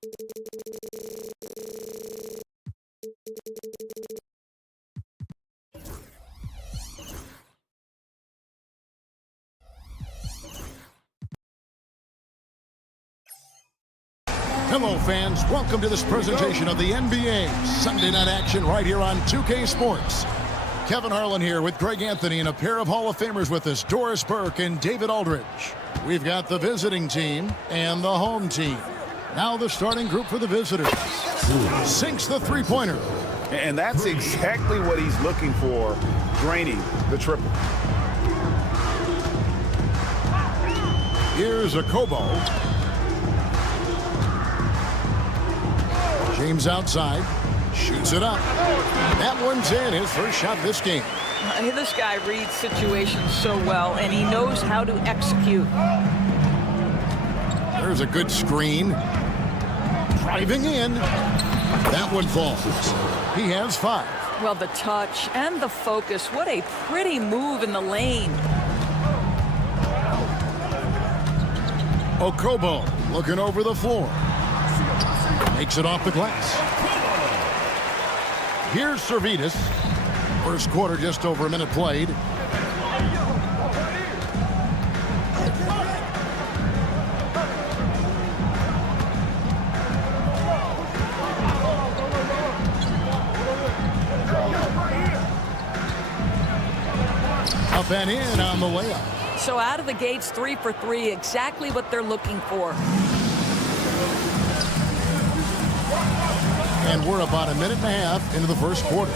Hello, fans. Welcome to this presentation of the NBA Sunday Night Action right here on 2K Sports. Kevin Harlan here with Greg Anthony and a pair of Hall of Famers with us, Doris Burke and David Aldridge. We've got the visiting team and the home team. Now the starting group for the visitors. Sinks the three-pointer. And that's exactly what he's looking for, draining the triple. Here's a Kobo. James outside, shoots it up. That one's in, his first shot this game. This guy reads situations so well, and he knows how to execute. There's a good screen. Driving in. That one falls. He has 5. Well, the touch and the focus. What a pretty move in the lane. Okobo looking over the floor. Takes it off the glass. Here's Servetus. First quarter, just over a minute played. Up and in on the layup. So out of the gates, 3 for 3, exactly what they're looking for. And we're about a minute and a half into the first quarter.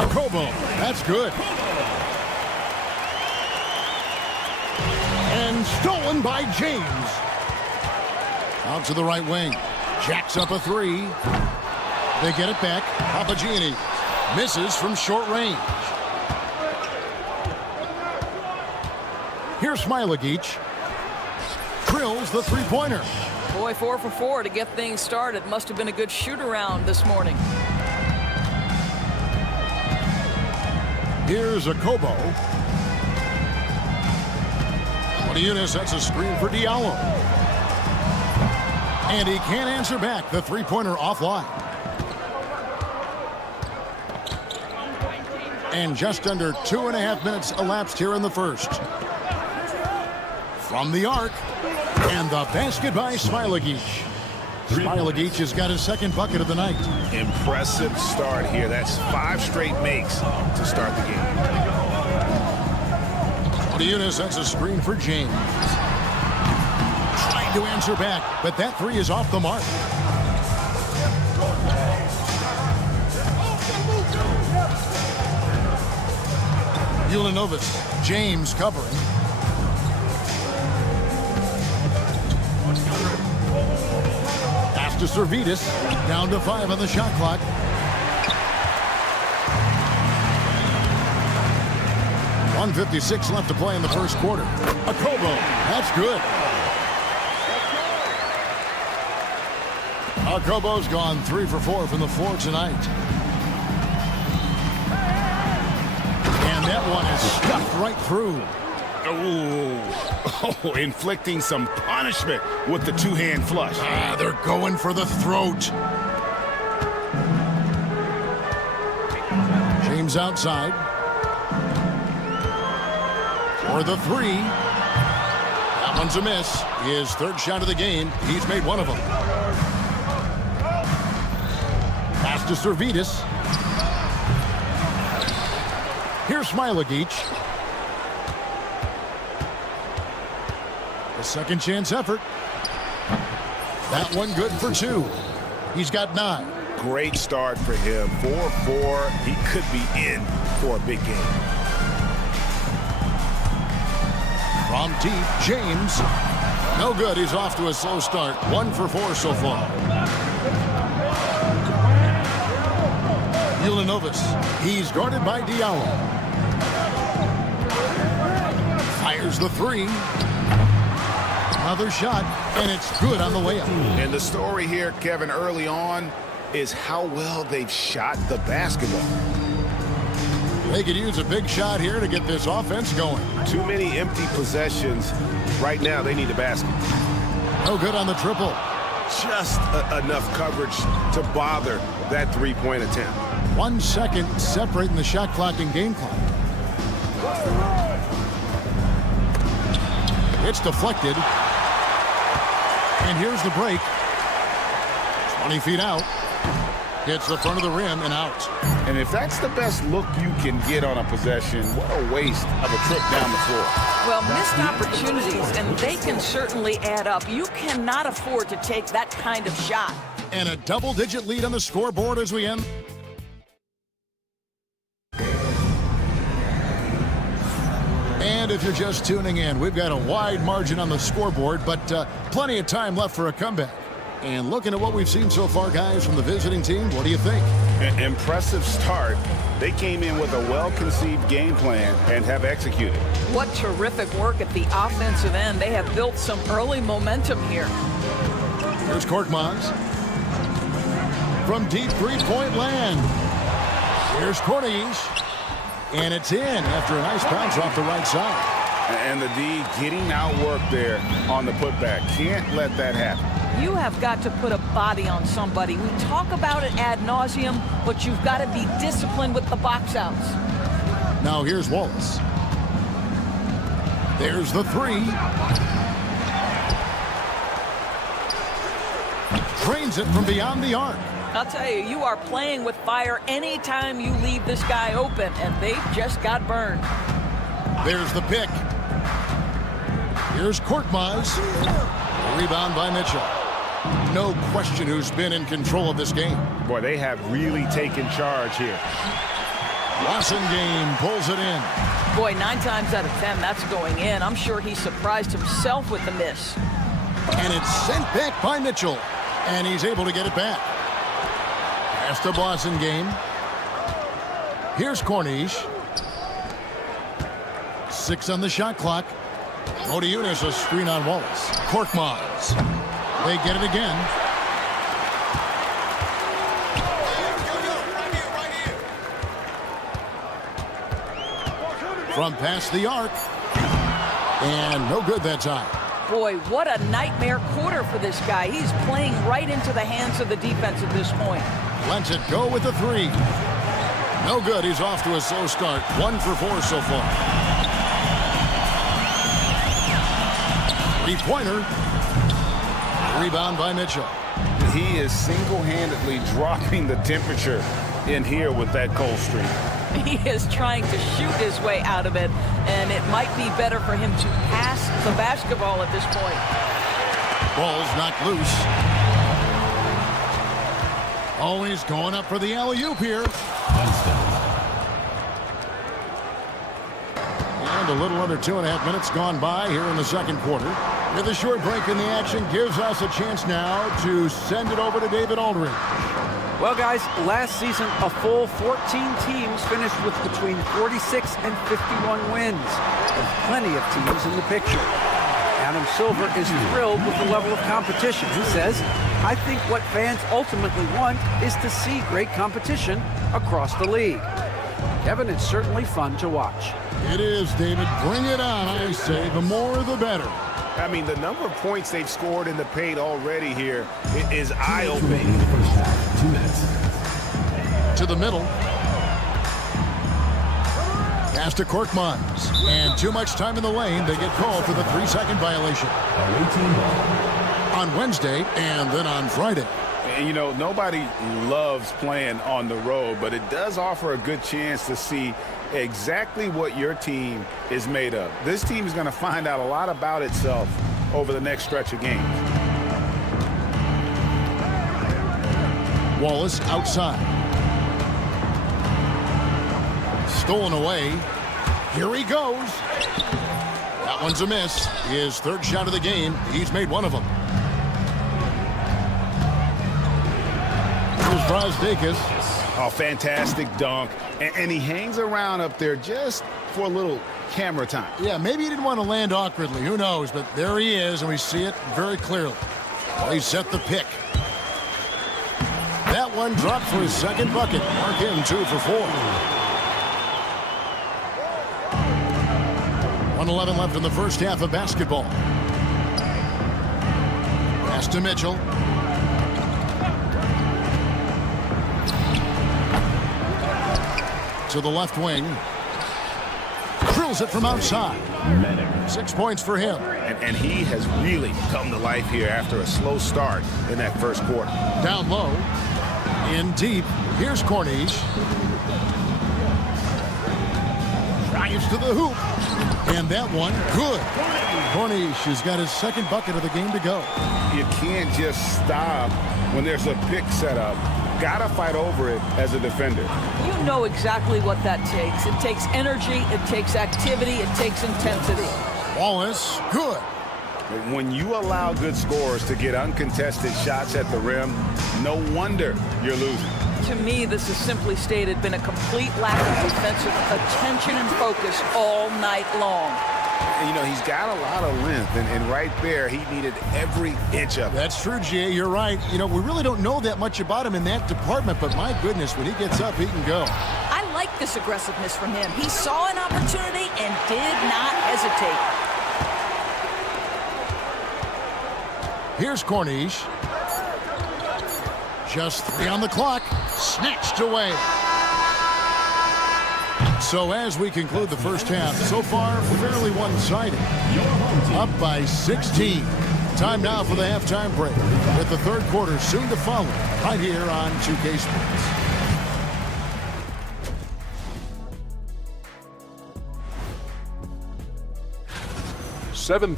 Okobo, that's good. And stolen by James. Out to the right wing. Jacks up a 3. They get it back. Papagini misses from short range. Here's Smilagic. Drills the three-pointer. Boy, 4 for 4 to get things started. Must have been a good shoot-around this morning. Here's a Kobo. Eunice, that's a screen for Diallo. And he can't answer back. The three-pointer offline. And just under 2.5 minutes elapsed here in the first. From the arc. And the basket by Smilagic. Smilagic has got his second bucket of the night. Impressive start here. That's 5 straight makes to start the game. Eunice, that's a screen for James. Trying to answer back, but that 3 is off the mark. Ulanovas, James covering. Pass to Servetus, down to 5 on the shot clock. .156 left to play in the first quarter. Okobo, that's good. Okobo's gone 3 for 4 from the floor tonight. And that one is stuffed right through. Oh, inflicting some punishment with the two-hand flush. They're going for the throat. James outside. For the 3. That one's a miss. His third shot of the game. He's made one of them. Pass to Servetus. Here's Smilagic. The second chance effort. That one good for 2. He's got 9. Great start for him. 4-4. He could be in for a big game. From deep, James. No good. He's off to a slow start. 1 for 4 so far. Ulanovas. He's guarded by Diallo. Fires the 3. Another shot, and it's good on the way up. And the story here, Kevin, early on is how well they've shot the basketball. They could use a big shot here to get this offense going. Too many empty possessions. Right now, they need a basket. No good on the triple. Just enough coverage to bother that three-point attempt. 1 second separating the shot clock and game clock. It's deflected. And here's the break. 20 feet out. Hits the front of the rim and out. And if that's the best look you can get on a possession, what a waste of a trip down the floor. Well, missed opportunities, and they can certainly add up. You cannot afford to take that kind of shot. And a double-digit lead on the scoreboard as we end. And if you're just tuning in, we've got a wide margin on the scoreboard, but plenty of time left for a comeback. And looking at what we've seen so far, guys, from the visiting team, what do you think? An impressive start. They came in with a well-conceived game plan and have executed. What terrific work at the offensive end. They have built some early momentum here. Here's Korkmaz. From deep three-point land. Here's Cornish. And it's in after a nice bounce off the right side. And the D getting outworked there on the putback. Can't let that happen. You have got to put a body on somebody. We talk about it ad nauseum, but you've got to be disciplined with the box outs. Now here's Wallace. There's the three. Drains it from beyond the arc. I'll tell you, you are playing with fire anytime you leave this guy open, and they've just got burned. There's the pick. Here's Korkmaz. Rebound by Mitchell. No question who's been in control of this game. Boy, they have really taken charge here. Game pulls it in. Boy, 9 times out of 10, that's going in. I'm sure he surprised himself with the miss. And it's sent back by Mitchell. And he's able to get it back. Pass to Game. Here's Cornish. 6 on the shot clock. Modiunas a screen on Wallace. Korkmaz. They get it again. From past the arc. And no good that time. Boy, what a nightmare quarter for this guy. He's playing right into the hands of the defense at this point. Lets it go with the three. No good. He's off to a slow start. 1 for 4 so far. Three-pointer. Rebound by Mitchell. He is single-handedly dropping the temperature in here with that cold streak. He is trying to shoot his way out of it, and it might be better for him to pass the basketball at this point. Ball's knocked loose. Always going up for the alley-oop here. And a little under 2.5 minutes gone by here in the second quarter. With a short break in the action gives us a chance now to send it over to David Aldridge. Well, guys, last season, a full 14 teams finished with between 46 and 51 wins. There's plenty of teams in the picture. Adam Silver is thrilled with the level of competition. He says, I think what fans ultimately want is to see great competition across the league. Kevin, it's certainly fun to watch. It is, David. Bring it on, I say. The more, the better. I mean, the number of points they've scored in the paint already here is eye-opening. To the middle. Pass to Korkmaz. And too much time in the lane. They get called for the 3-second violation. On Wednesday and then on Friday. And, you know, nobody loves playing on the road, but it does offer a good chance to see exactly what your team is made of. This team is going to find out a lot about itself over the next stretch of games. Wallace outside. Stolen away. Here he goes. That one's a miss. His third shot of the game. He's made one of them. Here's Brazdeikis. Oh, fantastic dunk. And he hangs around up there just for a little camera time. Yeah, maybe he didn't want to land awkwardly. Who knows? But there he is, and we see it very clearly. They set the pick. That one dropped for his second bucket. Mark him 2 for 4. 1:11 left in the first half of basketball. Pass to Mitchell. To the left wing. Drills it from outside. 6 points for him. And he has really come to life here after a slow start in that first quarter. Down low. In deep. Here's Cornish. Drives to the hoop. And that one, good. Cornish has got his second bucket of the game to go. You can't just stop when there's a pick set up. Gotta fight over it as a defender. You know exactly what that takes. It takes energy, it takes activity, it takes intensity. Wallace, good. When you allow good scorers to get uncontested shots at the rim, no wonder you're losing. To me, this has simply stated been a complete lack of defensive attention and focus all night long. You know, he's got a lot of length, and right there, he needed every inch of it. That's true, G.A. You're right. You know, we really don't know that much about him in that department, but my goodness, when he gets up, he can go. I like this aggressiveness from him. He saw an opportunity and did not hesitate. Here's Cornish. Just 3 on the clock. Snatched away. So as we conclude the first half, so far fairly one-sided. Up by 16. Time now for the halftime break, with the third quarter soon to follow right here on 2K Sports.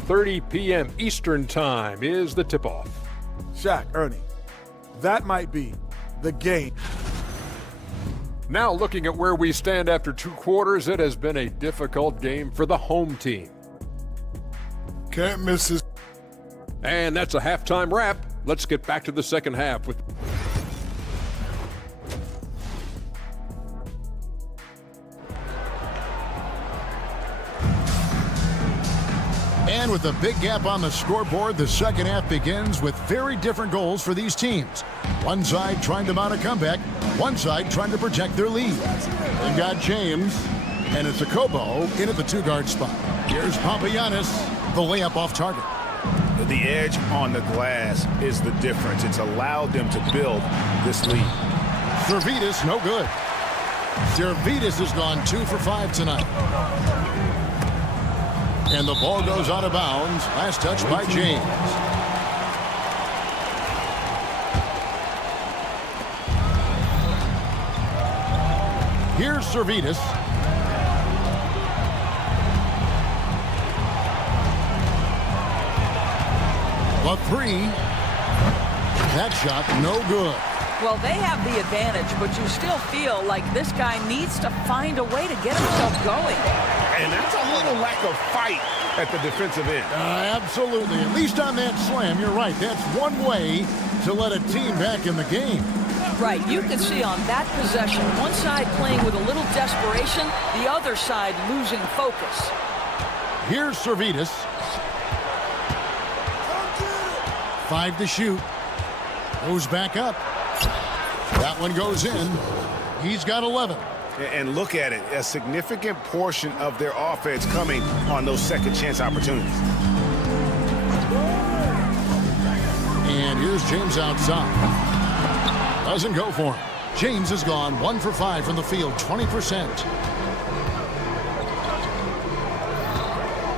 .30 p.m. Eastern Time is the tip-off. Shaq, Ernie, that might be the game. Now looking at where we stand after 2 quarters, it has been a difficult game for the home team. Can't miss this. And that's a halftime wrap. Let's get back to the second half with... And with a big gap on the scoreboard, the second half begins with very different goals for these teams. One side trying to mount a comeback, one side trying to protect their lead. They've got James, and it's a Kobo in at the 2-guard spot. Here's Papagiannis, the layup off target. The edge on the glass is the difference. It's allowed them to build this lead. Servetus, no good. Servetus has gone 2 for 5 tonight. And the ball goes out of bounds. Last touch by James. Here's Servetus. A 3. That shot, no good. Well, they have the advantage, but you still feel like this guy needs to find a way to get himself going. And that's a little lack of fight at the defensive end. Absolutely. At least on that slam, you're right. That's one way to let a team back in the game. Right. You can see on that possession, one side playing with a little desperation, the other side losing focus. Here's Servetus. 5 to shoot. Goes back up. That one goes in. He's got 11. And look at it, a significant portion of their offense coming on those second chance opportunities. And here's James outside. Doesn't go for him. James has gone 1 for 5 from the field, 20%.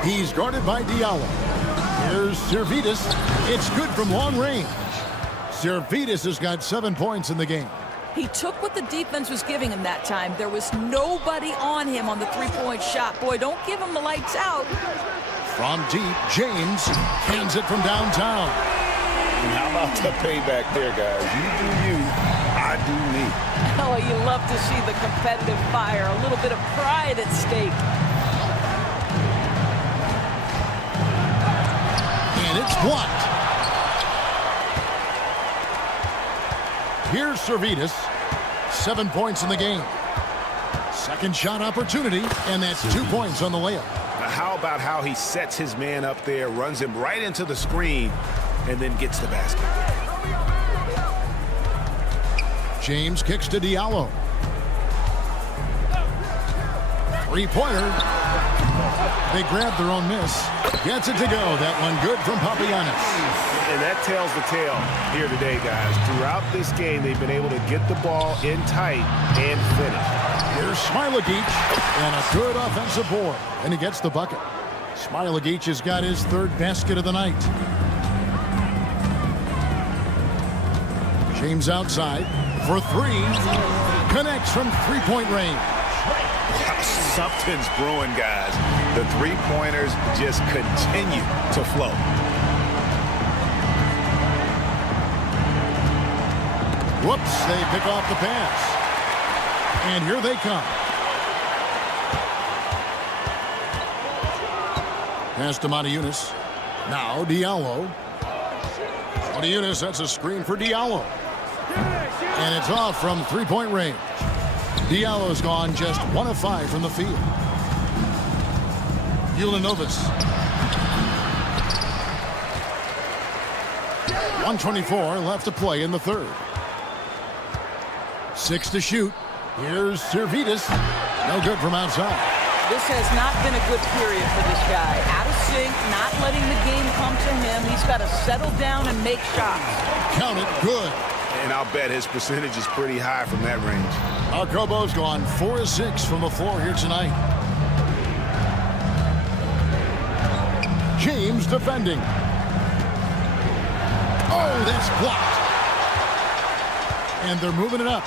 He's guarded by Diallo. Here's Servetus. It's good from long range. Servetus has got 7 points in the game. He took what the defense was giving him that time. There was nobody on him on the three-point shot. Boy, don't give him the lights out. From deep, James hands it from downtown. And how about the payback there, guys? You do you, I do me. Oh, you love to see the competitive fire, a little bit of pride at stake. And it's blocked. Here's Servetus. 7 points in the game. Second shot opportunity, and that's 2 points on the layup. Now, how about how he sets his man up there, runs him right into the screen, and then gets the basket. James kicks to Diallo. 3-pointer. They grab their own miss. Gets it to go. That one good from Papagiannis. And that tells the tale here today, guys. Throughout this game, they've been able to get the ball in tight and finish. Here's Smilagic, and a good offensive board. And he gets the bucket. Smilagic has got his third basket of the night. James outside for three. Connects from three-point range. Something's brewing, guys. The three-pointers just continue to flow. Whoops, they pick off the pass. And here they come. Pass to Motiejunas. Now Diallo. Motiejunas, that's a screen for Diallo. And it's off from three-point range. Diallo's gone just 1 of 5 from the field. Ulanovas. 1:24 left to play in the third. 6 to shoot. Here's Servetus. No good from outside. This has not been a good period for this guy. Out of sync, not letting the game come to him. He's got to settle down and make shots. Count it, good. And I'll bet his percentage is pretty high from that range. Alcobo's gone 4 of 6 from the floor here tonight. James defending. Oh, that's blocked. And they're moving it up.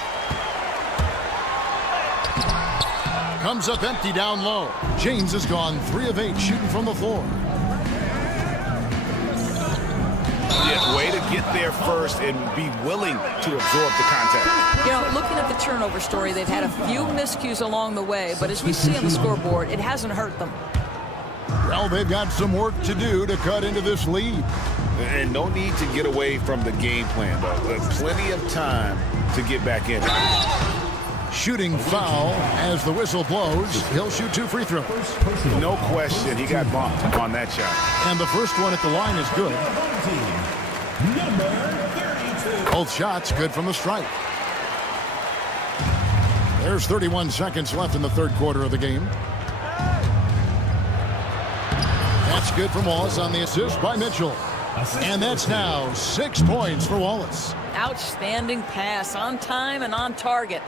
Comes up empty down low. James has gone 3 of 8 shooting from the floor. Yeah, way to get there first and be willing to absorb the contact. You know, looking at the turnover story, they've had a few miscues along the way, but as we see on the scoreboard, it hasn't hurt them. Well, they've got some work to do to cut into this lead. And no need to get away from the game plan, though. There's plenty of time to get back in. Shooting foul as the whistle blows. He'll shoot 2 free throws. No question, he got bumped on that shot. And the first one at the line is good. Both shots good from the stripe. There's 31 seconds left in the third quarter of the game. That's good from Wallace on the assist by Mitchell. And that's now 6 points for Wallace. Outstanding pass, on time and on target.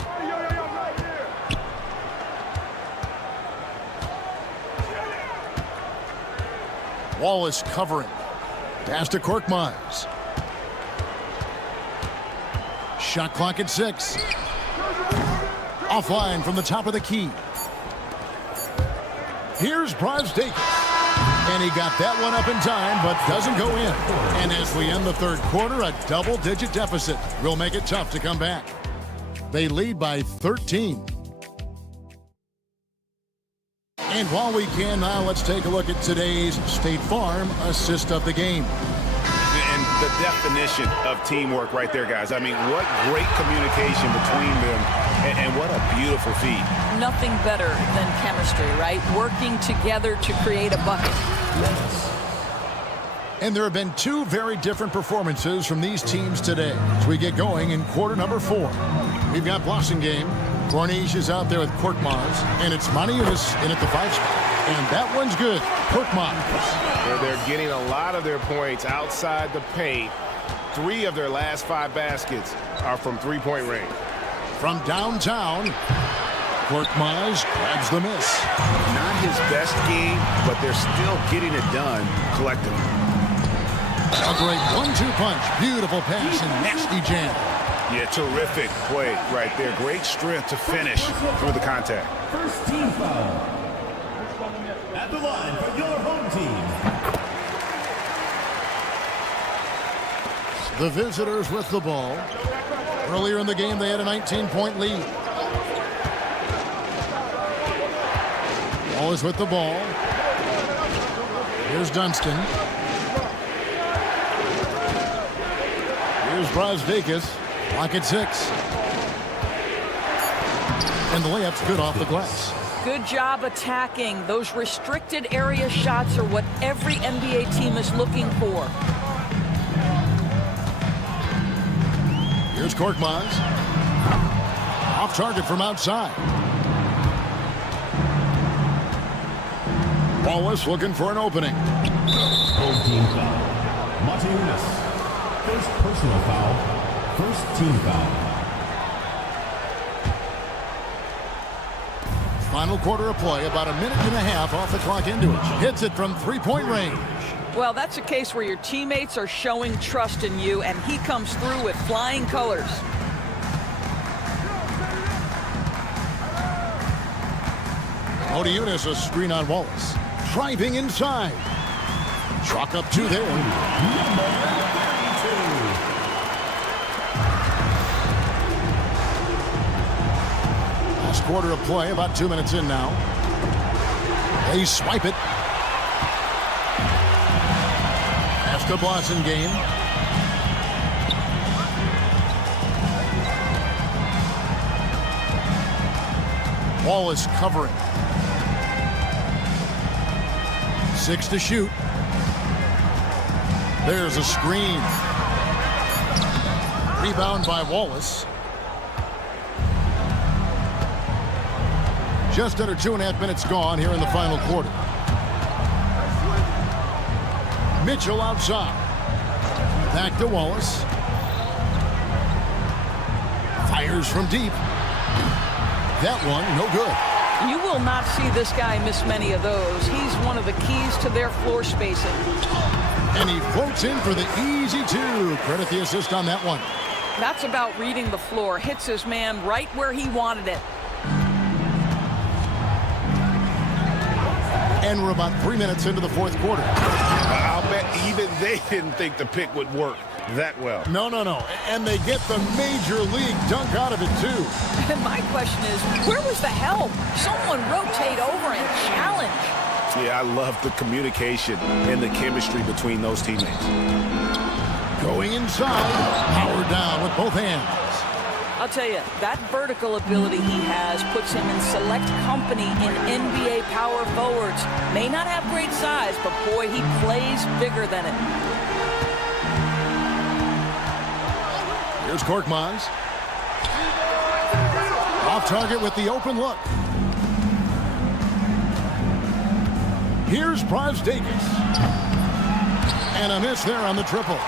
Wallace covering. Pass to Korkmaz. Shot clock at 6. Offline from the top of the key. Here's Brosdakis. And he got that one up in time, but doesn't go in. And as we end the third quarter, a double-digit deficit will make it tough to come back. They lead by 13. And while we can now, let's take a look at today's State Farm assist of the game. And the definition of teamwork right there, guys. I mean, what great communication between them, and what a beautiful feed. Nothing better than chemistry, right? Working together to create a bucket. And there have been 2 very different performances from these teams today as we get going in quarter number 4. We've got Blossingame. Corniche is out there with Korkmaz, and it's Motiejunas in at the 5 spot. And that one's good. Korkmaz. They're getting a lot of their points outside the paint. 3 of their last 5 baskets are from three-point range. From downtown, Korkmaz grabs the miss. Not his best game, but they're still getting it done collectively. A great 1-2 punch. Beautiful pass and nasty jam. Yeah, terrific play right there. Great strength to finish through the contact. First team foul. At the line for your home team. The visitors with the ball. Earlier in the game, they had a 19-point lead. Wallace with the ball. Here's Dunston. Here's Brosdakis. Clock at 6. And the layup's good off the glass. Good job attacking. Those restricted area shots are what every NBA team is looking for. Here's Korkmaz. Off target from outside. Wallace looking for an opening. Third team foul. Martinez. First personal foul. First team foul. Final quarter of play, about a minute and a half off the clock into it. Hits it from three-point range. Well, that's a case where your teammates are showing trust in you, and he comes through with flying colors. Modiunas a screen on Wallace. Driving inside. Chalk up two there. Last quarter of play, about 2 minutes in now. They swipe it. That's the Blossom game. Wallace covering. 6 to shoot. There's a screen. Rebound by Wallace. Just under 2.5 minutes gone here in the final quarter. Mitchell outside. Back to Wallace. Fires from deep. That one, no good. You will not see this guy miss many of those. He's one of the keys to their floor spacing. And he floats in for the easy two. Credit the assist on that one. That's about reading the floor. Hits his man right where he wanted it. And we're about 3 minutes into the fourth quarter. I'll bet even they didn't think the pick would work that well. No. And they get the major league dunk out of it, too. And my question is, where was the help? Someone rotate over and challenge. Yeah, I love the communication and the chemistry between those teammates. Going inside. Powered down with both hands. I'll tell you, that vertical ability he has puts him in select company in NBA power forwards. May not have great size, but boy, he plays bigger than it. Here's Korkmaz. Off target with the open look. Here's Brasdeikis. And a miss there on the triple.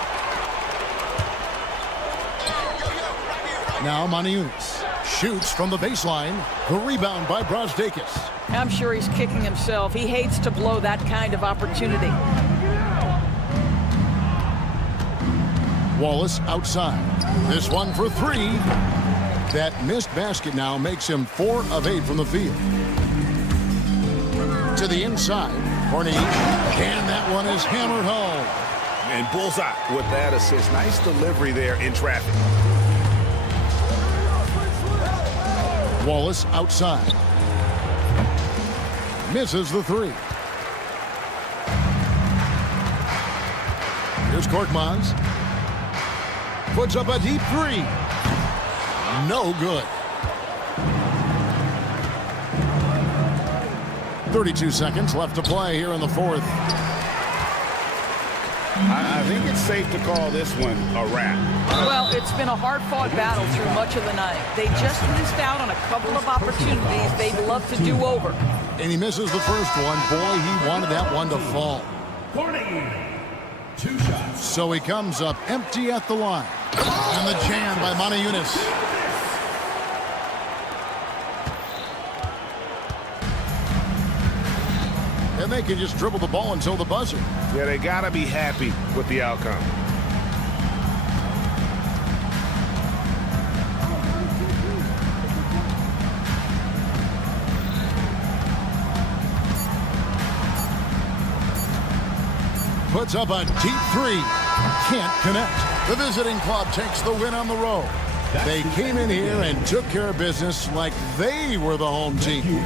Now Modiunas shoots from the baseline. The rebound by Brasdeikis. I'm sure he's kicking himself. He hates to blow that kind of opportunity. Wallace outside. This one for three. That missed basket now makes him 4 of 8 from the field. To the inside. Cornelius. And that one is hammered home. And bullseye with that assist. Nice delivery there in traffic. Wallace outside. Misses the three. Here's Korkmaz. Puts up a deep three. No good. 32 seconds left to play here in the fourth. I think it's safe to call this one a wrap. Well, it's been a hard-fought battle through much of the night. They just missed out on a couple of opportunities they'd love to do over. And he misses the first one. Boy, he wanted that one to fall. 2 shots. So he comes up empty at the line. And the jam by Modiunas. And they can just dribble the ball until the buzzer. Yeah, they got to be happy with the outcome. Puts up a deep three. Can't connect. The visiting club takes the win on the road. They came in here and took care of business like they were the home team.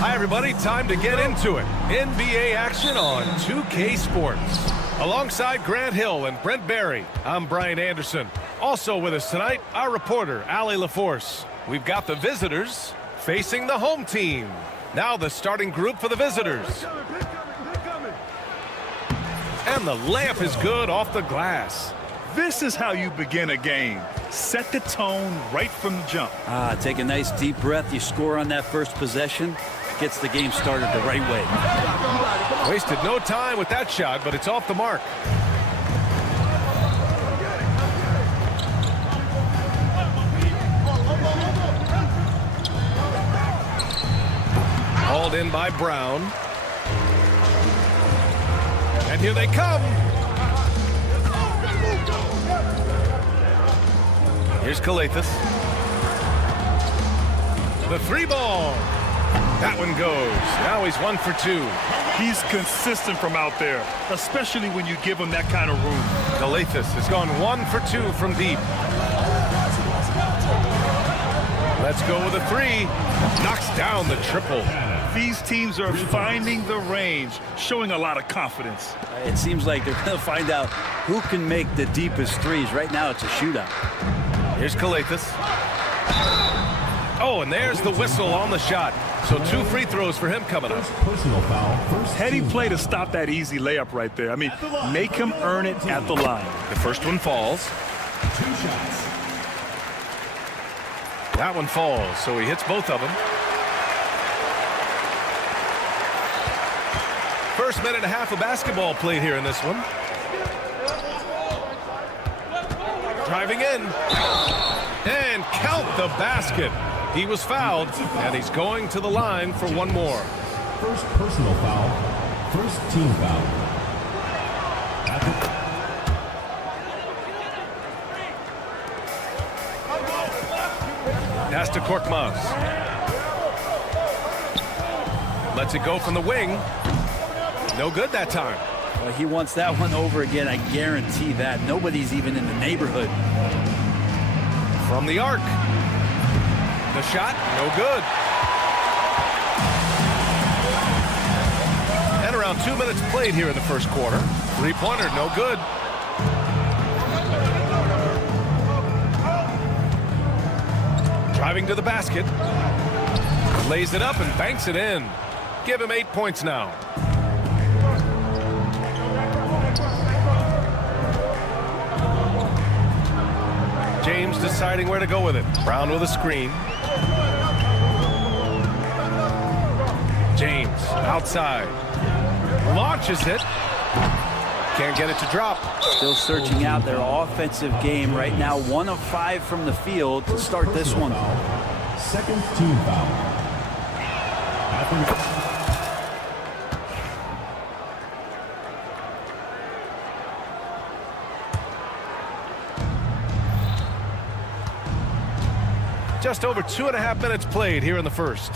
Hi, everybody. Time to get into it. NBA action on 2K Sports. Alongside Grant Hill and Brent Barry, I'm Brian Anderson. Also with us tonight, our reporter, Allie LaForce. We've got the visitors facing the home team. Now the starting group for the visitors. And the layup is good off the glass. This is how you begin a game. Set the tone right from the jump. Take a nice deep breath. You score on that first possession. Gets the game started the right way. Wasted no time with that shot, but it's off the mark. Hauled in by Brown. And here they come. Here's Calathis. The three ball. That one goes. Now he's 1 for 2. He's consistent from out there, especially when you give him that kind of room. Calathis has gone 1 for 2 from deep. Let's go with a 3. Knocks down the triple. These teams are finding the range, showing a lot of confidence. It seems like they're going to find out who can make the deepest threes. Right now, it's a shootout. Here's Calathis. Oh, and there's the whistle on the shot. So 2 free throws for him coming up. Personal foul. First Heady team. play to stop that easy layup right there. I mean, make him earn it at the line. The first one falls. 2 shots. That one falls, so he hits both of them. First minute and a half of basketball played here in this one. Driving in. And count the basket. He was fouled, and he's going to the line for one more. First personal foul. First team foul. Pass to Korkmaz. Lets it go from the wing. No good that time. Well, he wants that one over again. I guarantee that. Nobody's even in the neighborhood. From the arc. The shot, no good. And around 2 minutes played here in the first quarter. 3-pointer, no good. Driving to the basket. Lays it up and banks it in. Give him 8 points now. James deciding where to go with it. Brown with a screen. James outside. Launches it. Can't get it to drop. Still searching out their offensive game right now. 1 of 5 from the field to start this one. Second team foul. Just over 2.5 minutes played here in the first.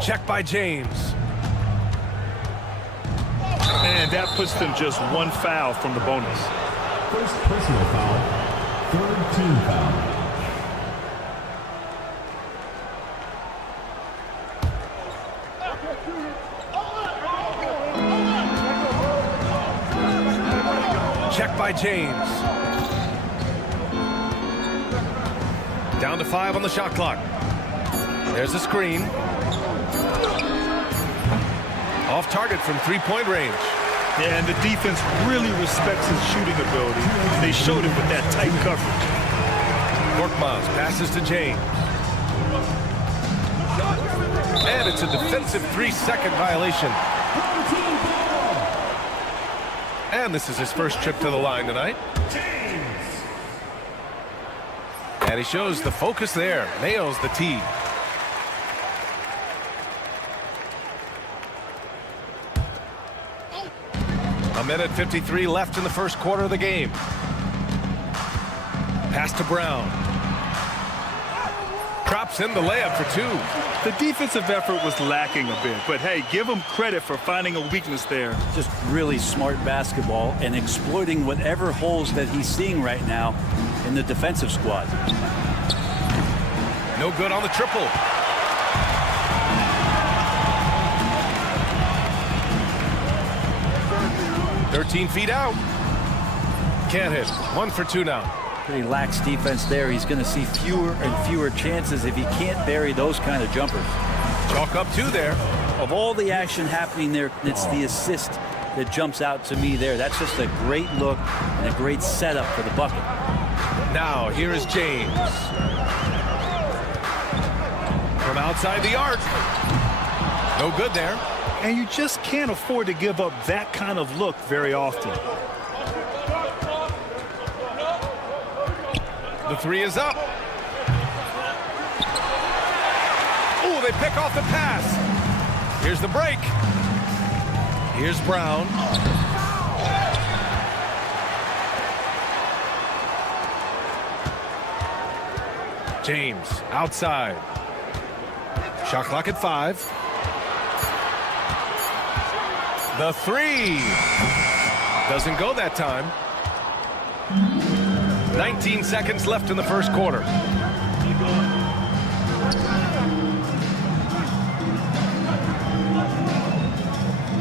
Check by James. And that puts them just 1 foul from the bonus. First personal foul. Third team foul. Check by James. Down to 5 on the shot clock. There's a screen. Off target from 3-point range. Yeah, and the defense really respects his shooting ability. They showed it with that tight coverage. Korkmaz passes to James. And it's a defensive 3-second violation. And this is his first trip to the line tonight. And he shows the focus there. Nails the tee. A minute 53 left in the first quarter of the game. Pass to Brown. Drops in the layup for 2. The defensive effort was lacking a bit, but hey, give them credit for finding a weakness there. Just really smart basketball and exploiting whatever holes that he's seeing right now in the defensive squad. No good on the triple. "13 feet out. Can't hit. 1 for 2 now. Pretty lax defense there. He's going to see fewer and fewer chances if he can't bury those kind of jumpers. Chalk up 2 there. Of all the action happening there, it's the assist that jumps out to me there. That's just a great look and a great setup for the bucket. Now here is James. From outside the arc. No good there. And you just can't afford to give up that kind of look very often. The 3 is up. Ooh, they pick off the pass. Here's the break. Here's Brown. James outside. Shot clock at 5. The 3 doesn't go that time. 19 seconds left in the first quarter.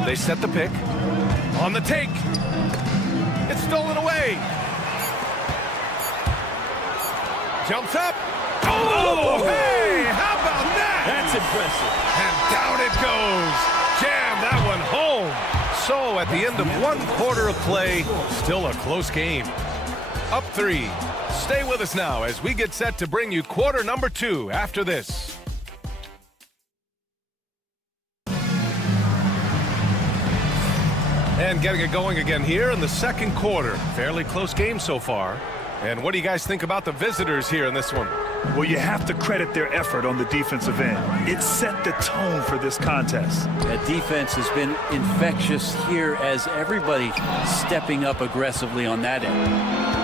They set the pick. On the take. It's stolen away. Jumps up. Oh! Oh, hey, how about that? That's impressive. And down it goes. Jam that one home. So at the end of 1/4 of play, still a close game. Up 3. Stay with us now as we get set to bring you quarter number 2 after this. And getting it going again here in the second quarter. Fairly close game so far. And what do you guys think about the visitors here in this one? Well, you have to credit their effort on the defensive end. It set the tone for this contest. That defense has been infectious here as everybody stepping up aggressively on that end.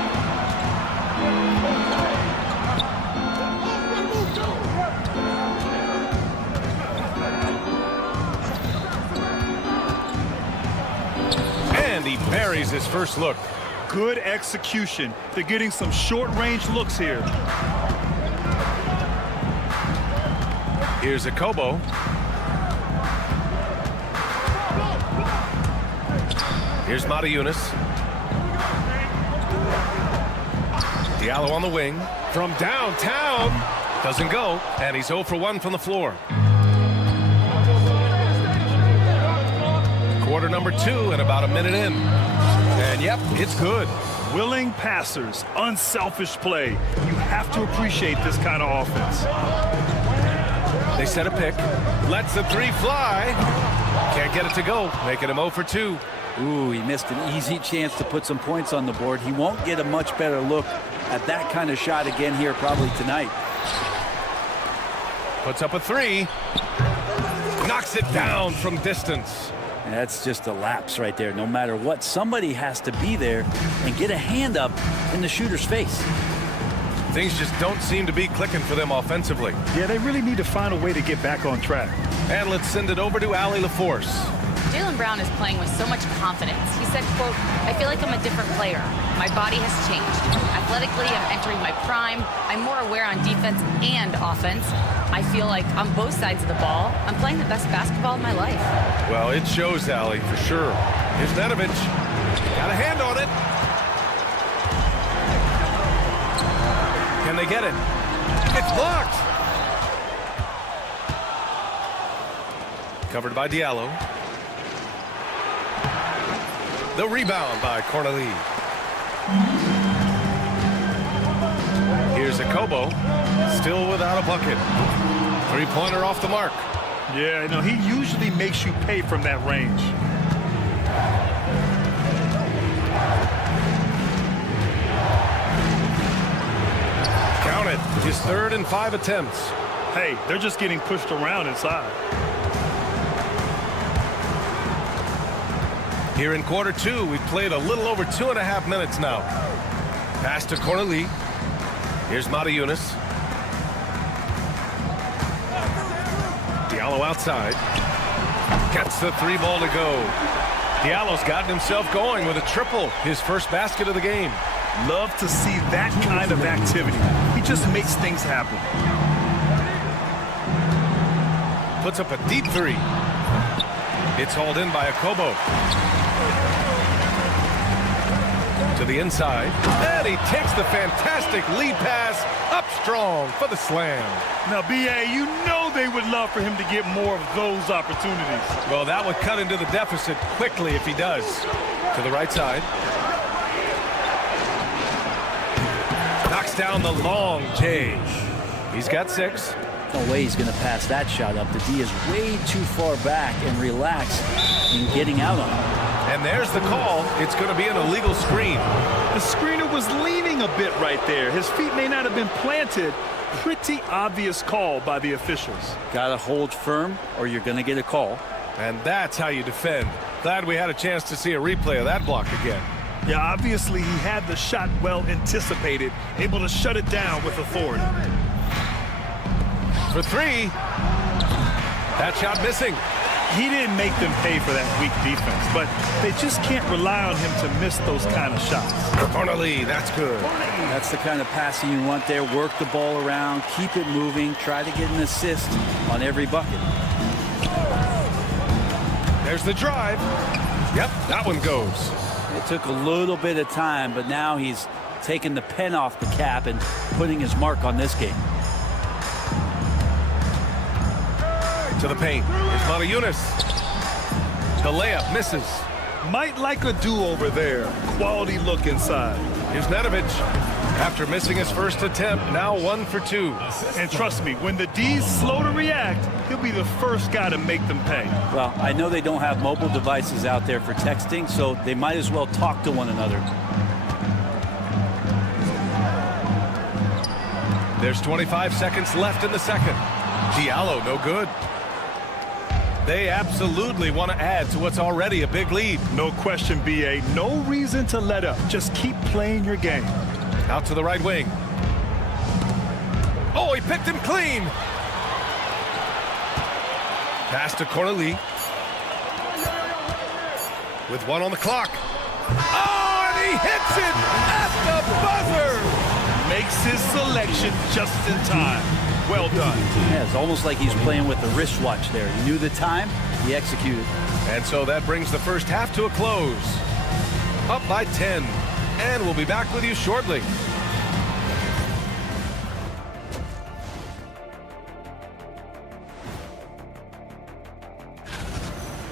He buries his first look. Good execution. They're getting some short-range looks here. Here's a Kobo. Here's Matajunas. Diallo on the wing. From downtown. Doesn't go. And he's 0 for 1 from the floor. Quarter number 2 and about a minute in. And yep, it's good. Willing passers, unselfish play. You have to appreciate this kind of offense. They set a pick. Lets the 3 fly. Can't get it to go. Making him 0 for 2. Ooh, he missed an easy chance to put some points on the board. He won't get a much better look at that kind of shot again here probably tonight. Puts up a 3. Knocks it down from distance. And that's just a lapse right there. No matter what, somebody has to be there and get a hand up in the shooter's face. Things just don't seem to be clicking for them offensively. Yeah, they really need to find a way to get back on track. And let's send it over to Allie LaForce. Jaylen Brown is playing with so much confidence. He said, quote, "I feel like I'm a different player. My body has changed. Athletically, I'm entering my prime. I'm more aware on defense and offense. I feel like on both sides of the ball, I'm playing the best basketball of my life." Well, it shows, Allie, for sure. Here's Nedovic. Got a hand on it. Can they get it? It's blocked. Covered by Diallo. The rebound by Cornelie. Here's a Kobo. Still without a bucket. 3-pointer off the mark. Yeah, no, he usually makes you pay from that range. Count it. His 3rd and 5 attempts. Hey, they're just getting pushed around inside. Here in quarter 2, we've played a little over 2.5 minutes now. Pass to Cornelie. Here's Matajunas. Diallo outside. Gets the 3 ball to go. Diallo's gotten himself going with a triple. His first basket of the game. Love to see that kind of activity. He just makes things happen. Puts up a deep 3. It's hauled in by a Kobo. To the inside. And he takes the fantastic lead pass up strong for the slam. Now, B.A., you know they would love for him to get more of those opportunities. Well, that would cut into the deficit quickly if he does. To the right side. Knocks down the long J. He's got 6. No way he's going to pass that shot up. The D is way too far back and relaxed in getting out on it. And there's the call. It's going to be an illegal screen. The screener was leaning a bit right there. His feet may not have been planted. Pretty obvious call by the officials. Got to hold firm or you're going to get a call. And that's how you defend. Glad we had a chance to see a replay of that block again. Yeah, obviously he had the shot well anticipated, able to shut it down with authority. For 3. That shot missing. He didn't make them pay for that weak defense, but they just can't rely on him to miss those kind of shots. Cornelie, that's good. That's the kind of passing you want there. Work the ball around, keep it moving, try to get an assist on every bucket. There's the drive. Yep, that one goes. It took a little bit of time, but now he's taking the pen off the cap and putting his mark on this game. To the paint. Here's Monaco. The layup misses. Might like a do-over there. Quality look inside. Here's Nedovic. After missing his first attempt, now 1 for 2. And trust me, when the D's slow to react, he'll be the first guy to make them pay. Well, I know they don't have mobile devices out there for texting, so they might as well talk to one another. There's 25 seconds left in the second. Diallo, no good. They absolutely want to add to what's already a big lead. No question, B.A. No reason to let up. Just keep playing your game. Out to the right wing. Oh, he picked him clean. Pass to Corley. With 1 on the clock. Oh, and he hits it at the buzzer. Makes his selection just in time. Well done. Yeah, it's almost like he's playing with the wristwatch there. He knew the time, he executed. And so that brings the first half to a close. Up by 10. And we'll be back with you shortly.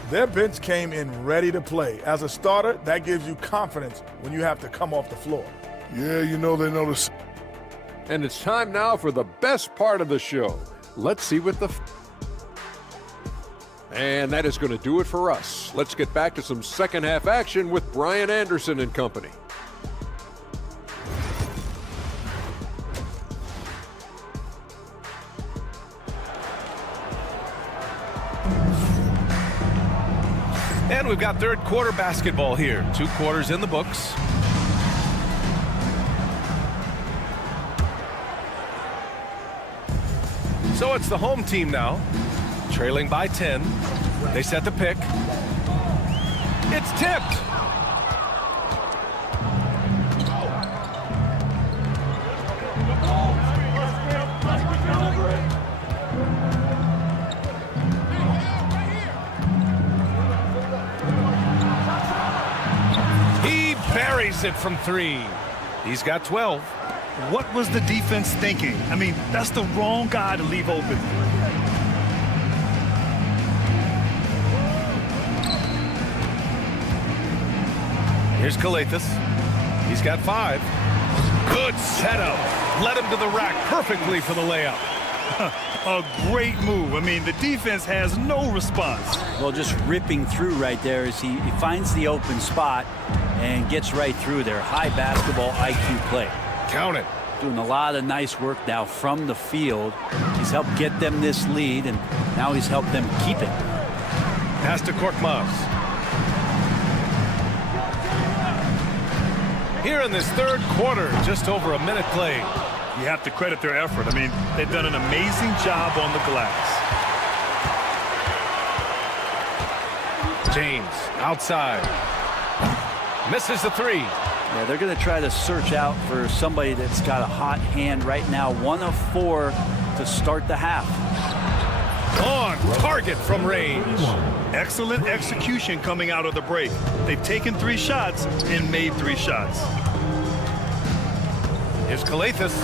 Their bench came in ready to play. As a starter, that gives you confidence when you have to come off the floor. Yeah, you know they notice. And it's time now for the best part of the show. Let's see what the... And that is going to do it for us. Let's get back to some second half action with Brian Anderson and company. And we've got third quarter basketball here. 2 quarters in the books. So it's the home team now, trailing by 10. They set the pick. It's tipped. He buries it from 3. He's got 12. What was the defense thinking? I mean, that's the wrong guy to leave open. Here's Calathes. He's got 5. Good setup. Led him to the rack perfectly for the layup. A great move. I mean, the defense has no response. Well, just ripping through right there as he finds the open spot and gets right through there. High basketball IQ play. Count it. Doing a lot of nice work now from the field. He's helped get them this lead, and now he's helped them keep it. Pass to Korkmaz. Here in this third quarter, just over a minute played. You have to credit their effort. I mean, they've done an amazing job on the glass. James outside. Misses the 3. Yeah, they're going to try to search out for somebody that's got a hot hand right now. 1 of 4 to start the half. On target from range. Excellent execution coming out of the break. They've taken 3 shots and made 3 shots. Here's Calathes.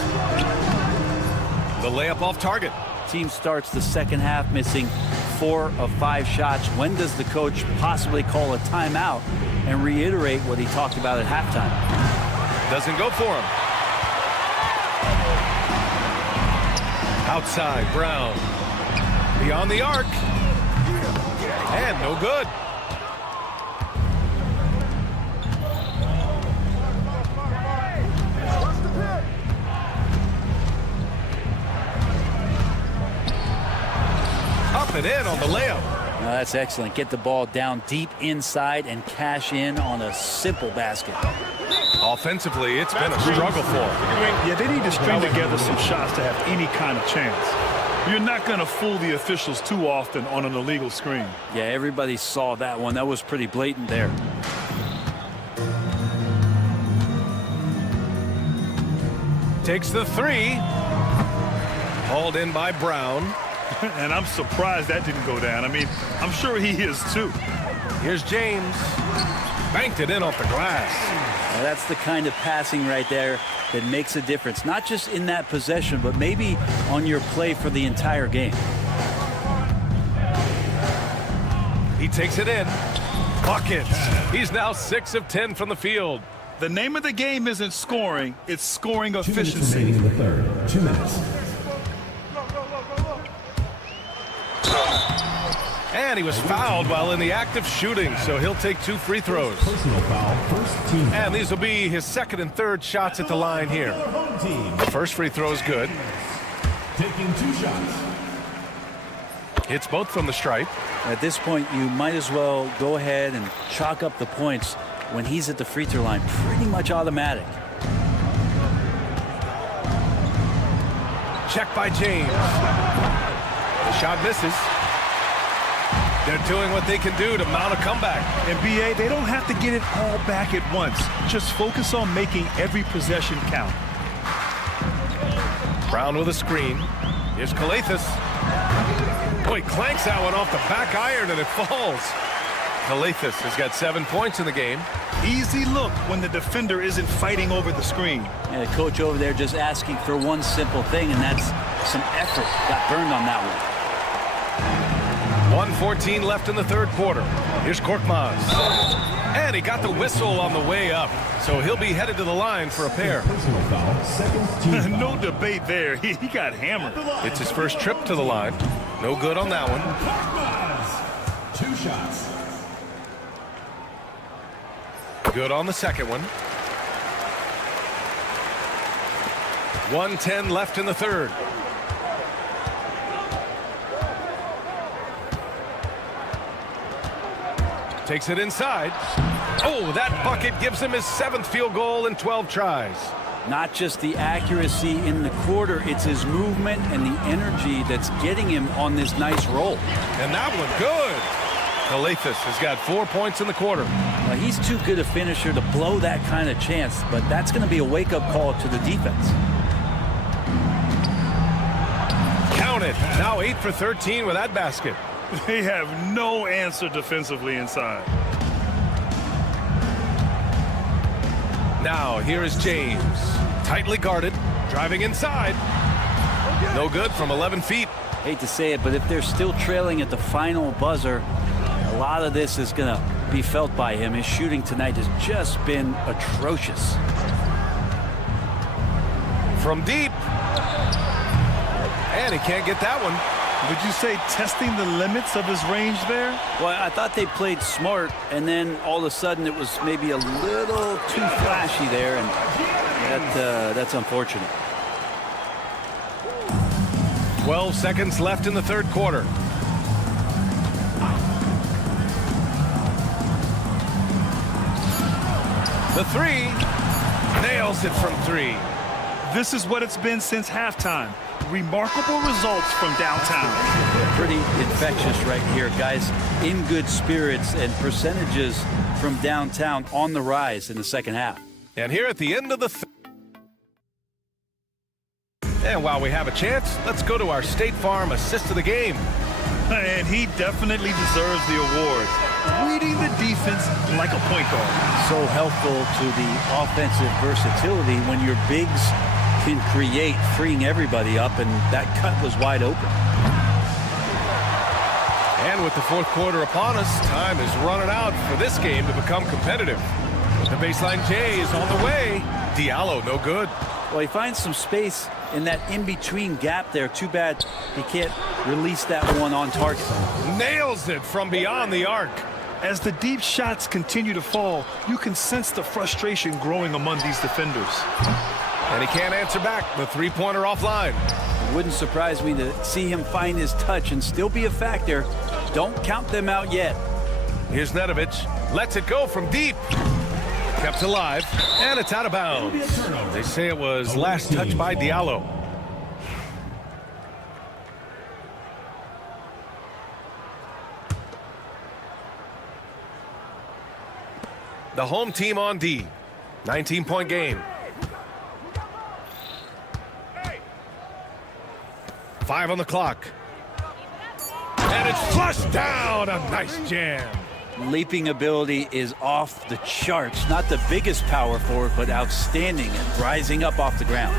The layup off target. Team starts the second half missing 4 of 5 shots. When does the coach possibly call a timeout and reiterate what he talked about at halftime? Doesn't go for him. Outside, Brown. Beyond the arc. And no good. Up and in on the layup. Now that's excellent. Get the ball down deep inside and cash in on a simple basket. Offensively, it's been a struggle for them. Yeah, they need to string together some shots to have any kind of chance. You're not going to fool the officials too often on an illegal screen. Yeah, everybody saw that one. That was pretty blatant there. Takes the 3. Hauled in by Brown. And I'm surprised that didn't go down. I mean, I'm sure he is too. Here's James. Banked it in off the glass. Now that's the kind of passing right there that makes a difference. Not just in that possession, but maybe on your play for the entire game. He takes it in. Bucket. He's now 6 of 10 from the field. The name of the game isn't scoring, it's scoring 2 minutes efficiency. remaining in the third. 2 minutes. And he was fouled while in the act of shooting, so he'll take 2 free throws. Personal foul, first team. And these will be his second and third shots at the line here. Home team. The first free throw is good. Taking 2 shots. Hits both from the stripe. At this point, you might as well go ahead and chalk up the points when he's at the free throw line. Pretty much automatic. Check by James. The shot misses. They're doing what they can do to mount a comeback. In BA, they don't have to get it all back at once. Just focus on making every possession count. Brown with a screen. Here's Kalathis. Oh, he clanks that one off the back iron and it falls. Kalathis has got 7 points in the game. Easy look when the defender isn't fighting over the screen. And the coach over there just asking for one simple thing, and that's some effort. Got burned on that one. 1:14 left in the third quarter. Here's Korkmaz. And he got the whistle on the way up, so he'll be headed to the line for a pair. Personal foul, second team foul. No debate there. He got hammered. It's his first trip to the line. No good on that one. 2 shots. Good on the second one. 1:10 left in the third. Takes it inside. Oh, that bucket gives him his 7th field goal in 12 tries. Not just the accuracy in the quarter, it's his movement and the energy that's getting him on this nice roll. And that one good. Kalathis has got 4 points in the quarter. Now, he's too good a finisher to blow that kind of chance, but that's going to be a wake-up call to the defense. Count it. Now 8 for 13 with that basket. They have no answer defensively inside. Now here is James. Tightly guarded. Driving inside. No good from 11 feet. Hate to say it, but if they're still trailing at the final buzzer, a lot of this is going to be felt by him. His shooting tonight has just been atrocious. From deep. And he can't get that one. Would you say testing the limits of his range there? Well, I thought they played smart, and then all of a sudden it was maybe a little too flashy there, and that's unfortunate. 12 seconds left in the third quarter. The three. Nails it from 3. This is what it's been since halftime. Remarkable results from downtown. Pretty infectious right here, guys. In good spirits, and percentages from downtown on the rise in the second half. And here at the end of the and while we have a chance, let's go to our State Farm assist of the game. And he definitely deserves the award. Reading the defense like a point guard. So helpful to the offensive versatility when your bigs can create, freeing everybody up, and that cut was wide open. And with the fourth quarter upon us, time is running out for this game to become competitive. The baseline J is on the way. Diallo, no good. Well, he finds some space in that in-between gap there. Too bad he can't release that one on target. Nails it from beyond the arc. As the deep shots continue to fall, you can sense the frustration growing among these defenders. And he can't answer back. The three-pointer offline. It wouldn't surprise me to see him find his touch and still be a factor. Don't count them out yet. Here's Nedovic. Lets it go from deep. Kept alive. And it's out of bounds. They say it was last touched by Diallo. The home team on D. 19-point game. 5 on the clock. And it's flushed down. A nice jam. Leaping ability is off the charts. Not the biggest power forward, but outstanding at rising up off the ground.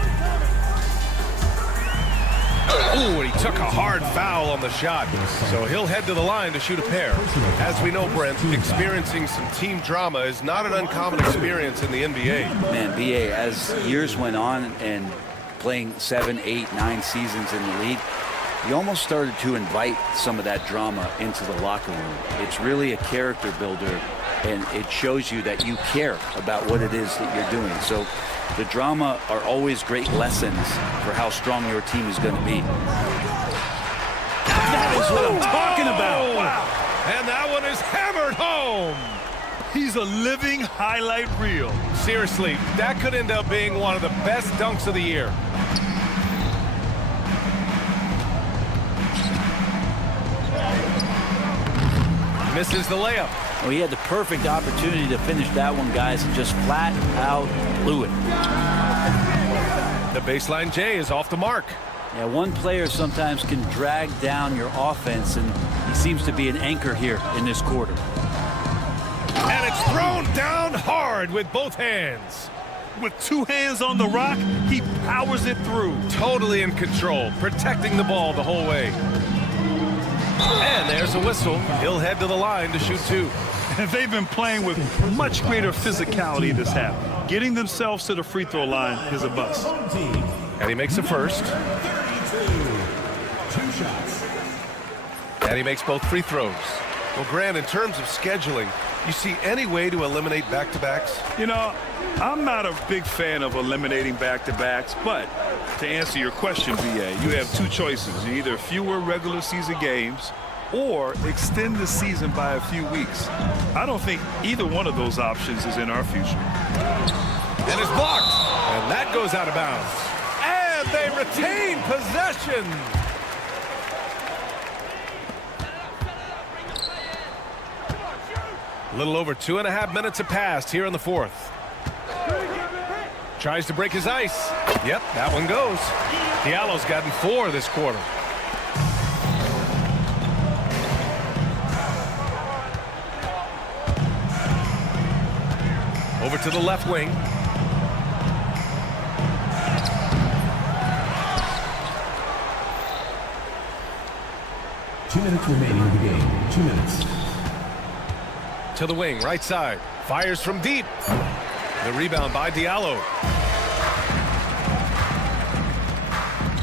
Ooh, and he took a hard foul on the shot. So he'll head to the line to shoot a pair. As we know, Brent, experiencing some team drama is not an uncommon experience in the NBA. Man, BA, as years went on and playing 7, 8, 9 seasons in the league, you almost started to invite some of that drama into the locker room. It's really a character builder, and it shows you that you care about what it is that you're doing. So the drama are always great lessons for how strong your team is going to be. That is what I'm talking about. Wow. And that one is hammered home. He's a living highlight reel. Seriously, that could end up being one of the best dunks of the year. Misses the layup. Well, he had the perfect opportunity to finish that one, guys, and just flat out blew it. The baseline J is off the mark. Yeah, one player sometimes can drag down your offense, and he seems to be an anchor here in this quarter. And it's thrown down hard with both hands. With 2 hands on the rock, he powers it through. Totally in control, protecting the ball the whole way. And there's a whistle. He'll head to the line to shoot 2. And they've been playing with much greater physicality this half. Getting themselves to the free throw line is a bust. And he makes the first. 2 shots. And he makes both free throws. Well, Grant, in terms of scheduling, you see any way to eliminate back-to-backs? You know, I'm not a big fan of eliminating back-to-backs, but to answer your question, BA, you have 2 choices. Either fewer regular season games or extend the season by a few weeks. I don't think either one of those options is in our future. And it's blocked. And that goes out of bounds. And they retain possession. A little over 2.5 minutes have passed here in the 4th. Tries to break his ice. Yep, that one goes. Diallo's gotten 4 this quarter. Over to the left wing. Two minutes remaining in the game. 2 minutes. To the wing, right side. Fires from deep. The rebound by Diallo.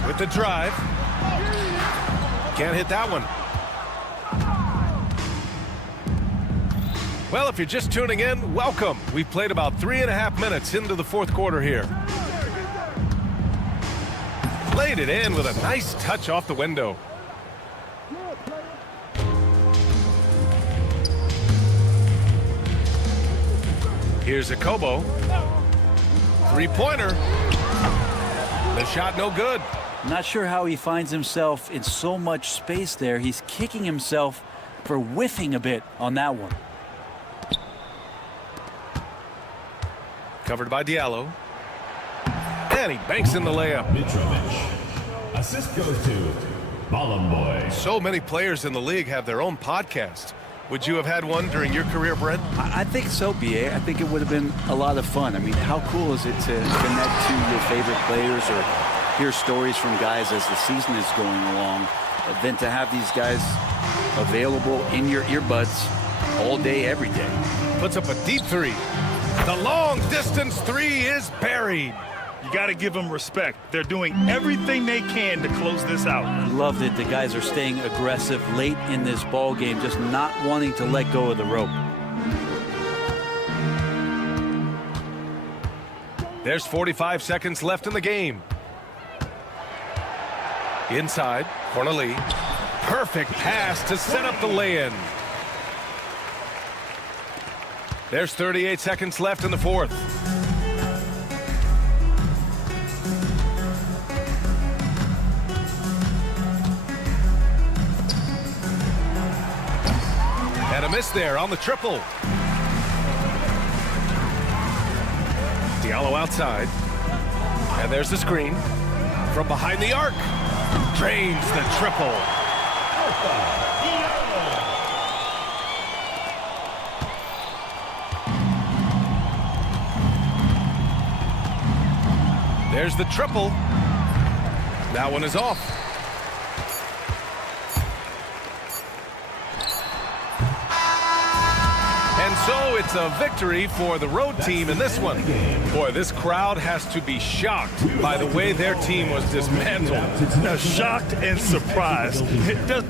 With the drive. Can't hit that one. Well, if you're just tuning in, welcome. We've played about 3.5 minutes into the 4th quarter here. Laid it in with a nice touch off the window. Here's a Kobo. 3-pointer. The shot no good. I'm not sure how he finds himself in so much space there. He's kicking himself for whiffing a bit on that one. Covered by Diallo. And he banks in the layup. Mitrovic. Assist goes to Ballum Boy. So many players in the league have their own podcast. Would you have had one during your career, Brent? I think so, BA. I think it would have been a lot of fun. I mean, how cool is it to connect to your favorite players or hear stories from guys as the season is going along, than to have these guys available in your earbuds all day, every day. Puts up a deep 3. The long distance 3 is buried. You got to give them respect. They're doing everything they can to close this out. Love that the guys are staying aggressive late in this ball game, just not wanting to let go of the rope. There's 45 seconds left in the game. Inside, Corneli. Perfect pass to set up the lay-in. There's 38 seconds left in the 4th. And a miss there on the triple. Diallo outside. And there's the screen. From behind the arc. Drains the triple. There's the triple. That one is off. it's a victory for the road team in this one. Boy, this crowd has to be shocked by the way their team was dismantled. Now, shocked and surprised. It does.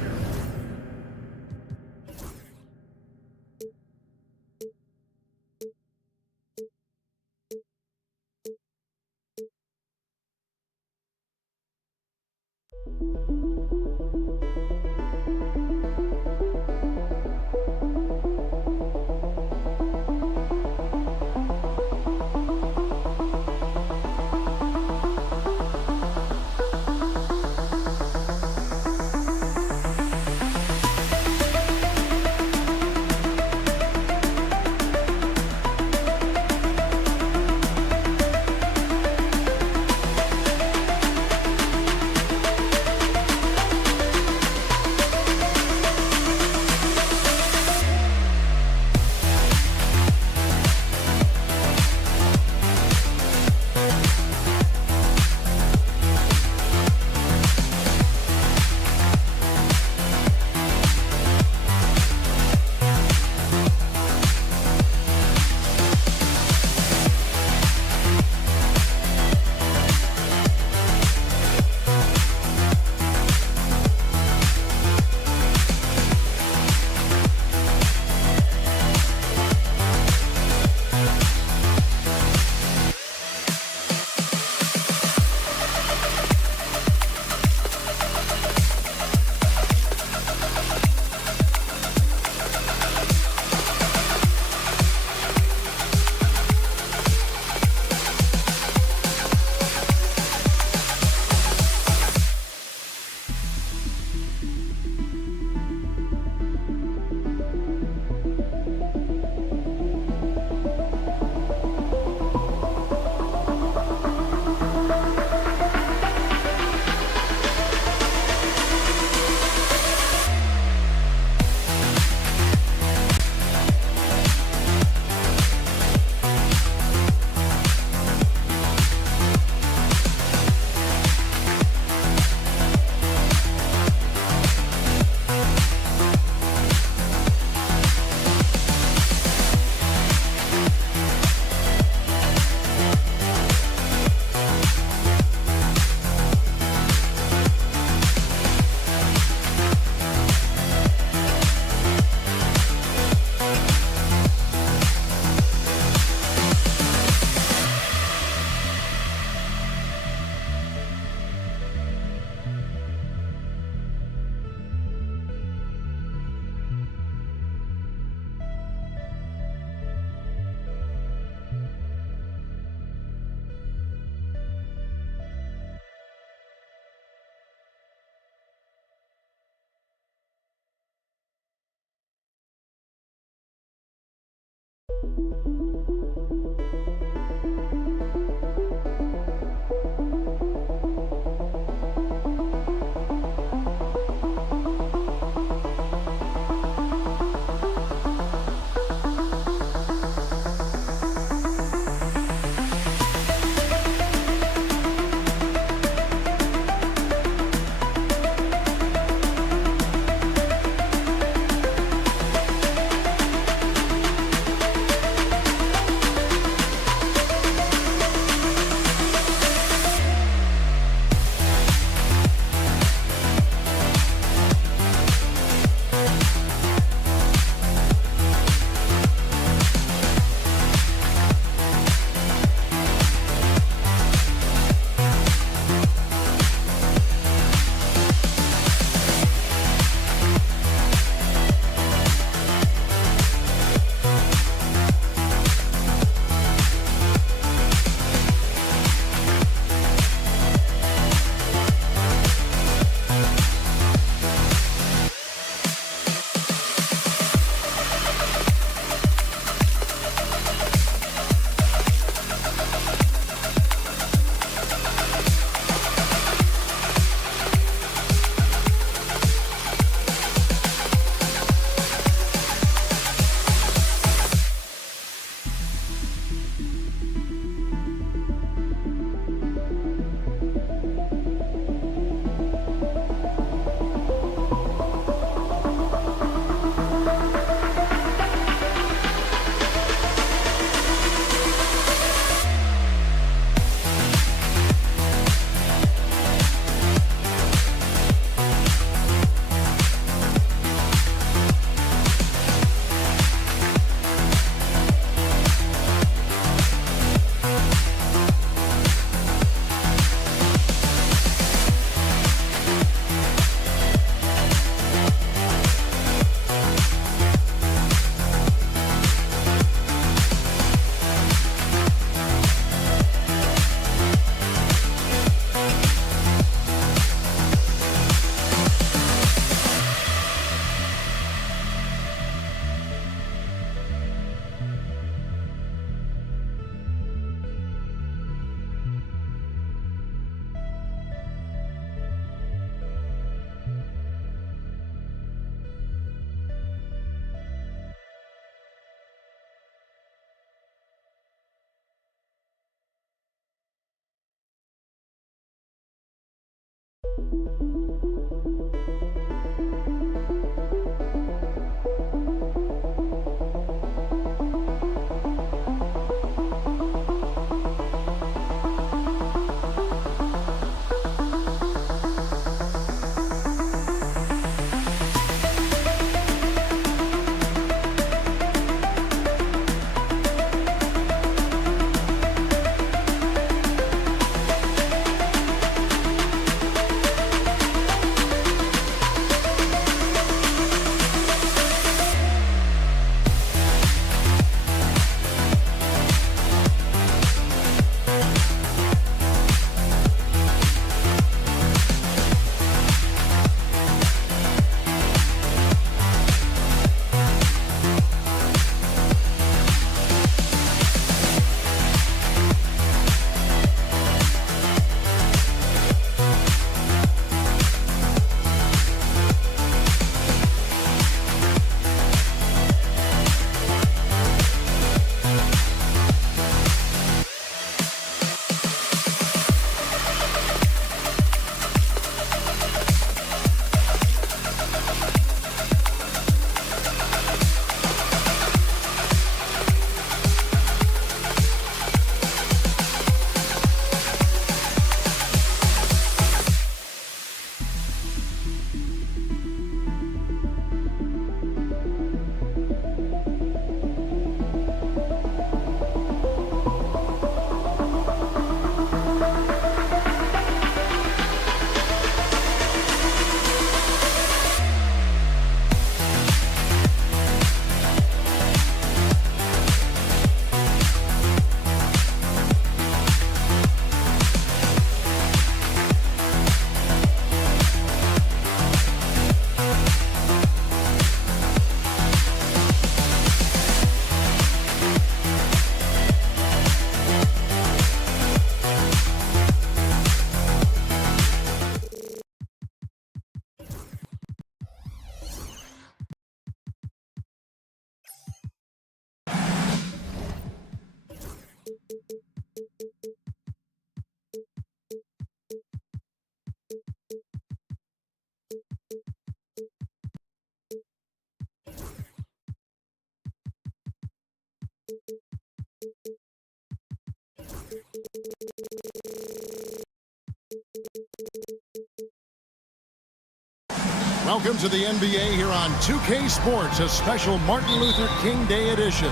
Welcome to the NBA here on 2K Sports, a special Martin Luther King Day edition.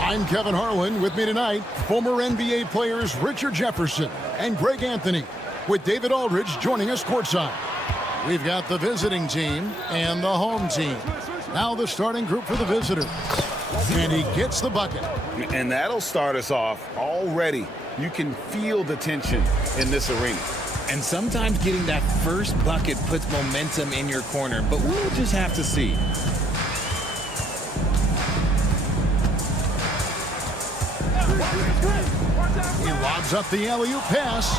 I'm Kevin Harlan. With me tonight, former NBA players Richard Jefferson and Greg Anthony, with David Aldridge joining us courtside. We've got the visiting team and the home team. Now the starting group for the visitors. And he gets the bucket. And that'll start us off already. You can feel the tension in this arena. And sometimes getting that first bucket puts momentum in your corner, but we'll just have to see. He lobs up the alley-oop pass.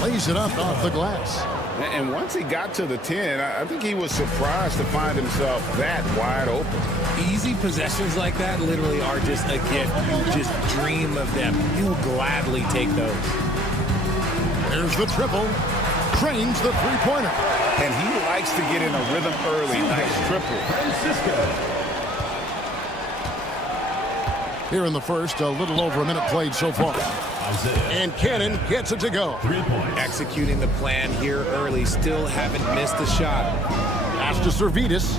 Lays it up off the glass. And once he got to the 10, I think he was surprised to find himself that wide open. Easy possessions like that literally are just a gift. You just dream of them. He'll gladly take those. There's the triple. Cranes the three-pointer. And he likes to get in a rhythm early. Nice triple. Here in the first, a little over a minute played so far. And Cannon gets it to go. Executing the plan here early. Still haven't missed a shot. Pass to Servetus.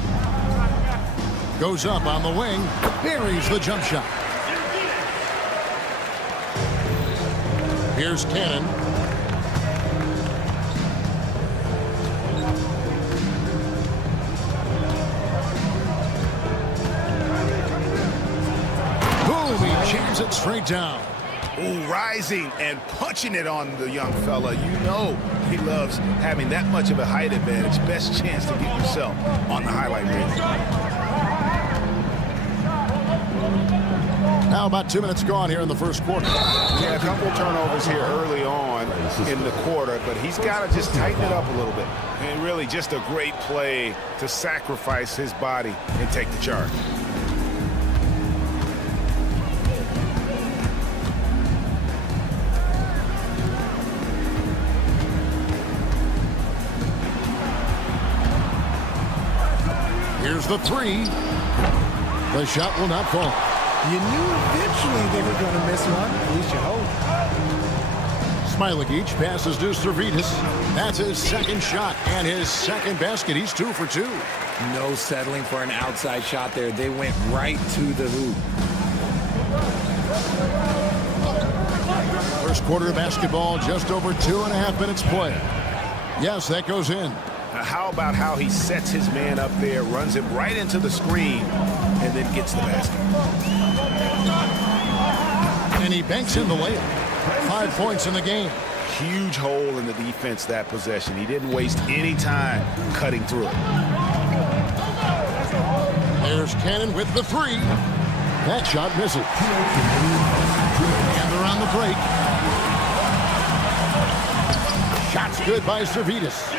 Goes up on the wing. Buries the jump shot. Here's Cannon. Boom! He jams it straight down. Ooh, rising and punching it on the young fella. You know he loves having that much of a height advantage. Best chance to get yourself on the highlight reel. Now about 2 minutes gone here in the first quarter. Yeah, a couple turnovers here early on in the quarter, but he's got to just tighten it up a little bit. And really just a great play to sacrifice his body and take the charge. Here's the three. The shot will not fall. You knew eventually they were going to miss one. At least you hope. Smilagic passes to Servidis. That's his second shot and his second basket. He's 2 for 2. No settling for an outside shot there. They went right to the hoop. First quarter of basketball, just over 2.5 minutes play. Yes, that goes in. Now, how about how he sets his man up there, runs him right into the screen, and then gets the basket. And he banks in the layup. 5 points in the game. Huge hole in the defense that possession. He didn't waste any time cutting through it. There's Cannon with the three. That shot misses. And they're on the break. Shot's good by Servidis.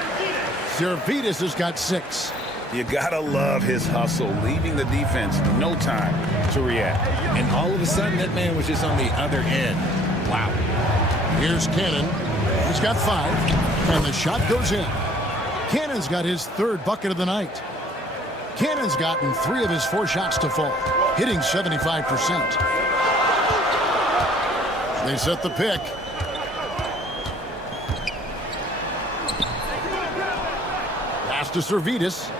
Servidis has got 6. You gotta love his hustle, leaving the defense no time to react. And all of a sudden, that man was just on the other end. Wow. Here's Cannon. He's got 5. And the shot goes in. Cannon's got his 3rd bucket of the night. Cannon's gotten 3 of his 4 shots to fall, hitting 75%. They set the pick. Pass to Servidis.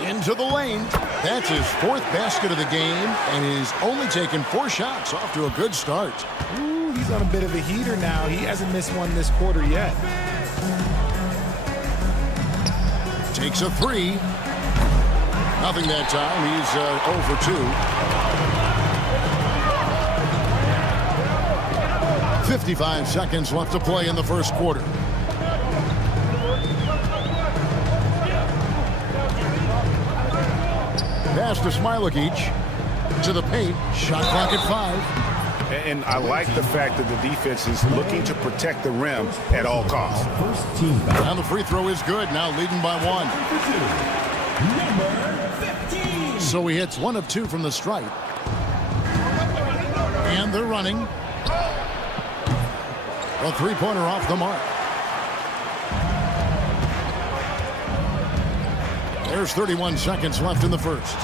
Into the lane. That's his 4th basket of the game, and he's only taken 4 shots. Off to a good start. Ooh, he's on a bit of a heater now. He hasn't missed one this quarter yet. Takes a 3. Nothing that time. He's 0 for 2. 55 seconds left to play in the first quarter. Pass to Smilagic. To the paint. Shot clock at 5. And I like the fact that the defense is looking to protect the rim at all costs. And the free throw is good. Now leading by 1. So he hits 1 of 2 from the stripe. And they're running. A three-pointer off the mark. There's 31 seconds left in the first.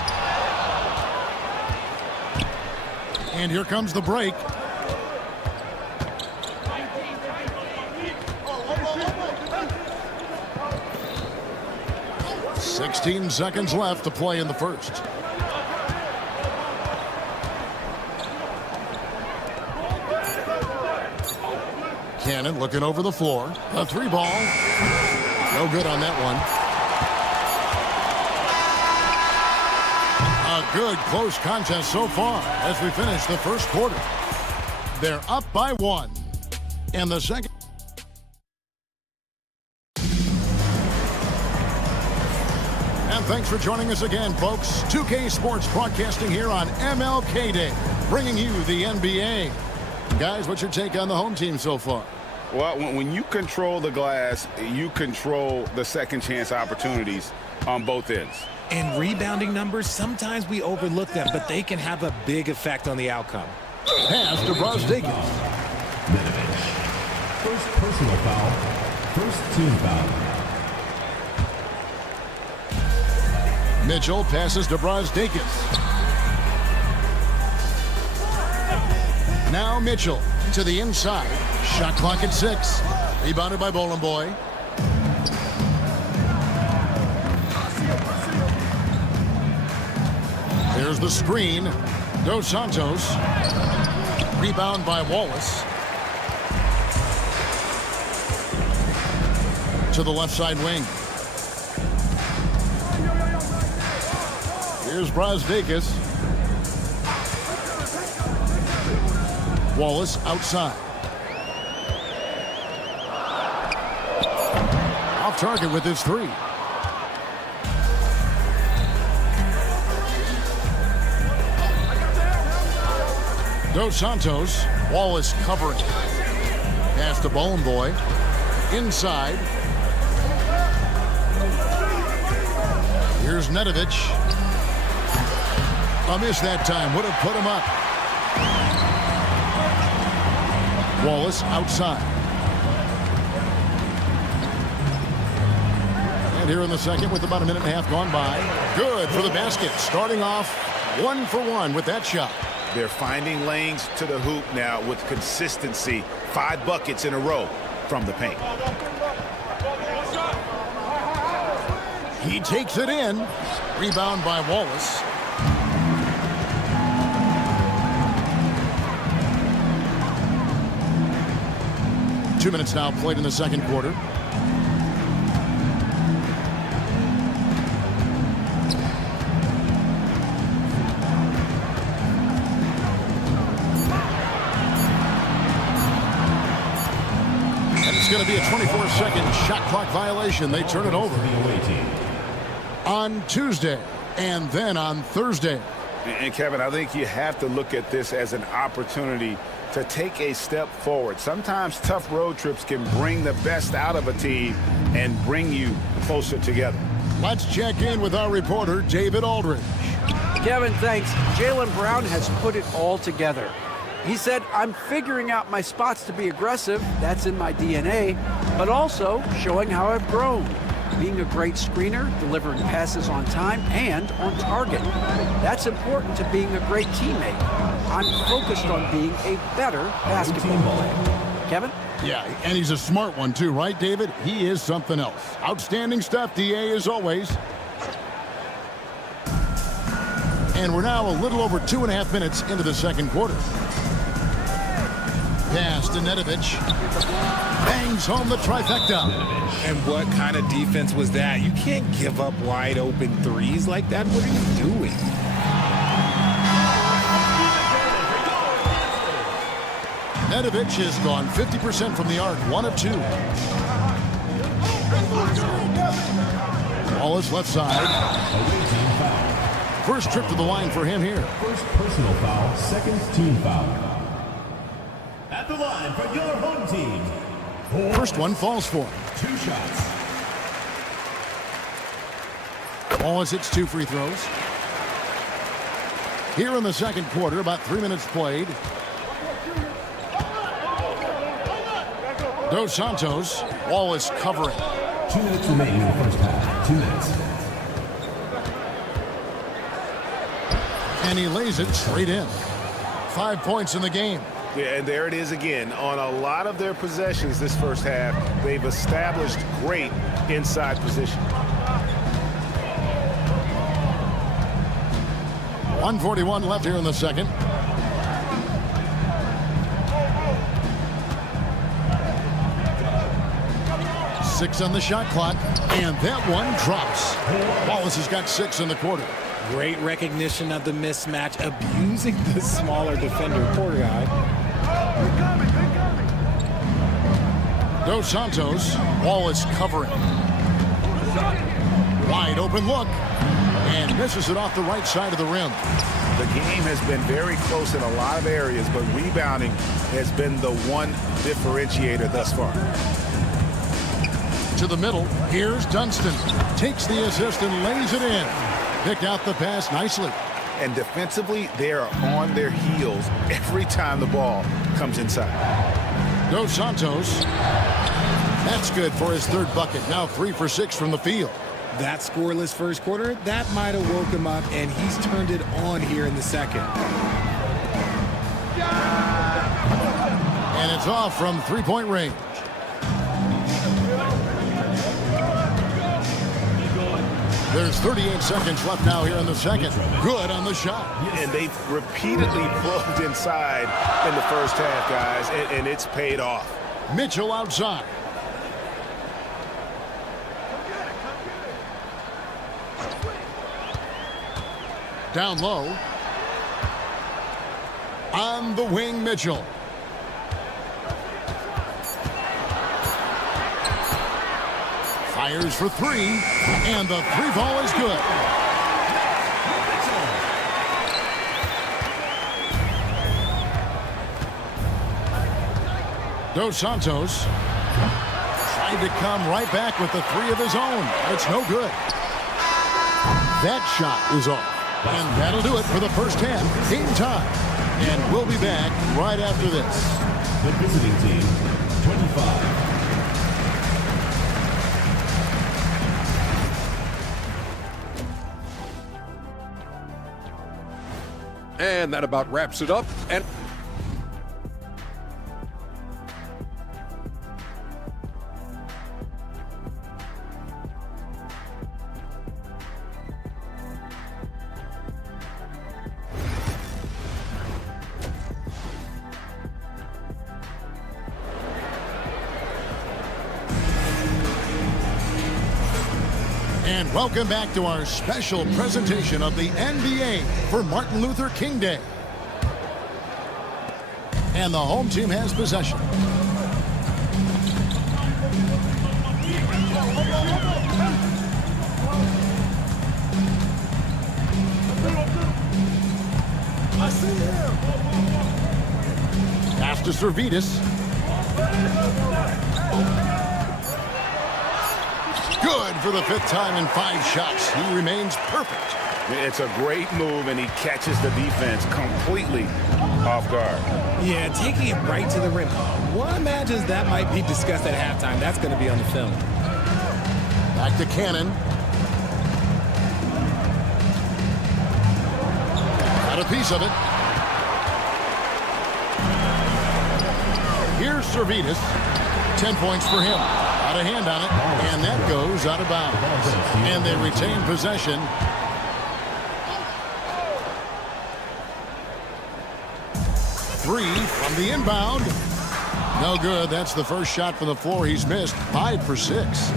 And here comes the break. "16 seconds left to play in the first. Cannon looking over the floor. A 3 ball. No good on that one. A good close contest so far as we finish the first quarter. They're up by 1. And the second. And thanks for joining us again, folks. 2K Sports broadcasting here on MLK Day, bringing you the NBA. Guys, what's your take on the home team so far? Well, when you control the glass, you control the second chance opportunities on both ends. And rebounding numbers, sometimes we overlook them, but they can have a big effect on the outcome. Pass to Brazdeikis. First personal foul. First team foul. Mitchell passes to Brazdeikis. Now Mitchell to the inside. Shot clock at 6. Rebounded by Boy. There's the screen. Dos Santos. Rebound by Wallace. To the left side wing. Here's Brazdeikis. Wallace outside. Off target with his 3. Dos Santos. Wallace covering. Pass to Boy. Inside. Here's Nedovic. A miss that time. Would have put him up. Wallace outside. stand here in the second with about a minute and a half gone by. Good for the basket. Starting off 1 for 1 with that shot. They're finding lanes to the hoop now with consistency. 5 buckets in a row from the paint. He takes it in. Rebound by Wallace. Two minutes now played in the second quarter. And it's going to be a 24-second shot clock violation. They turn it over on Tuesday and then on Thursday. And Kevin, I think you have to look at this as an opportunity to take a step forward. Sometimes tough road trips can bring the best out of a team and bring you closer together. Let's check in with our reporter, David Aldridge. Kevin, thanks. Jaylen Brown has put it all together. He said, I'm figuring out my spots to be aggressive. That's in my DNA, but also showing how I've grown. Being a great screener, delivering passes on time and on target. That's important to being a great teammate. I'm focused on being a better basketball player. Kevin? Yeah, and he's a smart one too, right, David? He is something else. Outstanding stuff, DA, as always. And we're now a little over 2.5 minutes into the second quarter. Pass to Nedovic. Bangs home the trifecta. And what kind of defense was that? You can't give up wide open threes like that. What are you doing? Nedovic has gone 50% from the arc, 1 of 2. Wallace left side. First trip to the line for him here. First personal foul, second team foul. At the line for your home team. First one falls for him. 2 shots. Wallace hits 2 free throws. Here in the second quarter, about 3 minutes played. Dos Santos, Wallace covering. 2 minutes remaining in the first half. 2 minutes. And he lays it straight in. 5 points in the game. Yeah, and there it is again. On a lot of their possessions this first half, they've established great inside position. 1:41 left here in the second. Six on the shot clock, and that one drops. Wallace has got 6 in the quarter. Great recognition of the mismatch, abusing the smaller defender, poor guy. Dos Santos, Wallace covering. Wide open look, and misses it off the right side of the rim. The game has been very close in a lot of areas, but rebounding has been the one differentiator thus far. To the middle, here's Dunston. Takes the assist and lays it in. Picked out the pass nicely. And defensively, they are on their heels every time the ball comes inside. Dos Santos. That's good for his 3rd bucket. Now 3 for 6 from the field. That scoreless first quarter, that might have woke him up, and he's turned it on here in the second. And it's off from 3-point range. There's 38 seconds left now here in the second. Good on the shot. And they've repeatedly plugged inside in the first half, guys, and it's paid off. Mitchell outside. Down low. On the wing, Mitchell. Fires for 3, and the 3 ball is good. Dos Santos tried to come right back with the 3 of his own. It's no good. That shot is off. And that'll do it for the first half. Game time. And we'll be back right after this. The visiting team, 25. And that about wraps it up. And And welcome back to our special presentation of the NBA for Martin Luther King Day. And the home team has possession. Pass to Servetus. Good for the 5th time in 5 shots. He remains perfect. It's a great move, and he catches the defense completely off guard. Yeah, taking it right to the rim. One imagines that might be discussed at halftime. That's going to be on the film. Back to Cannon. Got a piece of it. Here's Servetus. 10 points for him. Out of hand on it, and that goes out of bounds. And they retain possession. Three from the inbound. No good. That's the first shot from the floor he's missed. 5 for 6.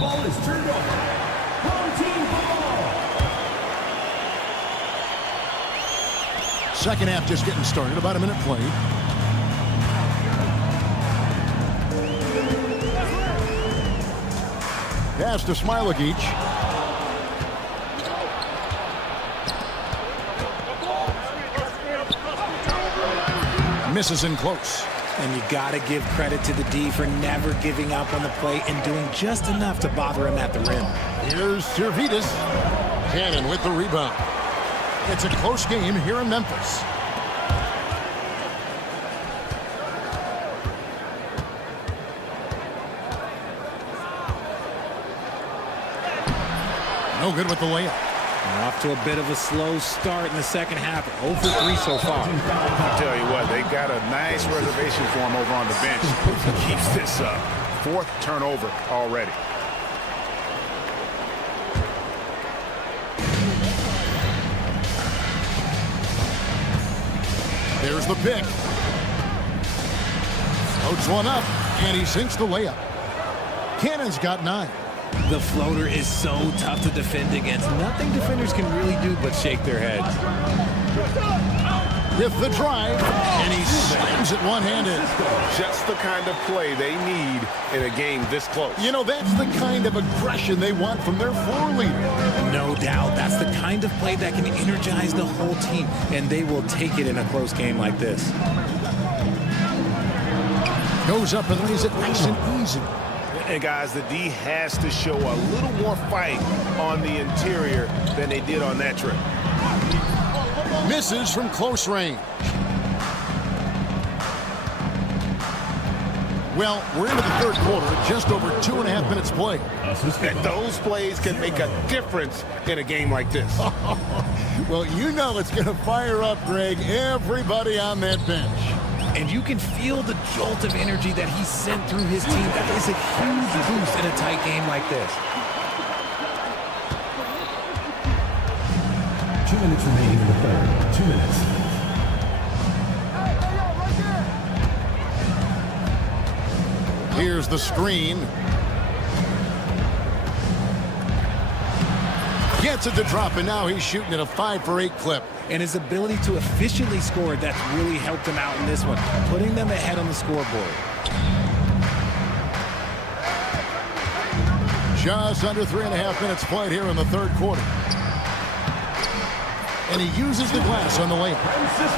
Ball is turned over. Home team ball. Second half just getting started. About a minute played. Pass to Smilagic. Misses in close. And you got to give credit to the D for never giving up on the play and doing just enough to bother him at the rim. Here's Servetus. Cannon with the rebound. It's a close game here in Memphis. No good with the layup. We're off to a bit of a slow start in the second half. 0 for 3 so far. I'll tell you what, they got a nice reservation for him over on the bench. He keeps this up. 4th turnover already. There's the pick. Floats one up, and he sinks the layup. Cannon's got 9. The floater is so tough to defend against. Nothing defenders can really do but shake their heads. With the drive, and he slams it one-handed. Just the kind of play they need in a game this close. You know, that's the kind of aggression they want from their floor leader. No doubt. That's the kind of play that can energize the whole team, and they will take it in a close game like this. Goes up and lays it nice and easy. And guys, the D has to show a little more fight on the interior than they did on that trip. Misses from close range. Well, we're into the 3rd quarter, just over 2.5 minutes played. And those plays can make a difference in a game like this. Well, you know it's going to fire up, Greg, everybody on that bench. And you can feel the jolt of energy that he sent through his team. That is a huge boost in a tight game like this. 2 minutes remaining in the 3rd. 2 minutes. Here's the screen. Gets it to drop, and now he's shooting at a 5 for 8 clip. And his ability to efficiently score, that's really helped him out in this one, putting them ahead on the scoreboard. Just under 3.5 minutes played here in the 3rd quarter. And he uses the glass on the layup.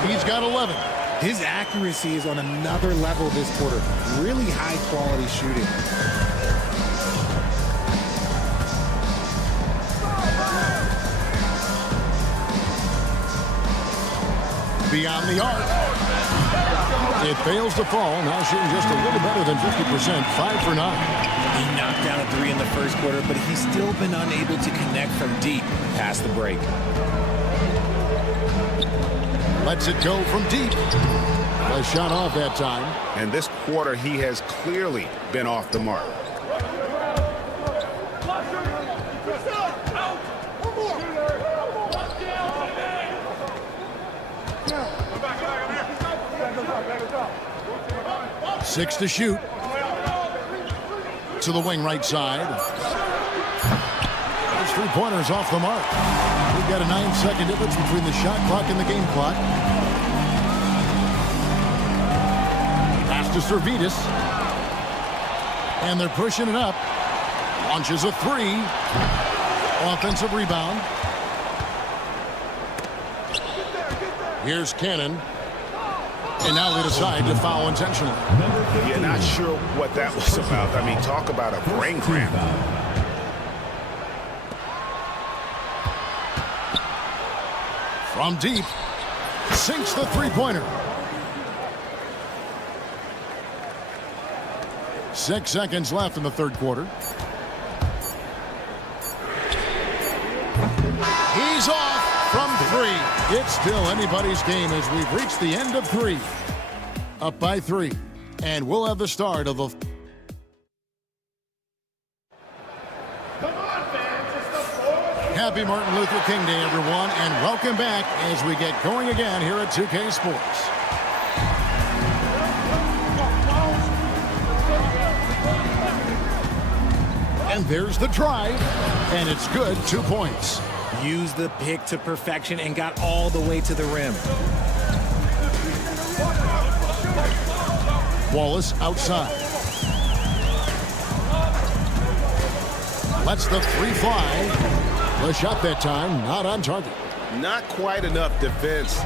He's got 11. His accuracy is on another level this quarter. Really high quality shooting. Beyond the arc. It fails to fall. Now shooting just a little better than 50%. 5 for 9. He knocked down a 3 in the first quarter, but he's still been unable to connect from deep past the break. Lets it go from deep. A shot off that time. And this quarter, he has clearly been off the mark. Six to shoot. To the wing right side. Those three-pointers off the mark. We've got a 9-second difference between the shot clock and the game clock. Pass to Zalgiris. And they're pushing it up. Launches a three. Offensive rebound. Here's Cannon. And now they decide to foul intentionally. You're not sure what that was about. I mean, talk about a brain cramp. From deep, sinks the three-pointer. 6 seconds left in the third quarter. He's off from three. It's still anybody's game as we've reached the end of three. Up by 3. And we'll have the start of the... Happy Martin Luther King Day, everyone, and welcome back as we get going again here at 2K Sports. And there's the drive, and it's good. 2 points. Used the pick to perfection and got all the way to the rim. Wallace outside. Lets the three fly. The shot that time, not on target. Not quite enough defense.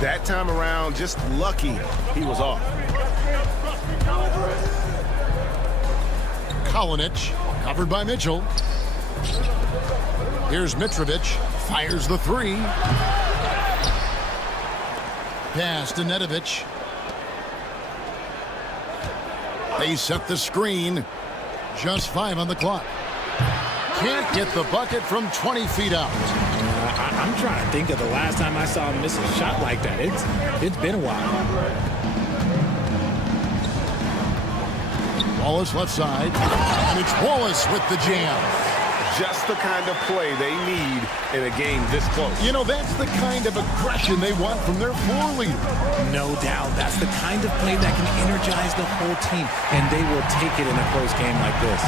That time around, just lucky he was off. Kalinic, covered by Mitchell. Here's Mitrovic, fires the three. Pass to Nedovic. They set the screen. Just 5 on the clock. Can't get the bucket from 20 feet out. I'm trying to think of the last time I saw him miss a shot like that. It's been a while. Wallace left side. And it's Wallace with the jam. Just the kind of play they need in a game this close. You know, that's the kind of aggression they want from their floor leader. No doubt. That's the kind of play that can energize the whole team, and they will take it in a close game like this.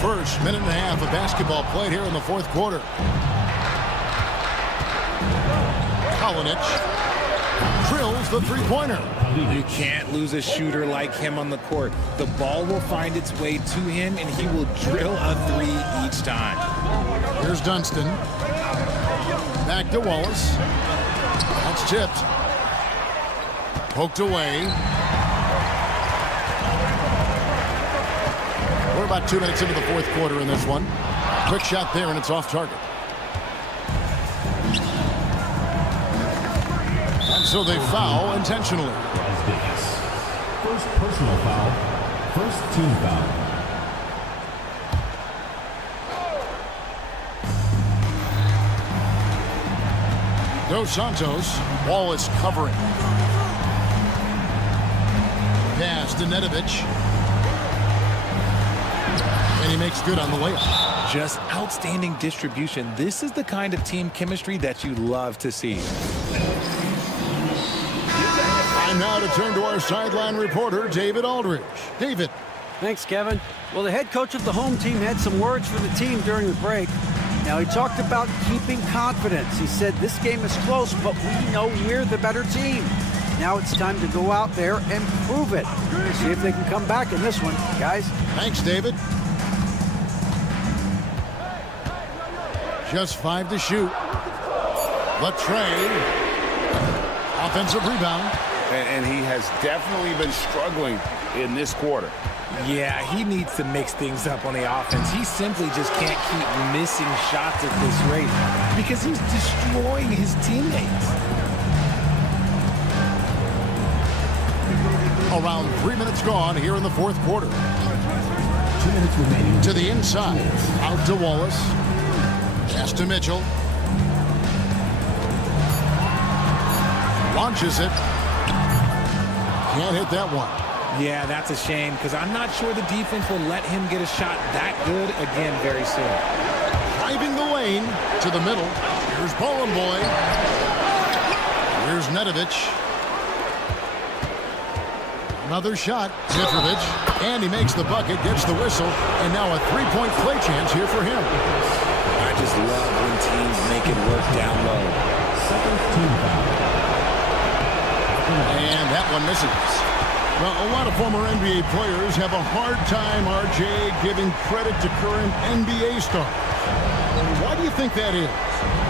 First minute and a half of basketball played here in the fourth quarter. Kalinic drills the three-pointer. You can't lose a shooter like him on the court. The ball will find its way to him, and he will drill a three each time. Here's Dunston. Back to Wallace. That's tipped. Poked away. We're about 2 minutes into the fourth quarter in this one. Quick shot there, and it's off target. And so they foul intentionally. First personal foul. First team foul. Dos Santos. Wallace covering. Pass to Nedovic. And he makes good on the layup. Just outstanding distribution. This is the kind of team chemistry that you love to see. Time now to turn to our sideline reporter, David Aldridge. David. Thanks, Kevin. Well, the head coach of the home team had some words for the team during the break. Now, he talked about keeping confidence. He said this game is close, but we know we're the better team. Now it's time to go out there and prove it. See if they can come back in this one, guys. Thanks, David. Just 5 to shoot. Latrey. Offensive rebound. And he has definitely been struggling in this quarter. Yeah, he needs to mix things up on the offense. He simply just can't keep missing shots at this rate because he's destroying his teammates. Around 3 minutes gone here in the fourth quarter. 2 minutes remaining. To the inside. Out to Wallace. Pass to Mitchell. Launches it. Can't hit that one. Yeah, that's a shame because I'm not sure the defense will let him get a shot that good again very soon. Driving the lane to the middle. Here's Bowen Boy. Here's Nedovic. Another shot. Mitrovic. And he makes the bucket, gets the whistle, and now a three-point play chance here for him. I just love when teams make it work down low. Second team foul. And that one misses. Well, a lot of former NBA players have a hard time, RJ, giving credit to current NBA stars. Why do you think that is?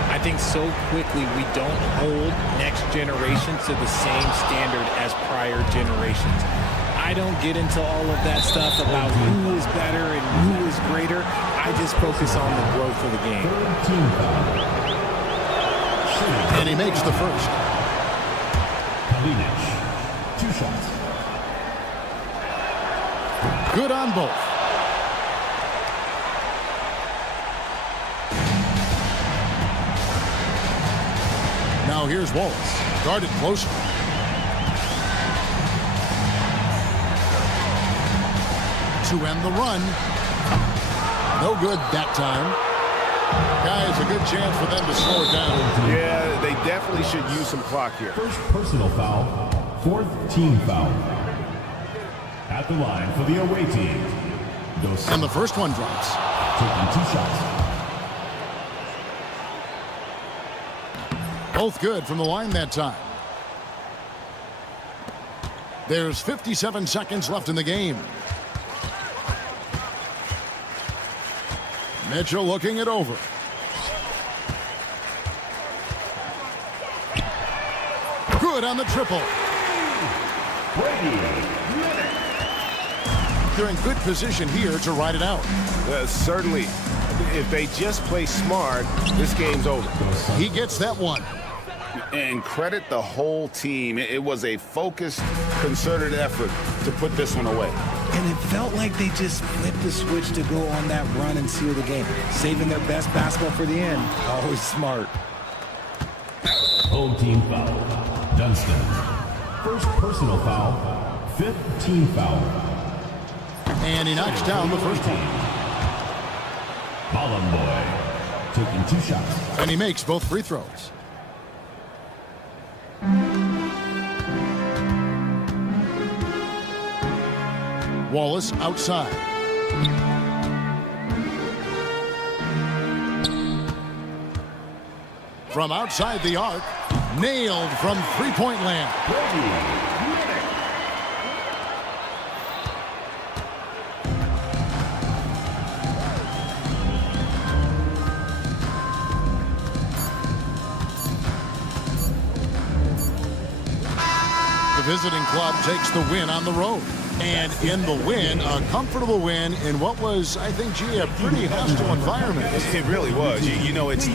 I think so quickly we don't hold next generation to the same standard as prior generations. I don't get into all of that stuff about who is better and who is greater. I just focus on the growth of the game. And he makes the first. Kalinic, 2 shots. Good on both. Now here's Wallace. Guarded closer. To end the run. No good that time. Guys, a good chance for them to slow it down. Yeah, they definitely should use some clock here. First personal foul, 4th team foul. At the line for the away team. And the first one drops. Taking 2 shots. Both good from the line that time. There's 57 seconds left in the game. Mitchell looking it over. Good on the triple. They're in good position here to ride it out. Certainly, if they just play smart, this game's over. He gets that one. And credit the whole team. It was a focused, concerted effort to put this one away. And it felt like they just flipped the switch to go on that run and seal the game. Saving their best basketball for the end. Always smart. Home team foul. Dunston. First personal foul. 5th team foul. And he knocks down the first one. Boy taking 2 shots. And he makes both free throws. Wallace outside. From outside the arc, nailed from three-point land. The visiting club takes the win on the road. And in the win, a comfortable win in what was, I think, gee, a pretty hostile environment. It really was. You know, it's...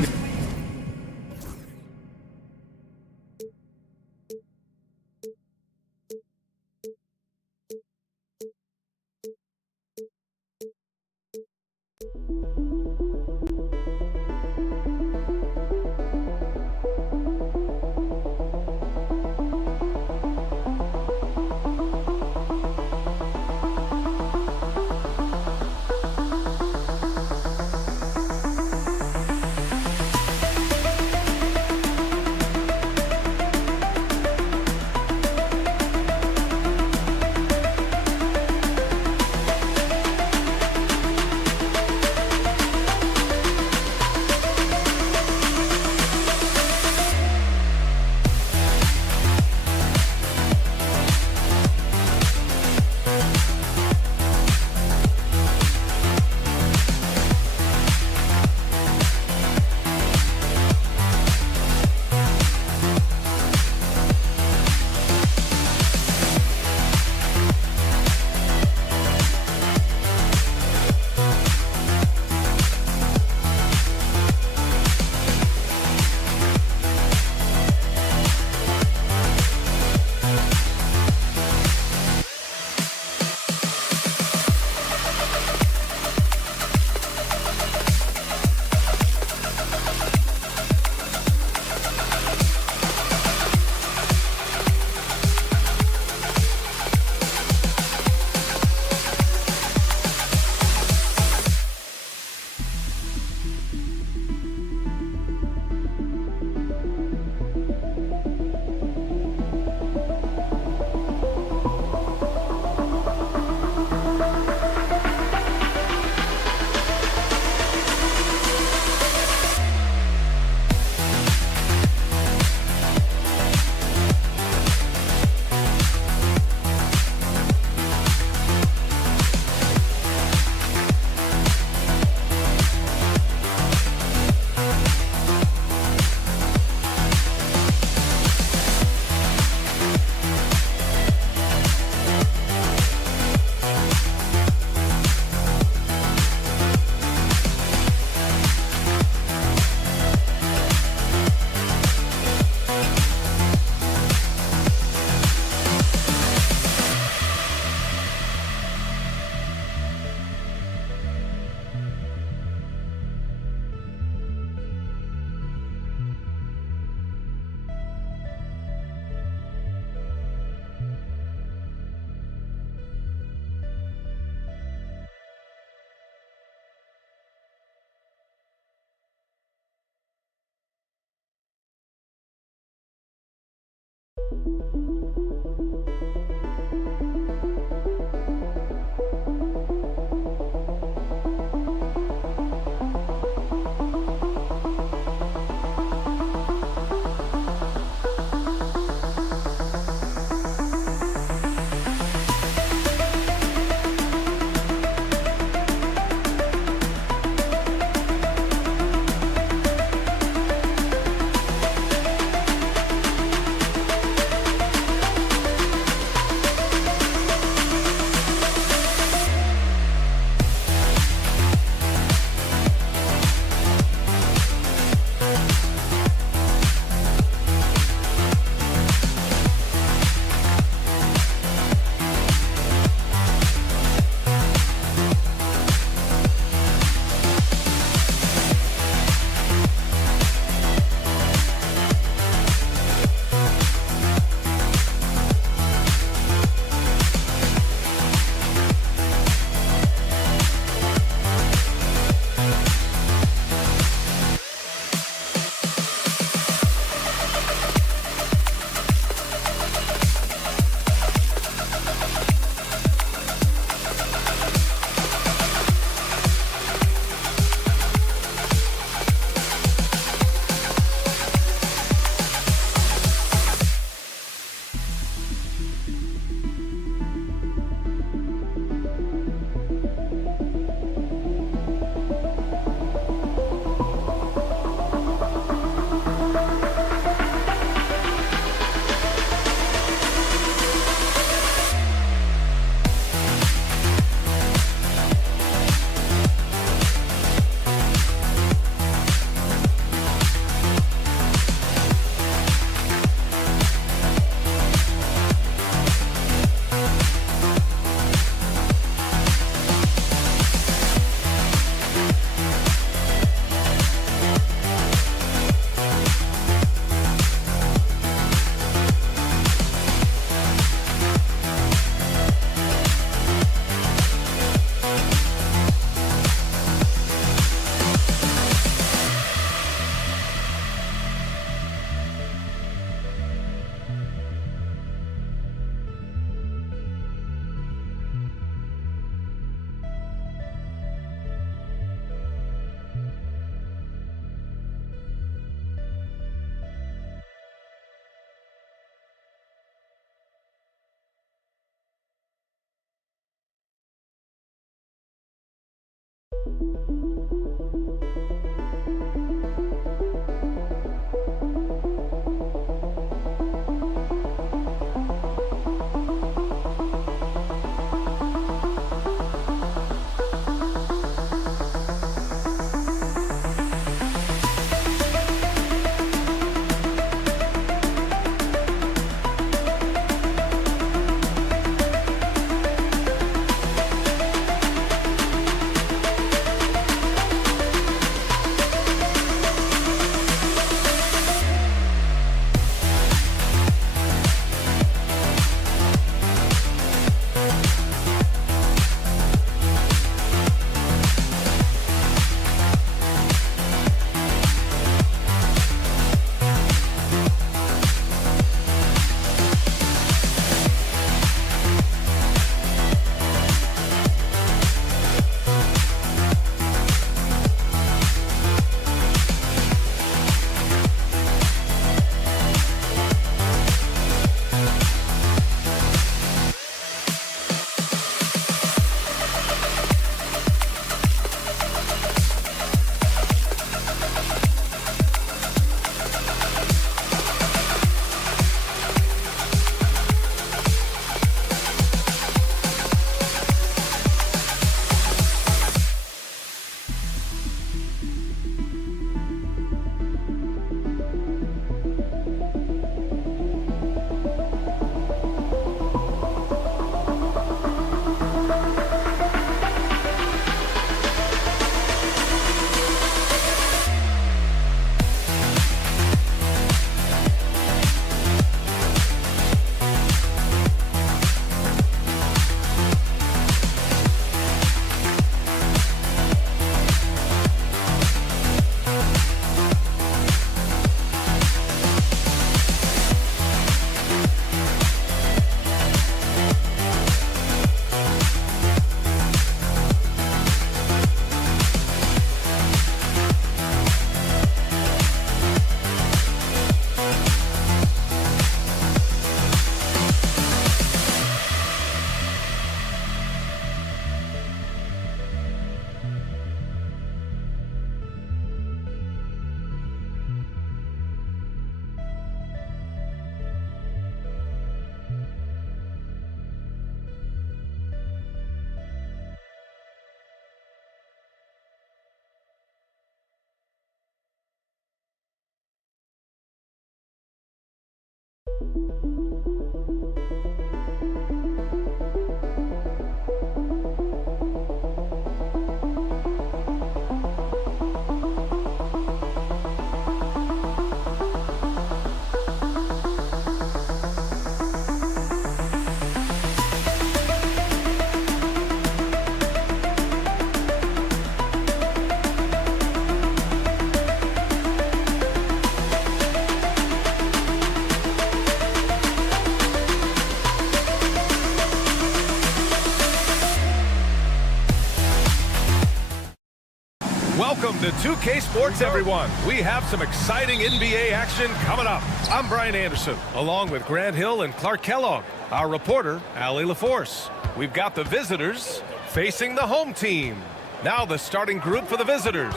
Welcome to 2K Sports, everyone. We have some exciting NBA action coming up. I'm Brian Anderson, along with Grant Hill and Clark Kellogg. Our reporter, Allie LaForce. We've got the visitors facing the home team. Now the starting group for the visitors.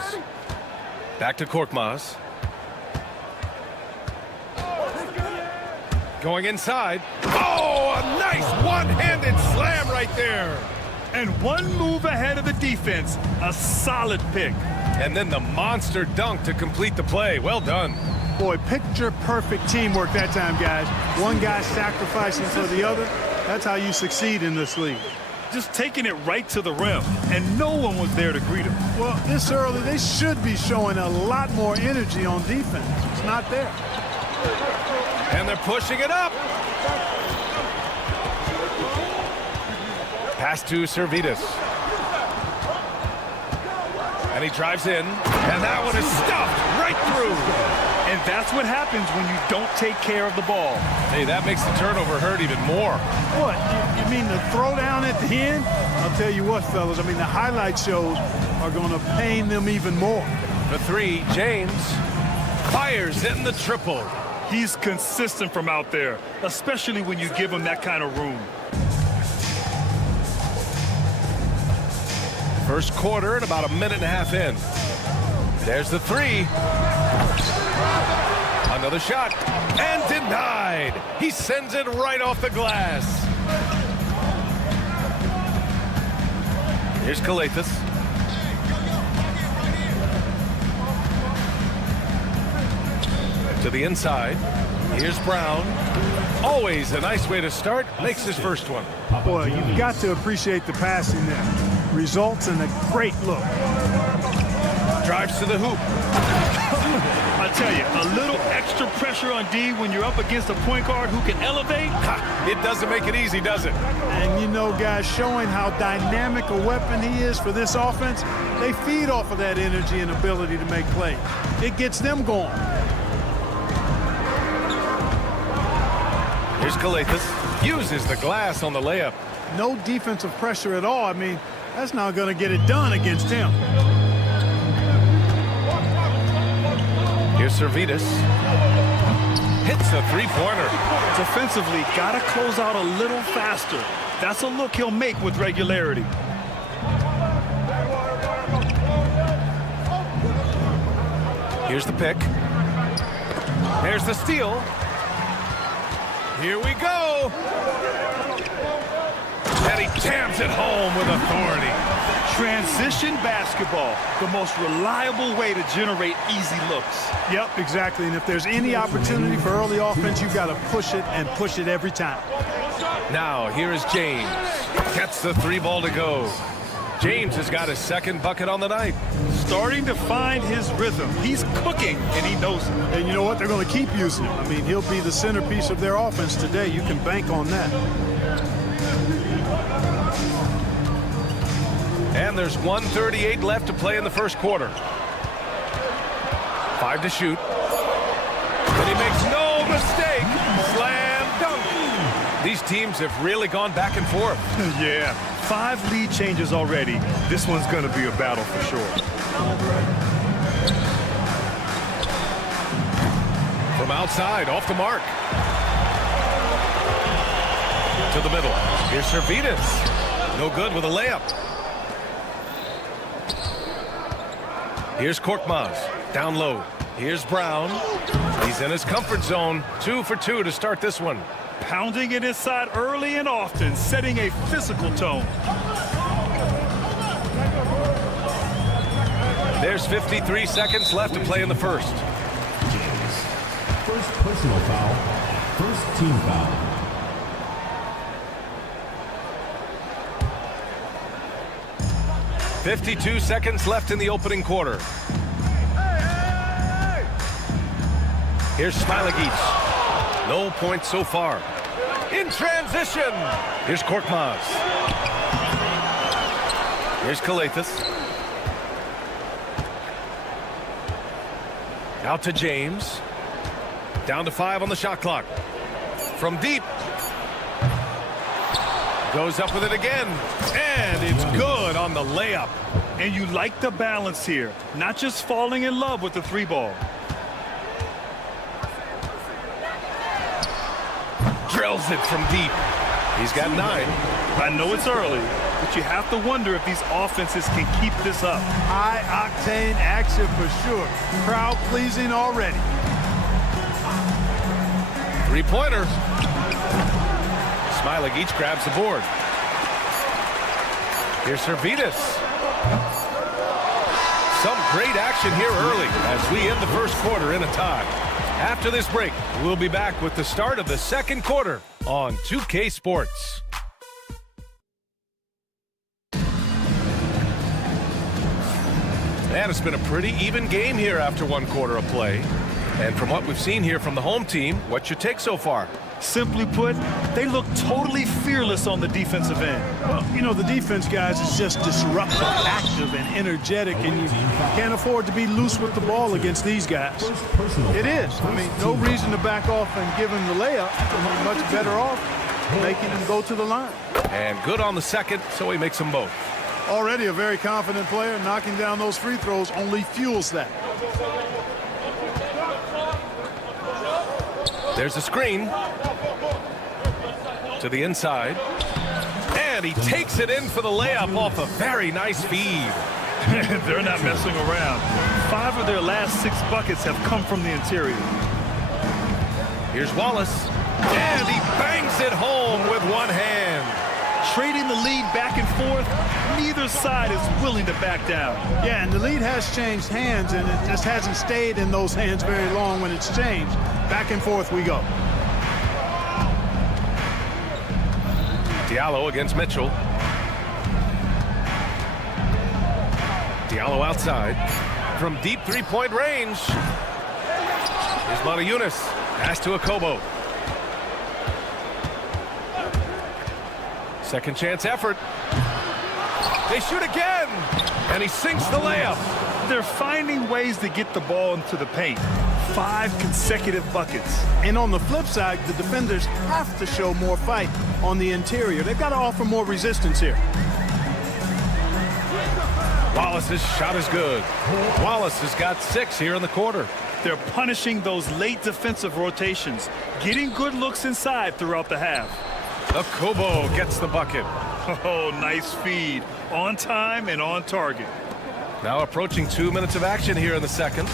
Back to Korkmaz. Going inside. Oh, a nice one-handed slam right there. And one move ahead of the defense. A solid pick. And then the monster dunk to complete the play. Well done. Boy, picture-perfect teamwork that time, guys. One guy sacrificing for the other. That's how you succeed in this league. Just taking it right to the rim, and no one was there to greet him. Well, this early, they should be showing a lot more energy on defense. It's not there. And they're pushing it up. Pass to Servetus. And he drives in, and that one is stuffed right through. And that's what happens when you don't take care of the ball. Hey, that makes the turnover hurt even more. What, you mean the throwdown at the end? I'll tell you what, fellas, I mean, the highlight shows are going to pain them even more. The three, James fires in the triple. He's consistent from out there, especially when you give him that kind of room. First quarter and about a minute and a half in. There's the three. Another shot. And denied. He sends it right off the glass. Here's Kalathis. To the inside. Here's Brown. Always a nice way to start. Makes his first one. Boy, you've got to appreciate the passing there. Results in a great look. Drives to the hoop. I tell you, a little extra pressure on D when you're up against a point guard who can elevate. It doesn't make it easy, does it? And you know, guys, showing how dynamic a weapon he is for this offense, they feed off of that energy and ability to make plays. It gets them going. Here's Kalathis. Uses the glass on the layup. No defensive pressure at all. I mean, that's not going to get it done against him. Here's Servetus. Hits a three-pointer. Defensively, got to close out a little faster. That's a look he'll make with regularity. Here's the pick. There's the steal. Here we go. And he jams it home with authority. Transition basketball, the most reliable way to generate easy looks. Yep, exactly. And if there's any opportunity for early offense, you've got to push it and push it every time. Now, here is James. Gets the three ball to go. James has got his second bucket on the night. Starting to find his rhythm. He's cooking, and he knows it. And you know what? They're going to keep using him. I mean, he'll be the centerpiece of their offense today. You can bank on that. And there's 1:38 left to play in the first quarter. 5 to shoot. And he makes no mistake. Slam dunk. These teams have really gone back and forth. Yeah, 5 lead changes already. This one's going to be a battle for sure. From outside, off the mark. To the middle. Here's Servetus. No good with a layup. Here's Korkmaz. Down low. Here's Brown. He's in his comfort zone. 2 for 2 to start this one. Pounding it inside early and often, setting a physical tone. There's 53 seconds left to play in the first. First personal foul. First team foul. .52 seconds left in the opening quarter. Here's Smilagic. No points so far. In transition. Here's Korkmaz. Here's Kalathis. Out to James. Down to 5 on the shot clock. From deep. Goes up with it again. And it's good on the layup. And you like the balance here. Not just falling in love with the 3-ball. Drills it from deep. He's got 9. I know it's early, but you have to wonder if these offenses can keep this up. High-octane action for sure. Crowd-pleasing already. 3-pointer. Smilagic grabs the board. Here's Servetus. Some great action here early as we end the first quarter in a tie. After this break, we'll be back with the start of the second quarter on 2K Sports. And it's been a pretty even game here after 1 quarter of play. And from what we've seen here from the home team, what's your take so far? Simply put, they look totally fearless on the defensive end. Well, you know, the defense, guys, is just disruptive, active, and energetic, and you can't afford to be loose with the ball against these guys. It is. I mean, no reason to back off and give him the layup. You're much better off making him go to the line. And good on the second, so he makes them both. Already a very confident player. Knocking down those free throws only fuels that. There's a screen. To the inside. And And he takes it in for the layup off a very nice feed. They're not messing around. 5 of their last 6 buckets have come from the interior. Here's Wallace. And he bangs it home with one hand. Trading the lead back and forth, neither side is willing to back down. Yeah, and the lead has changed hands, and it just hasn't stayed in those hands very long when it's changed. Back and forth we go. Diallo against Mitchell. Diallo outside from deep three-point range. Here's Monaco. Pass to Akobo. Second chance effort. They shoot again, and he sinks the layup. They're finding ways to get the ball into the paint. 5 consecutive buckets. And on the flip side, the defenders have to show more fight on the interior. They've got to offer more resistance here. Wallace's shot is good. Wallace has got 6 here in the quarter. They're punishing those late defensive rotations, getting good looks inside throughout the half. Akobo gets the bucket. Oh, nice feed. On time and on target. Now approaching 2 minutes of action here in the second.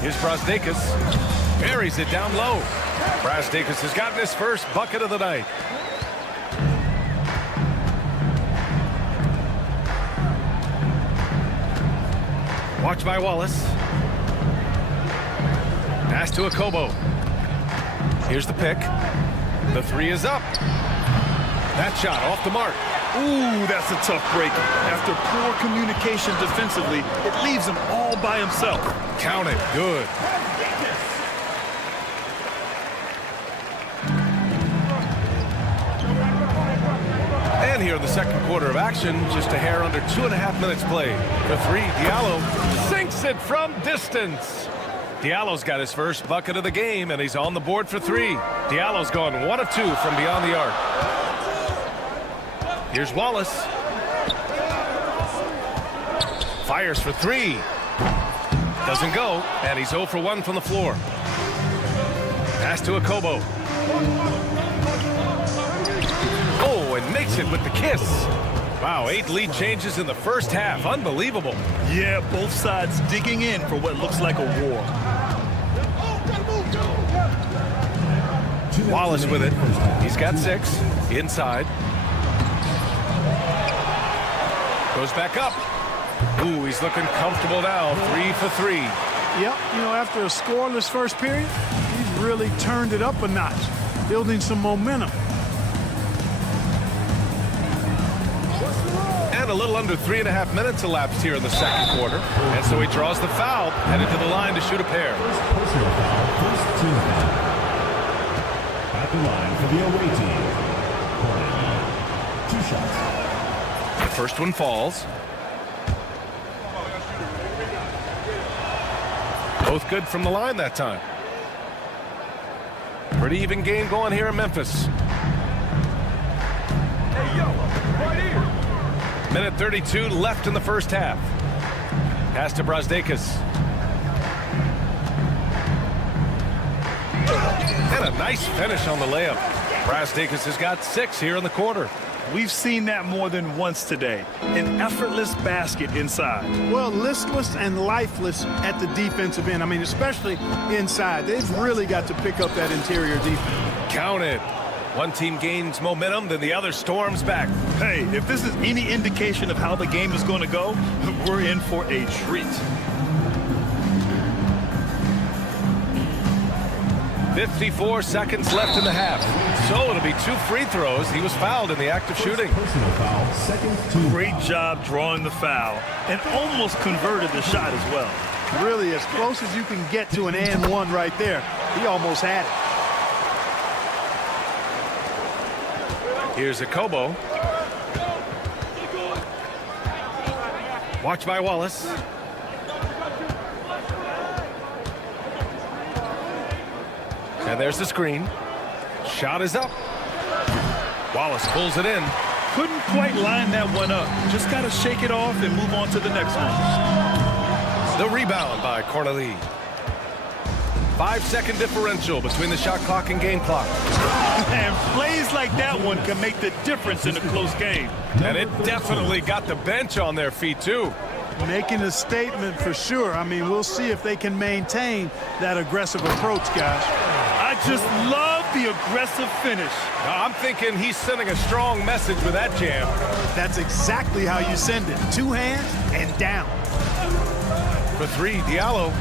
Here's Brazdeikis. Buries it down low. Brazdeikis has gotten his first bucket of the night. Watch by Wallace. Pass to Akobo. Here's the pick. The 3 is up. That shot off the mark. Ooh, that's a tough break. After poor communication defensively, it leaves him all by himself. Count it. Good. And here in the second quarter of action, just a hair under 2.5 minutes played. The 3, Diallo sinks it from distance. Diallo's got his first bucket of the game, and he's on the board for 3. Diallo's gone 1 of 2 from beyond the arc. Here's Wallace. Fires for 3. Doesn't go, and he's 0 for 1 from the floor. Pass to Akobo. Oh, and makes it with the kiss. Wow, 8 lead changes in the first half. Unbelievable. Yeah, both sides digging in for what looks like a war. Wallace with it. He's got 6. Inside. Goes back up. Ooh, he's looking comfortable now. 3 for 3. Yep, you know, after a scoreless first period, he's really turned it up a notch, building some momentum. And a little under 3.5 minutes elapsed here in the second quarter. And so he draws the foul, headed to the line to shoot a pair. Personal foul, first team foul. At the line for the away team. 2 shots. The first one falls. Both good from the line that time. Pretty even game going here in Memphis. Minute 32 left in the first half. Pass to Brazdeikis. And a nice finish on the layup. Brazdeikis has got 6 here in the quarter. We've seen that more than once today. An effortless basket inside. Well, listless and lifeless at the defensive end. I mean, especially inside. They've really got to pick up that interior defense. Count it. One team gains momentum, then the other storms back. Hey, if this is any indication of how the game is going to go, we're in for a treat. 54 seconds left in the half. So it'll be 2 free throws. He was fouled in the act of shooting. Personal foul, second team. Great job drawing the foul and almost converted the shot as well. Really, as close as you can get to an and one right there. He almost had it. Here's Akobo. Watch by Wallace. And there's the screen. Shot is up. Wallace pulls it in. Couldn't quite line that one up. Just got to shake it off and move on to the next one. The rebound by Corneli. 5-second differential between the shot clock and game clock. And plays like that one can make the difference in a close game. And it definitely got the bench on their feet, too. Making a statement for sure. I mean, we'll see if they can maintain that aggressive approach, guys. I just love the aggressive finish. Now, I'm thinking he's sending a strong message with that jam. That's exactly how you send it. 2 hands and down. For 3, Diallo.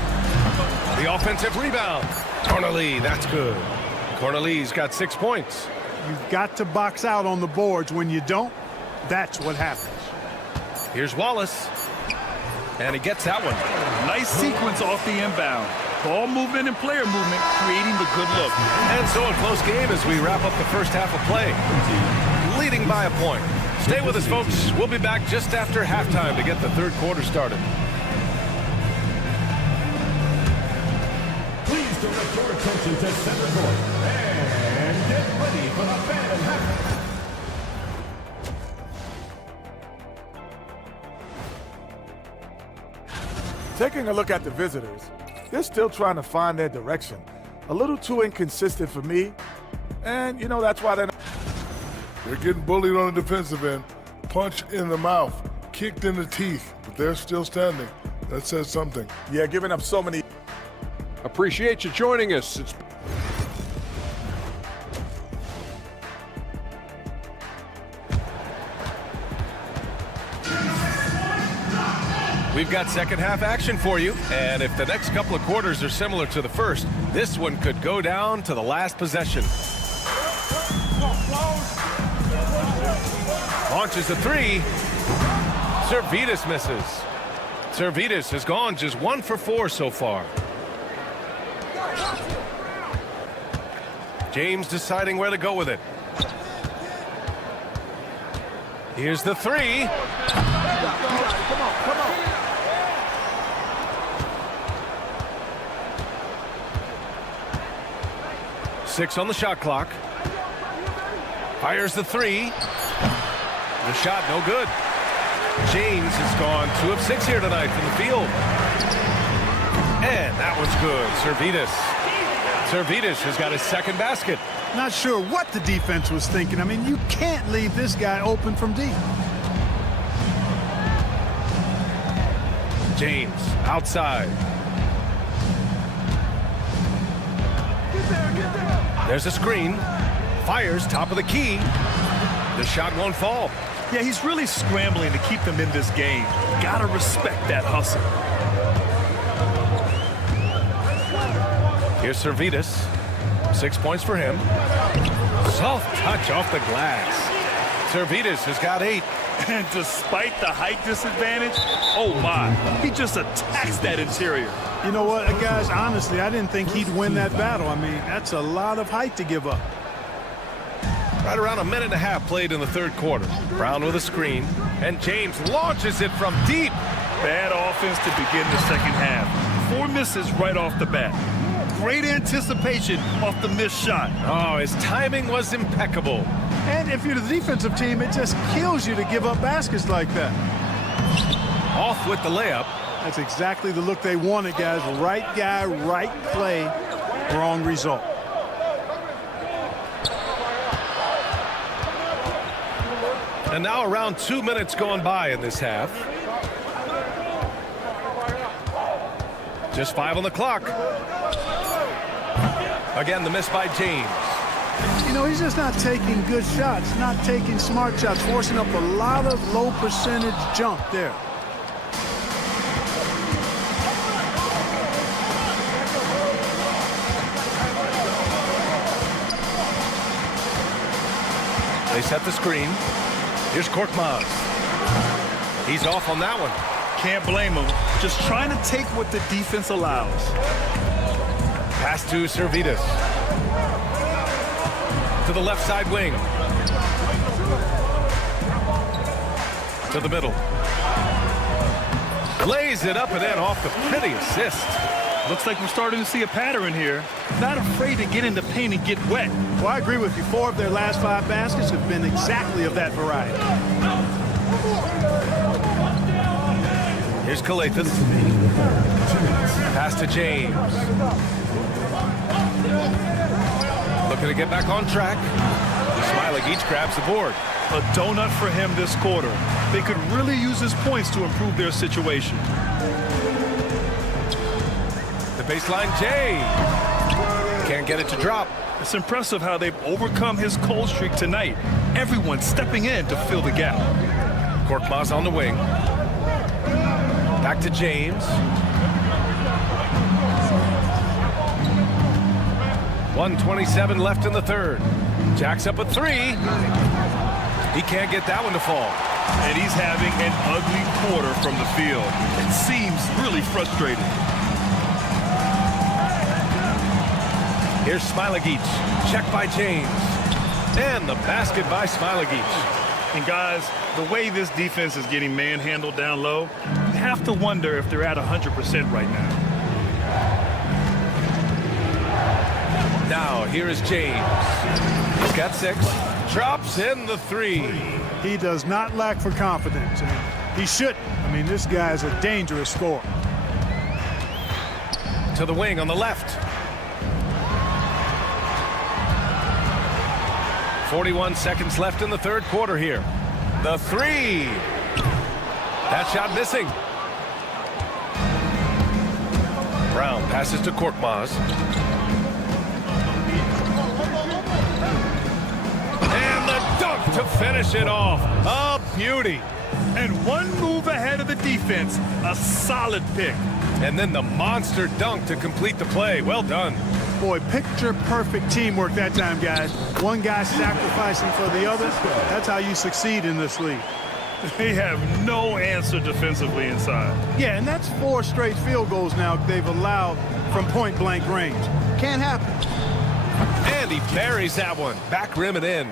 The offensive rebound. Corneli, that's good. Corneli's got 6 points. You've got to box out on the boards. When you don't, that's what happens. Here's Wallace. And he gets that one. Nice sequence off the inbound. Ball movement and player movement creating the good look. And so a close game as we wrap up the first half of play. Leading by a point. Stay with us, folks. We'll be back just after halftime to get the third quarter started. Please direct your attention to center court and get ready for the fan half. Taking a look at the visitors, they're still trying to find their direction. A little too inconsistent for me, and you know that's why they're getting bullied on the defensive end, punched in the mouth, kicked in the teeth, but they're still standing. That says something. Yeah, giving up so many. Appreciate you joining us. We've got second half action for you, and if the next couple of quarters are similar to the first, this one could go down to the last possession. Launches a 3. Servetus misses. Servetus has gone just 1 for 4 so far. James deciding where to go with it. Here's the 3. Come on. 6 on the shot clock. Fires the 3. The shot no good. James has gone 2 of 6 here tonight from the field. And that was good. Servetus has got his second basket. Not sure what the defense was thinking. I mean, you can't leave this guy open from deep. James outside. There's a screen. Fires top of the key. The shot won't fall. Yeah, he's really scrambling to keep them in this game. Gotta respect that hustle. Here's Servetus. 6 points for him. Soft touch off the glass. Servetus has got 8. And despite the height disadvantage, oh my, he just attacks that interior. You know what, guys, honestly, I didn't think he'd win that battle. I mean, that's a lot of height to give up. Right around a minute and a half played in the third quarter. Brown with a screen, and James launches it from deep. Bad offense to begin the second half. 4 misses right off the bat. Great anticipation off the missed shot. Oh, his timing was impeccable. And if you're the defensive team, it just kills you to give up baskets like that. Off with the layup. That's exactly the look they wanted, guys. Right guy, right play, wrong result. And now around 2 minutes gone by in this half. Just 5 on the clock. Again, the miss by James. You know, he's just not taking good shots, not taking smart shots, forcing up a lot of low percentage jump there. They set the screen. Here's Korkmaz. He's off on that one. Can't blame him. Just trying to take what the defense allows. Pass to Servetus. To the left side wing. To the middle. Lays it up and in off the pretty assist. Looks like we're starting to see a pattern here. Not afraid to get in the paint and get wet. Well, I agree with you. 4 of their last 5 baskets have been exactly of that variety. Here's Calathan. Pass to James. Looking to get back on track. Zalgiris grabs the board. A donut for him this quarter. They could really use his points to improve their situation. The baseline, Jay. Can't get it to drop. It's impressive how they've overcome his cold streak tonight. Everyone stepping in to fill the gap. Korkmaz on the wing. Back to James. 1:27 left in the third. Jacks up a three. He can't get that one to fall. And he's having an ugly quarter from the field. It seems really frustrating. Here's Zalgiris. Check by James. And the basket by Zalgiris. And guys, the way this defense is getting manhandled down low, you have to wonder if they're at 100% right now. Now, here is James. He's got 6. Drops in the 3. He does not lack for confidence, and he shouldn't. I mean, this guy is a dangerous scorer. To the wing on the left. 41 seconds left in the third quarter here. The 3. That shot missing. Brown passes to Korkmaz. And the dunk to finish it off. A beauty. And one move ahead of the defense. A solid pick. And then the monster dunk to complete the play. Well done. Boy, picture-perfect teamwork that time, guys. One guy sacrificing for the other. That's how you succeed in this league. They have no answer defensively inside. Yeah, and that's 4 straight field goals now they've allowed from point-blank range. Can't happen. And he buries that one. Back rim and in.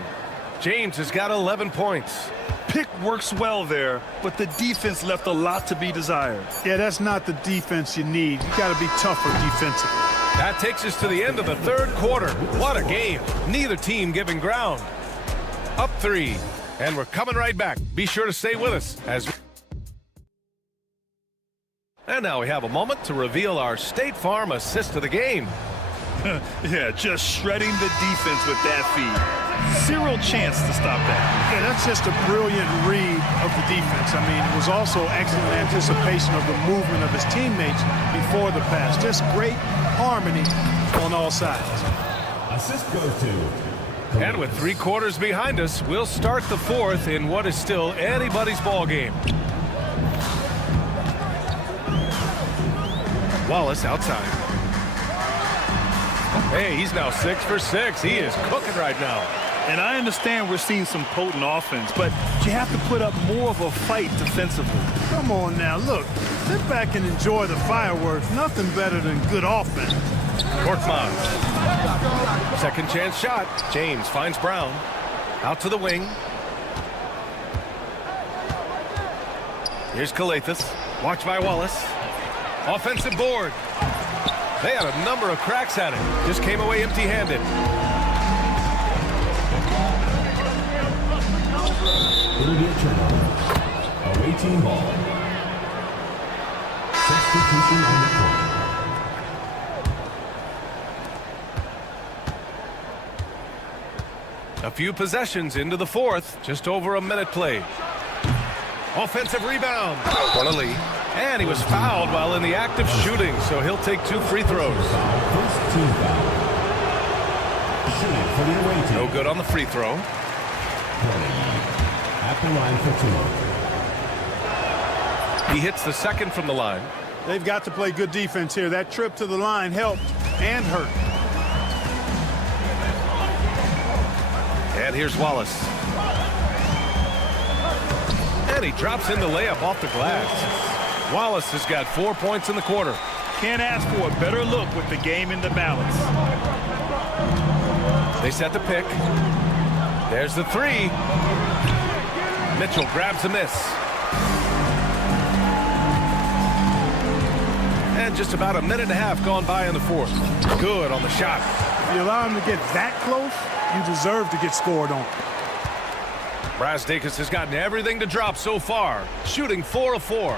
James has got 11 points. Pick works well there, but the defense left a lot to be desired. Yeah, that's not the defense you need. You got to be tougher defensively. That takes us to the end of the third quarter. What a game. Neither team giving ground. Up 3. And we're coming right back. Be sure to stay with us as we... And now we have a moment to reveal our State Farm assist of the game. Yeah, just shredding the defense with that feed. Zero chance to stop that. Yeah, that's just a brilliant read of the defense. I mean, it was also excellent anticipation of the movement of his teammates before the pass. Just great harmony on all sides. Assist goes to... And with 3 quarters behind us, we'll start the fourth in what is still anybody's ball game. Wallace outside. Hey, he's now 6 for 6. He is cooking right now. And I understand we're seeing some potent offense, but you have to put up more of a fight defensively. Come on now, look. Sit back and enjoy the fireworks. Nothing better than good offense. Korkmaz. Second chance shot. James finds Brown. Out to the wing. Here's Kalathis. Watched by Wallace. Offensive board. They had a number of cracks at it. Just came away empty-handed. It'll be a turnover. Away team ball. Substitution on the court. A few possessions into the fourth. Just over a minute played. Offensive rebound. Corneli. And he was fouled while in the act of shooting, so he'll take 2 free throws. First team foul. Shooting for the away team. No good on the free throw. At the line for 2. He hits the second from the line. They've got to play good defense here. That trip to the line helped and hurt. And here's Wallace. And he drops in the layup off the glass. Wallace has got 4 points in the quarter. Can't ask for a better look with the game in the balance. They set the pick. There's the 3. Mitchell grabs a miss. And just about a minute and a half gone by in the fourth. Good on the shot. If you allow him to get that close, you deserve to get scored on. Brasdakis has gotten everything to drop so far, shooting 4 of 4.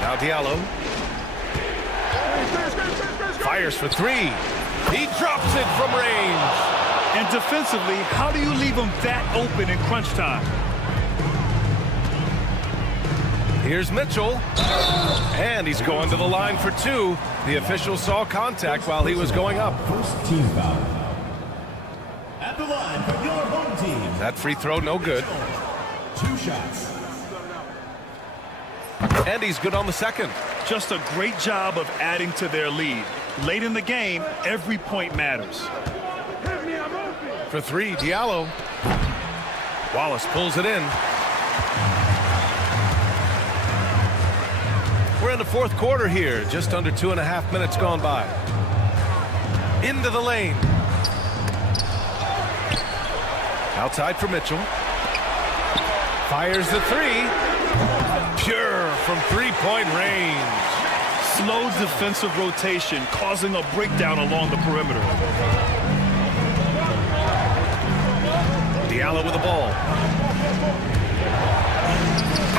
Now Diallo. Fires for three. He drops it from range. And defensively, how do you leave him that open in crunch time? Here's Mitchell. And he's going to the line for two. The official saw contact while he was going up. First team foul. At the line for your home team. That free throw, no good. 2 shots. And he's good on the second. Just a great job of adding to their lead. Late in the game, every point matters. For three, Diallo. Wallace pulls it in. We're in the fourth quarter here. Just under 2.5 minutes gone by. Into the lane. Outside for Mitchell. Fires the three. Pure from three-point range. Slow defensive rotation causing a breakdown along the perimeter. Diallo with the ball.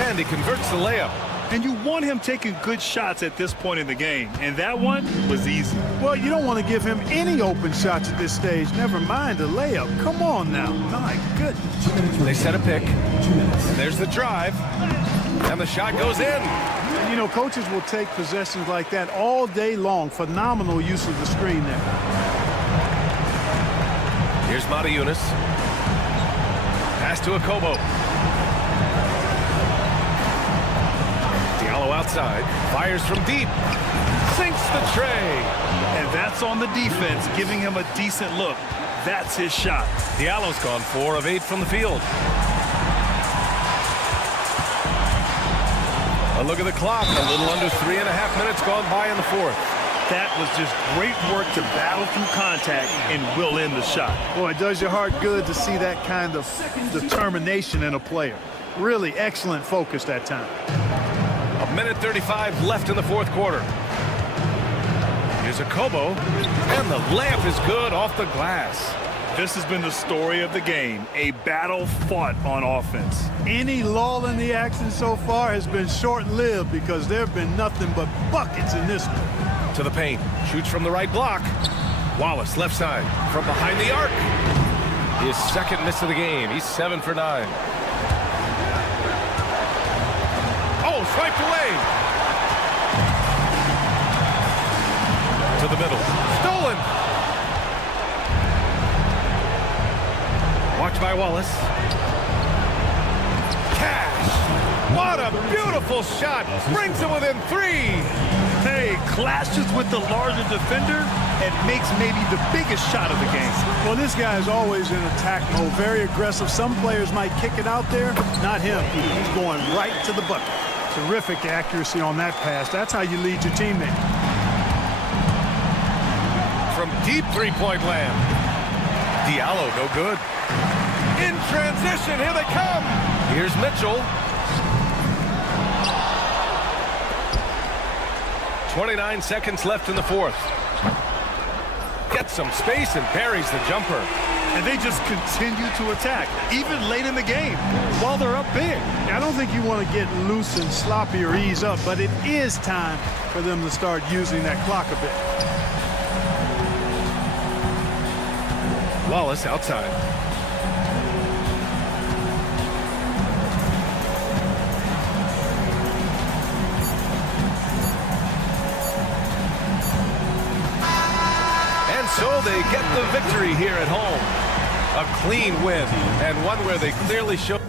And he converts the layup. And you want him taking good shots at this point in the game. And that one was easy. Well, you don't want to give him any open shots at this stage. Never mind the layup. Come on now. My goodness. They set a pick. There's the drive. And the shot goes in. And, you know, coaches will take possessions like that all day long. Phenomenal use of the screen there. Here's Matajunas. Pass to Akobo. Diallo outside. Fires from deep. Sinks the tray. And that's on the defense, giving him a decent look. That's his shot. Diallo's gone 4 of 8 from the field. A look at the clock. A little under 3.5 minutes gone by in the fourth. That was just great work to battle through contact and will end the shot. Boy, it does your heart good to see that kind of determination in a player. Really excellent focus that time. 1:35 left in the fourth quarter. Here's Akobo, and the layup is good off the glass. This has been the story of the game, a battle fought on offense. Any lull in the action so far has been short-lived because there have been nothing but buckets in this one. To the paint, shoots from the right block. Wallace left side, from behind the arc. His second miss of the game. He's 7 for 9. Oh, swiped away. To the middle, stolen. Watched by Wallace. Cash. What a beautiful shot. Brings him within 3. Hey, clashes with the larger defender and makes maybe the biggest shot of the game. Well, this guy is always in attack mode, very aggressive. Some players might kick it out there, not him. He's going right to the bucket. Terrific accuracy on that pass. That's how you lead your teammate. From deep three-point land. Diallo, no good. In transition, here they come. Here's Mitchell. 29 seconds left in the fourth. Gets some space and buries the jumper. And they just continue to attack, even late in the game, while they're up big. I don't think you want to get loose and sloppy or ease up, but it is time for them to start using that clock a bit. Wallace outside. And so they get the victory here at home. A clean win, and one where they clearly show.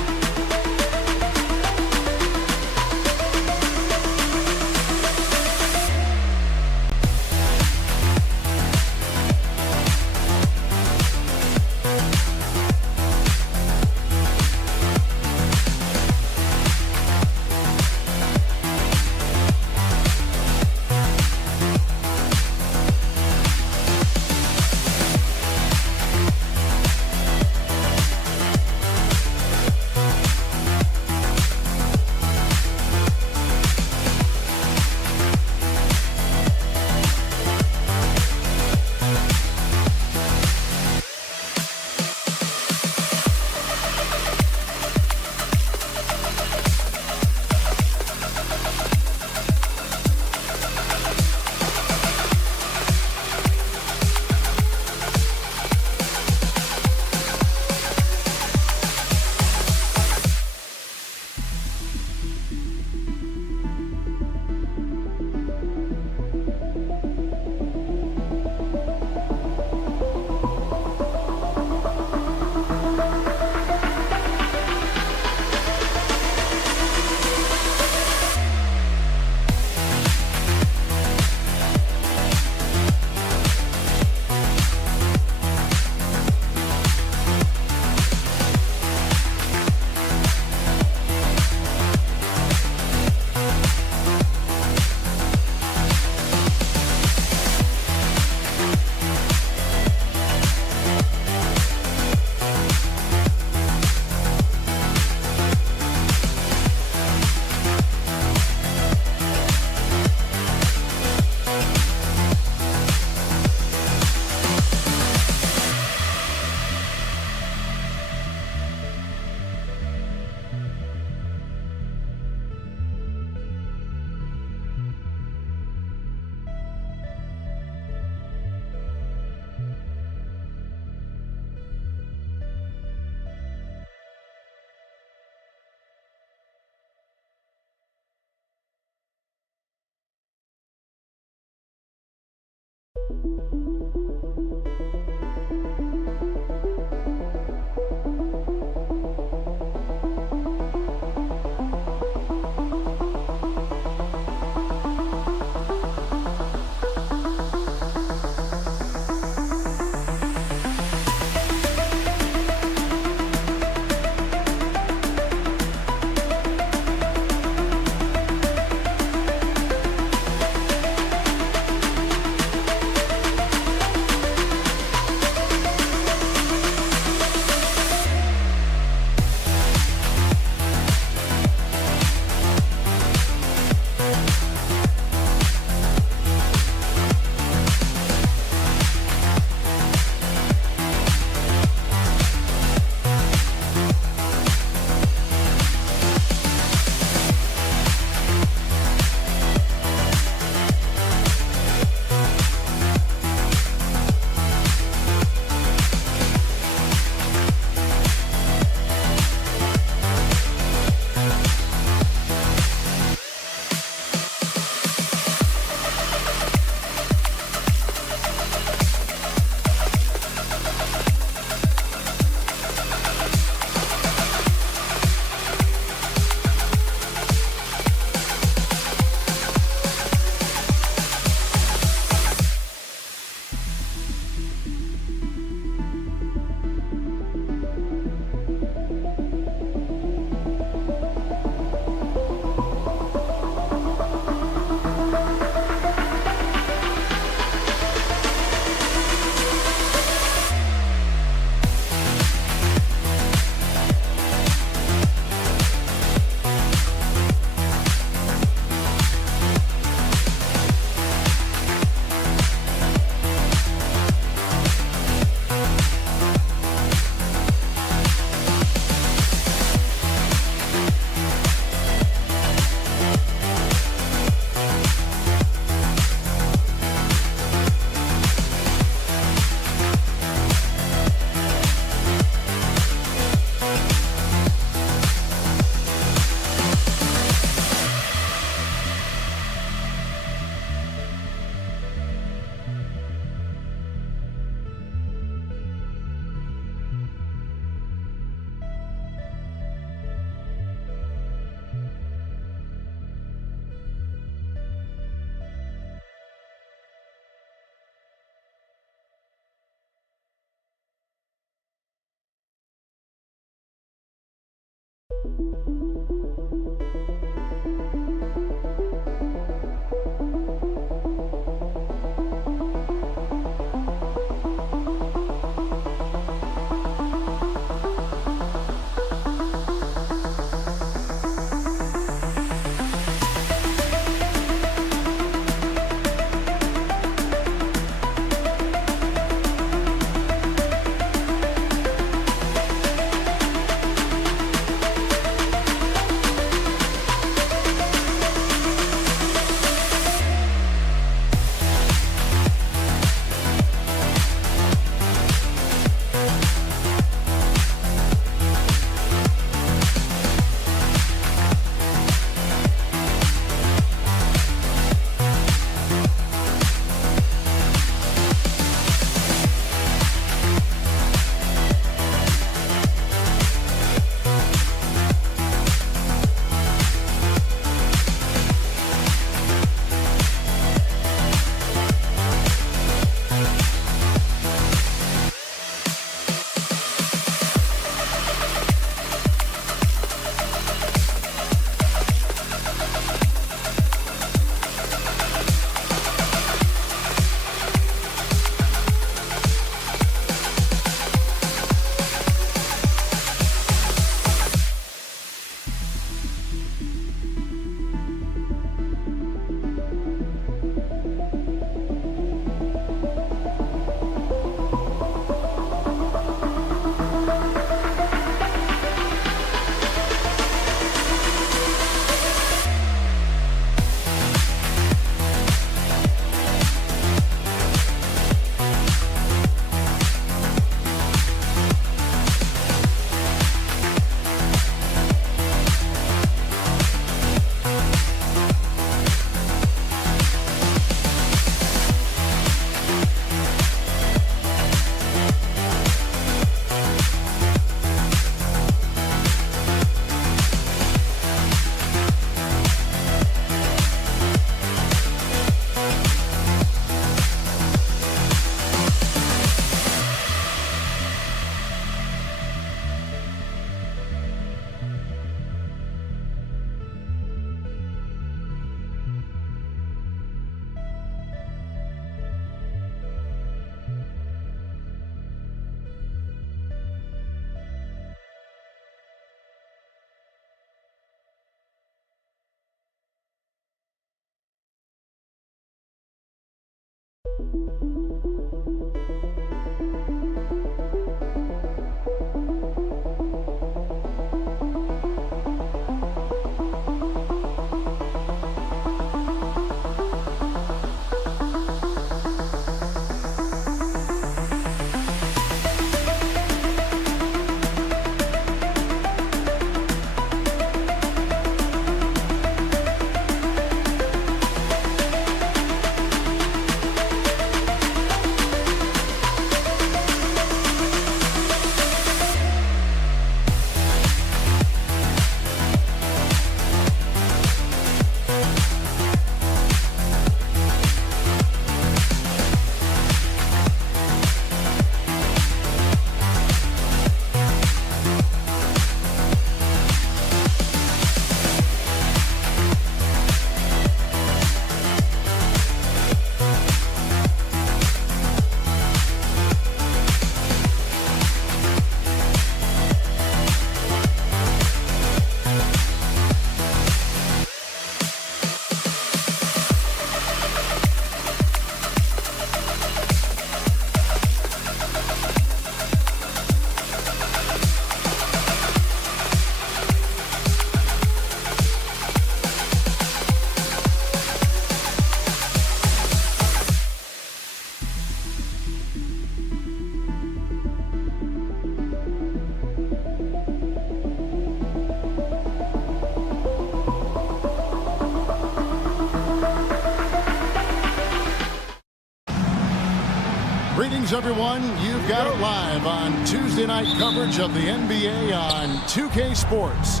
Greetings, everyone. You've got it live on Tuesday night coverage of the NBA on 2K Sports.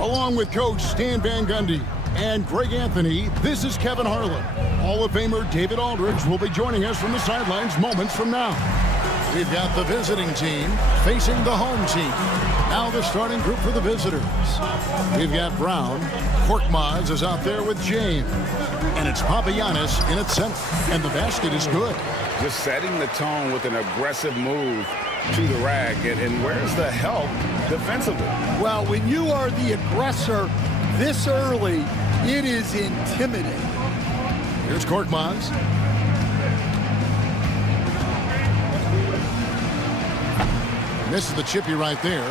Along with Coach Stan Van Gundy and Greg Anthony, this is Kevin Harlan. Hall of Famer David Aldridge will be joining us from the sidelines moments from now. We've got the visiting team facing the home team. Now the starting group for the visitors. We've got Brown. Korkmaz is out there with James. And it's Papagiannis in its center. And the basket is good. Just setting the tone with an aggressive move to the rack. And where's the help defensively? Well, when you are the aggressor this early, it is intimidating. Here's Korkmaz. Misses the chippy right there.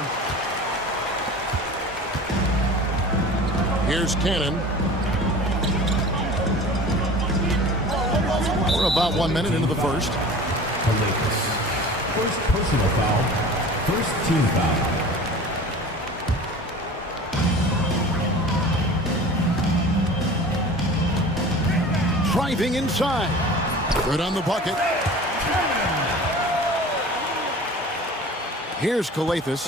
Here's Cannon. We're about 1 minute into the first. First personal foul. First team foul. Driving inside. Good on the bucket. Here's Calathis.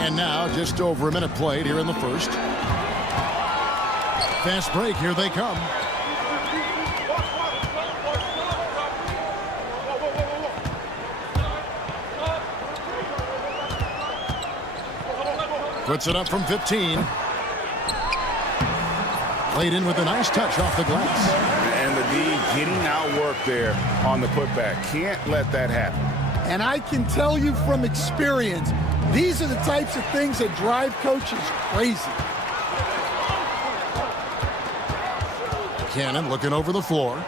And now just over a minute played here in the first. Fast break, here they come. Puts it up from 15. Played in with a nice touch off the glass. And the D getting outworked there on the putback. Can't let that happen. And I can tell you from experience, these are the types of things that drive coaches crazy. Cannon looking over the floor.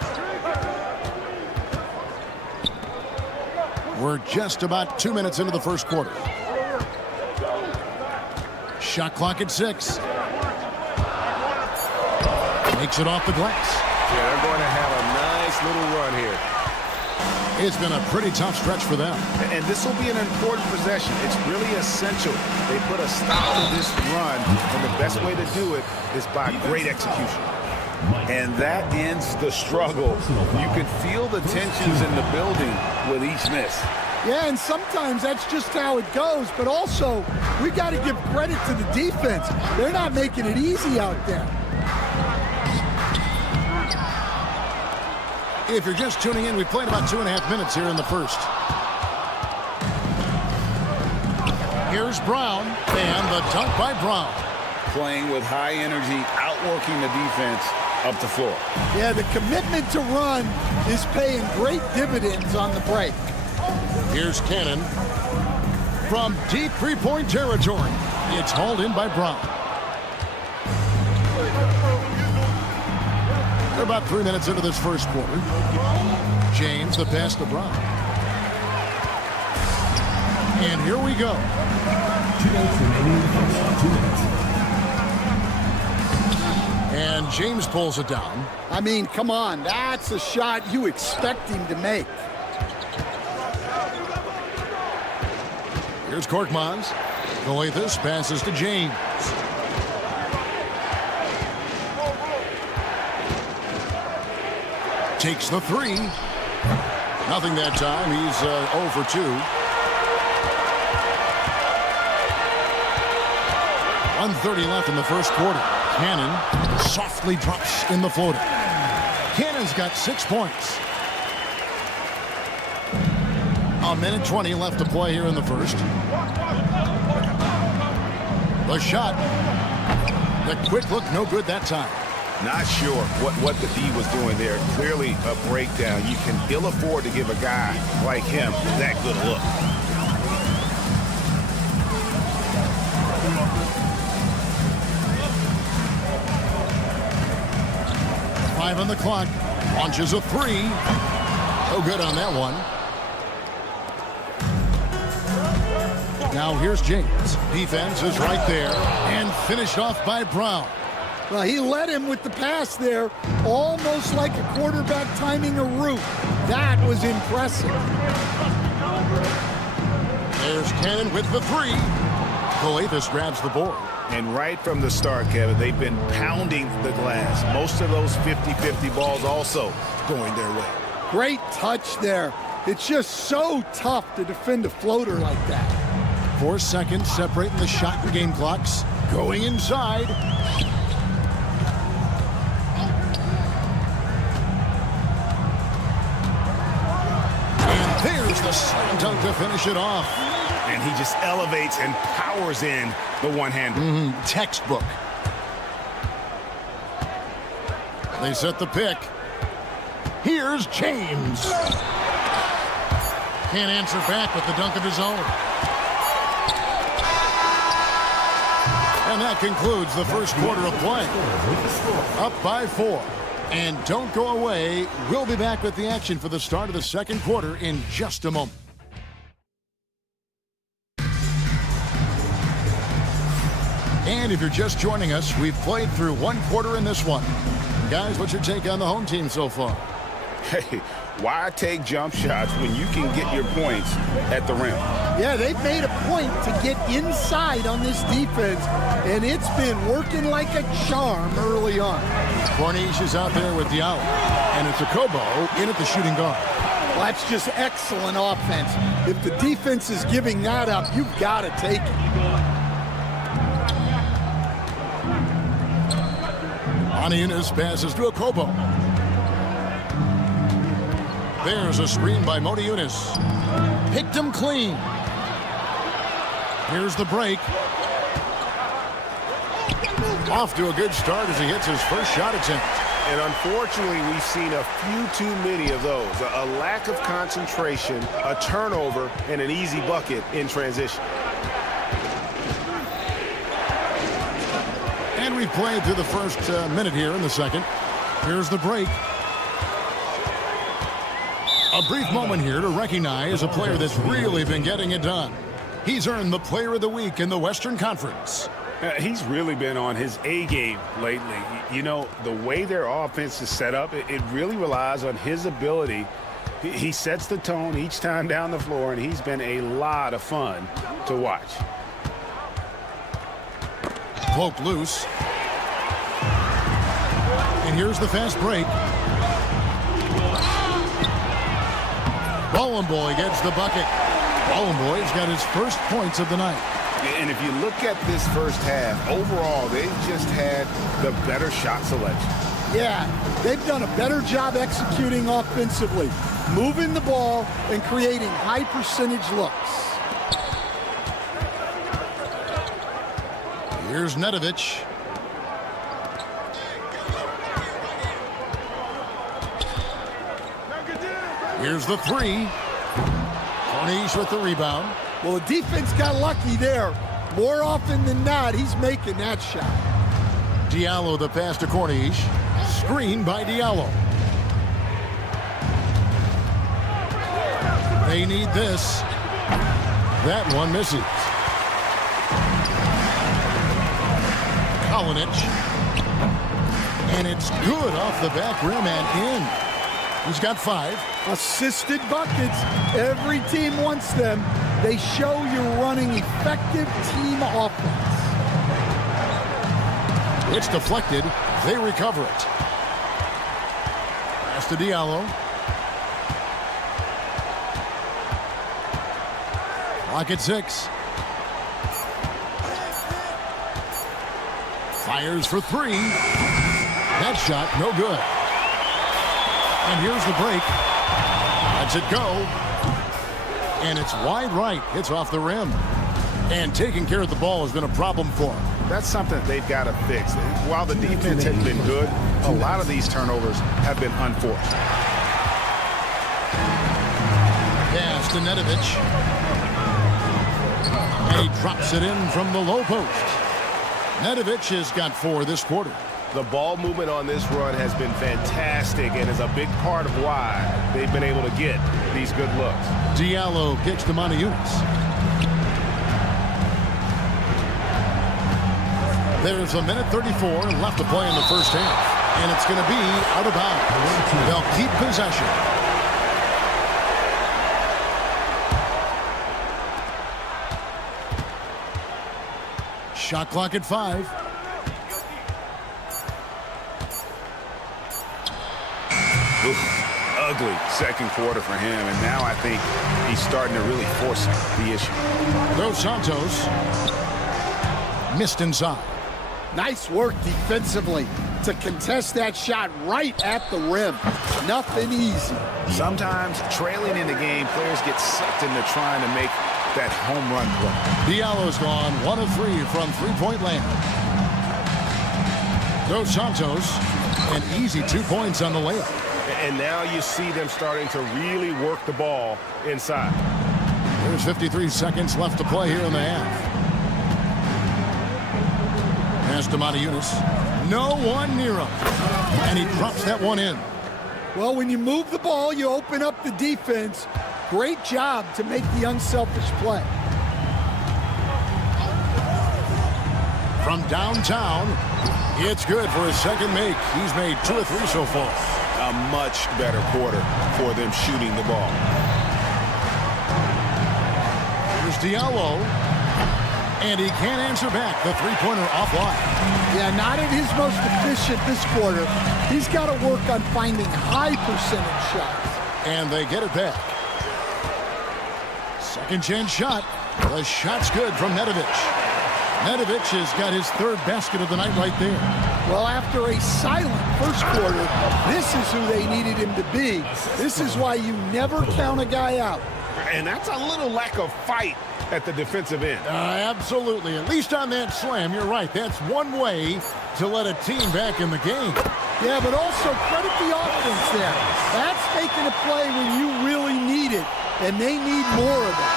We're just about 2 minutes into the first quarter. Shot clock at 6. Makes it off the glass. Yeah, they're going to have a nice little run here. It's been a pretty tough stretch for them. And this will be an important possession. It's really essential. They put a stop to this run, and the best way to do it is by great execution. And that ends the struggle. You can feel the tensions in the building with each miss. Yeah, and sometimes that's just how it goes. But also, we got to give credit to the defense. They're not making it easy out there. If you're just tuning in, we played about 2.5 minutes here in the first. Here's Brown, and the dunk by Brown. Playing with high energy, outworking the defense up the floor. Yeah, the commitment to run is paying great dividends on the break. Here's Cannon from deep three-point territory. It's hauled in by Brown. They're about 3 minutes into this first quarter. James, the pass to Brown. And here we go. 2 minutes remaining in the first 2 minutes. And James pulls it down. I mean, come on. That's a shot you expect him to make. Here's Korkmaz. Goethis passes to James. Takes the three. Nothing that time. He's 0 for 2. 1:30 left in the first quarter. Cannon softly drops in the floater. Cannon's got 6 points. 1:20 left to play here in the first. The shot. The quick look, no good that time. Not sure what the D was doing there. Clearly a breakdown. You can ill afford to give a guy like him that good look. Five on the clock. Launches a three. No good on that one. Now here's James. Defense is right there. And finished off by Brown. Well, he led him with the pass there, almost like a quarterback timing a route. That was impressive. There's Cannon with the three. Goethis grabs the board. And right from the start, Kevin, they've been pounding the glass. Most of those 50-50 balls also going their way. Great touch there. It's just so tough to defend a floater like that. 4 seconds separating the shot and game clocks. Going inside. And there's the slam dunk to finish it off. And he just elevates and powers in the one-hander. Textbook. They set the pick. Here's James. Can't answer back with the dunk of his own. And that concludes the first quarter of play. Up by 4. And don't go away. We'll be back with the action for the start of the second quarter in just a moment. And if you're just joining us, we've played through 1 quarter in this one. Guys, what's your take on the home team so far? Hey, why take jump shots when you can get your points at the rim? Yeah, they've made a point to get inside on this defense, and it's been working like a charm early on. Corniche is out there with Yoru, and it's a Kobo in at the shooting guard. Well, that's just excellent offense. If the defense is giving that up, you've got to take it. Aniunas passes to a Kobo. There's a screen by Moniunas. Picked him clean. Here's the break. Off to a good start as he hits his first shot attempt. And unfortunately, we've seen a few too many of those. A lack of concentration, a turnover, and an easy bucket in transition. And we've played through the first minute here in the second. Here's the break. A brief moment here to recognize a player that's really been getting it done. He's earned the Player of the Week in the Western Conference. He's really been on his A game lately. You know, the way their offense is set up, it really relies on his ability. He sets the tone each time down the floor, and he's been a lot of fun to watch. Poke loose. And here's the fast break. Boy gets the bucket. Boy's got his first points of the night. And if you look at this first half, overall, they've just had the better shot selection. Yeah, they've done a better job executing offensively, moving the ball and creating high percentage looks. Here's Nedovic. Here's the three. Corniche with the rebound. Well, the defense got lucky there. More often than not, he's making that shot. Diallo the pass to Corniche. screen by Diallo. They need this. That one misses. And it's good off the back rim and in. He's got 5. Assisted buckets. Every team wants them. They show you're running effective team offense. It's deflected. They recover it. Pass to Diallo. Clock at 6. Fires for 3. That shot, no good. And here's the break. Lets it go. And it's wide right. It's off the rim. And taking care of the ball has been a problem for him. That's something they've got to fix. While the defense has been good, a lot of these turnovers have been unforced. Pass to Nedovic. And he drops it in from the low post. Nedovic has got 4 this quarter. The ball movement on this run has been fantastic and is a big part of why they've been able to get these good looks. Diallo kicks to Moniunas. There's a minute 34 left to play in the first half. And it's going to be out of bounds. They'll keep possession. Shot clock at 5. Oof, ugly second quarter for him, and now I think he's starting to really force the issue. Dos Santos missed inside. Nice work defensively to contest that shot right at the rim. Nothing easy. Sometimes trailing in the game, players get sucked into trying to make that home run play. Diallo's gone 1 of 3 from three-point land. Dos Santos, an easy 2 points on the layup. And now you see them starting to really work the ball inside. There's 53 seconds left to play here in the half. Pass to Moniunas. No one near him. And he drops that one in. Well, when you move the ball, you open up the defense. Great job to make the unselfish play. From downtown, it's good for his second make. He's made 2 or 3 so far. A much better quarter for them shooting the ball. Here's Diallo. And he can't answer back. The three-pointer offline. Yeah, not at his most efficient this quarter. He's got to work on finding high percentage shots. And they get it back. Second chance shot. The shot's good from Nedovic. Nedovic has got his 3rd basket of the night right there. Well, after a silent first quarter, this is who they needed him to be. This is why you never count a guy out. And that's a little lack of fight at the defensive end. Absolutely. At least on that slam, you're right. That's one way to let a team back in the game. Yeah, but also credit the offense there. That's making a play when you really need it, and they need more of it.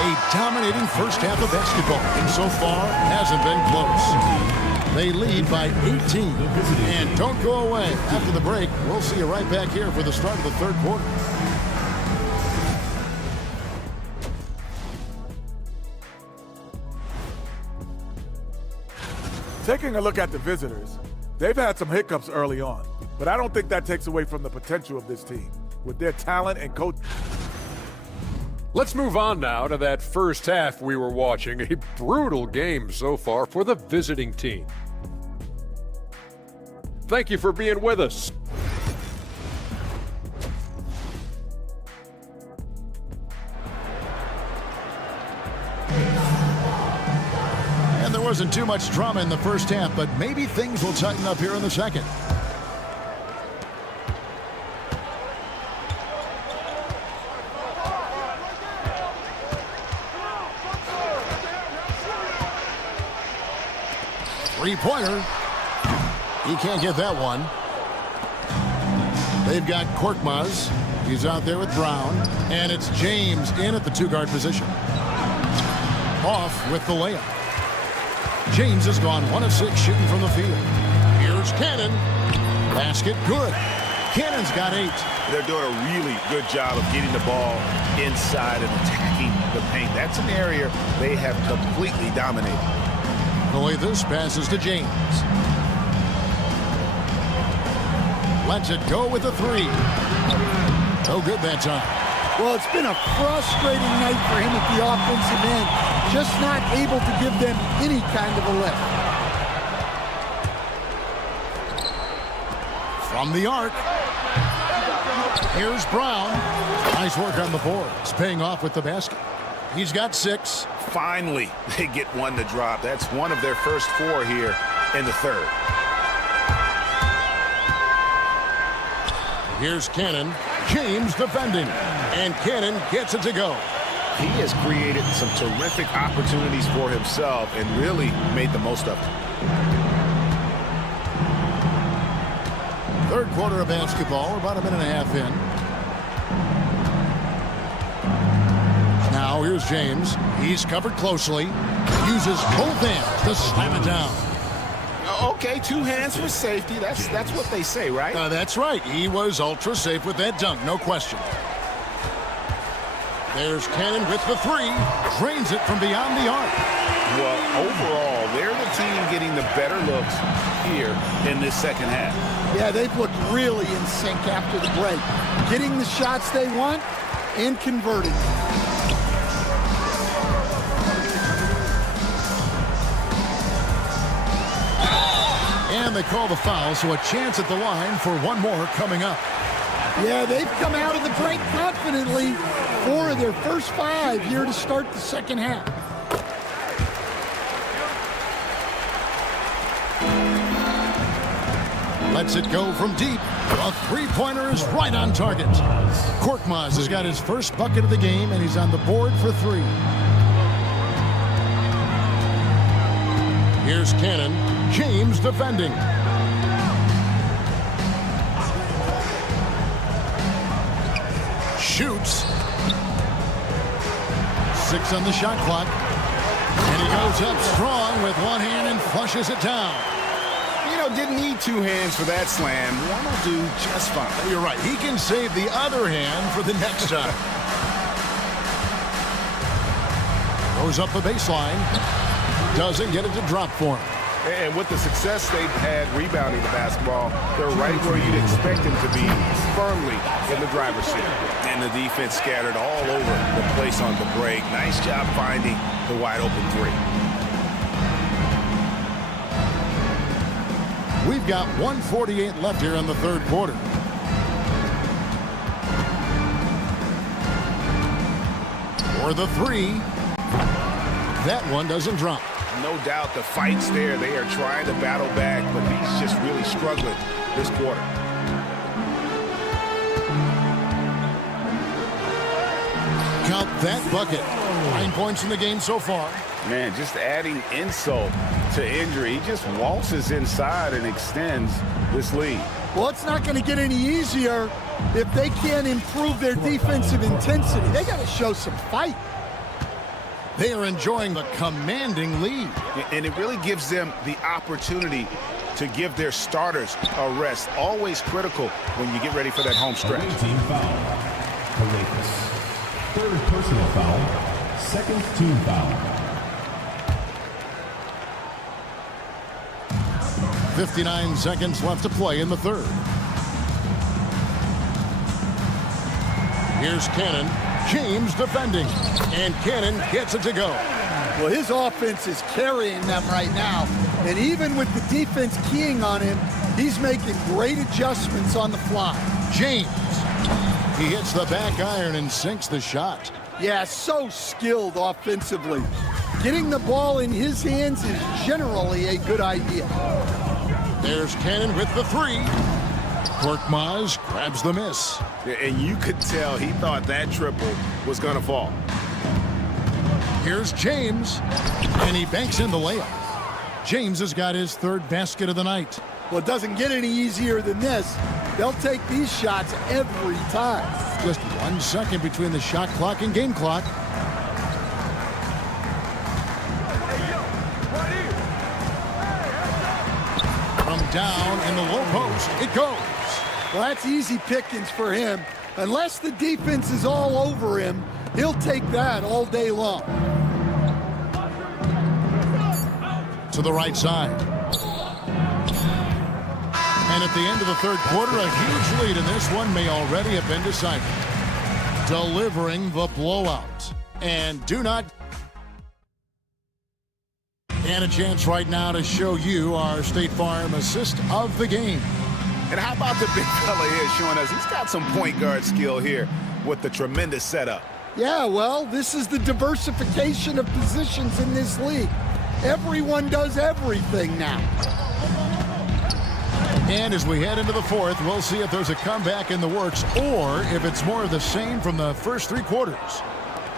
A dominating first half of basketball, and so far hasn't been close. They lead by 18. And don't go away. After the break, we'll see you right back here for the start of the third quarter. Taking a look at the visitors, they've had some hiccups early on, but I don't think that takes away from the potential of this team with their talent and coach. Let's move on now to that first half we were watching. A brutal game so far for the visiting team. Thank you for being with us. And there wasn't too much drama in the first half, but maybe things will tighten up here in the second. Three-pointer. He can't get that one. They've got Korkmaz. He's out there with Brown. And it's James in at the two-guard position. Off with the layup. James has gone 1 of 6 shooting from the field. Here's Cannon. Basket good. Cannon's got 8. They're doing a really good job of getting the ball inside and attacking the paint. That's an area they have completely dominated. This passes to James. Lets it go with a 3. No good that time. Well, it's been a frustrating night for him at the offensive end. Just not able to give them any kind of a lift. From the arc. Here's Brown. Nice work on the boards. Paying off with the basket. He's got 6. Finally, they get one to drop. That's one of their first 4 here in the third. Here's Cannon. James defending. And Cannon gets it to go. He has created some terrific opportunities for himself and really made the most of them. Third quarter of basketball. We're about a minute and a half in. Now here's James. He's covered closely. Uses both hands to slam it down. Okay, 2 hands for safety. That's what they say, right? That's right. He was ultra safe with that dunk, no question. There's Cannon with the 3. Drains it from beyond the arc. Well, overall, they're the team getting the better looks here in this second half. Yeah, they've looked really in sync after the break. Getting the shots they want and converting. And they call the foul, so a chance at the line for one more coming up. Yeah, they've come out of the break confidently. 4 of their first 5 here to start the second half. Lets it go from deep. A 3-pointer is right on target. Korkmaz has got his first bucket of the game, and he's on the board for 3. Here's Cannon. James defending. Shoots. 6 on the shot clock. And he goes up strong with one hand and flushes it down. Didn't need 2 hands for that slam. One will do just fine. You're right. He can save the other hand for the next time. Goes up the baseline. Doesn't get it to drop for him. And with the success they've had rebounding the basketball, they're right where you'd expect them to be, firmly in the driver's seat. And the defense scattered all over the place on the break. Nice job finding the wide open 3. We've got 1:48 left here in the third quarter. For the 3. That one doesn't drop. No doubt the fight's there. They are trying to battle back, but he's just really struggling this quarter. Count that bucket. 9 points in the game so far. Man, just adding insult to injury. He just waltzes inside and extends this lead. Well, it's not going to get any easier if they can't improve their defensive intensity. They got to show some fight. They are enjoying the commanding lead. And it really gives them the opportunity to give their starters a rest. Always critical when you get ready for that home stretch. Team foul. Kaunas. Third personal foul. Second team foul. 59 seconds left to play in the third. Here's Cannon. James defending. And Cannon gets it to go. Well, his offense is carrying them right now. And even with the defense keying on him, he's making great adjustments on the fly. James. He hits the back iron and sinks the shot. Yeah, so skilled offensively. Getting the ball in his hands is generally a good idea. There's Cannon with the 3. Korkmaz grabs the miss. And you could tell he thought that triple was going to fall. Here's James. And he banks in the layup. James has got his third basket of the night. Well, it doesn't get any easier than this. They'll take these shots every time. Just 1 second between the shot clock and game clock. From down in the low post. It goes. Well, that's easy pickings for him. Unless the defense is all over him, he'll take that all day long. To the right side. And at the end of the third quarter, a huge lead, and this one may already have been decided. Delivering the blowout. And do not... And a chance right now to show you our State Farm assist of the game. And how about the big fella here showing us he's got some point guard skill here with the tremendous setup. Yeah, well, this is the diversification of positions in this league. Everyone does everything now. And as we head into the fourth, we'll see if there's a comeback in the works or if it's more of the same from the first three quarters.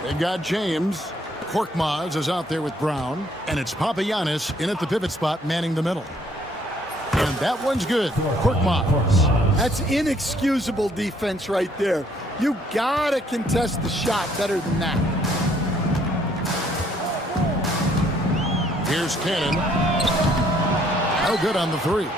They've got James. Korkmaz is out there with Brown. And it's Papagiannis in at the pivot spot manning the middle. And that one's good. Korkmaz. That's inexcusable defense right there. You gotta contest the shot better than that. Here's Cannon. No good on the three.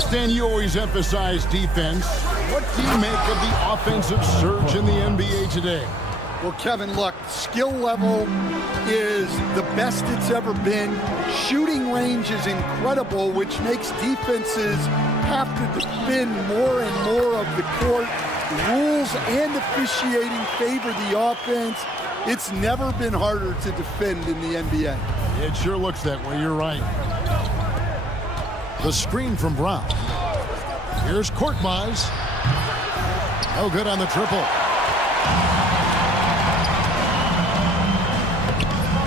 Stan, you always emphasize defense. What do you make of the offensive surge in the NBA today? Well, Kevin, look, skill level is the best it's ever been. Shooting range is incredible, which makes defenses have to defend more and more of the court. Rules and officiating favor the offense. It's never been harder to defend in the NBA. It sure looks that way. You're right. The screen from Brown. Here's Korkmaz. No good on the triple.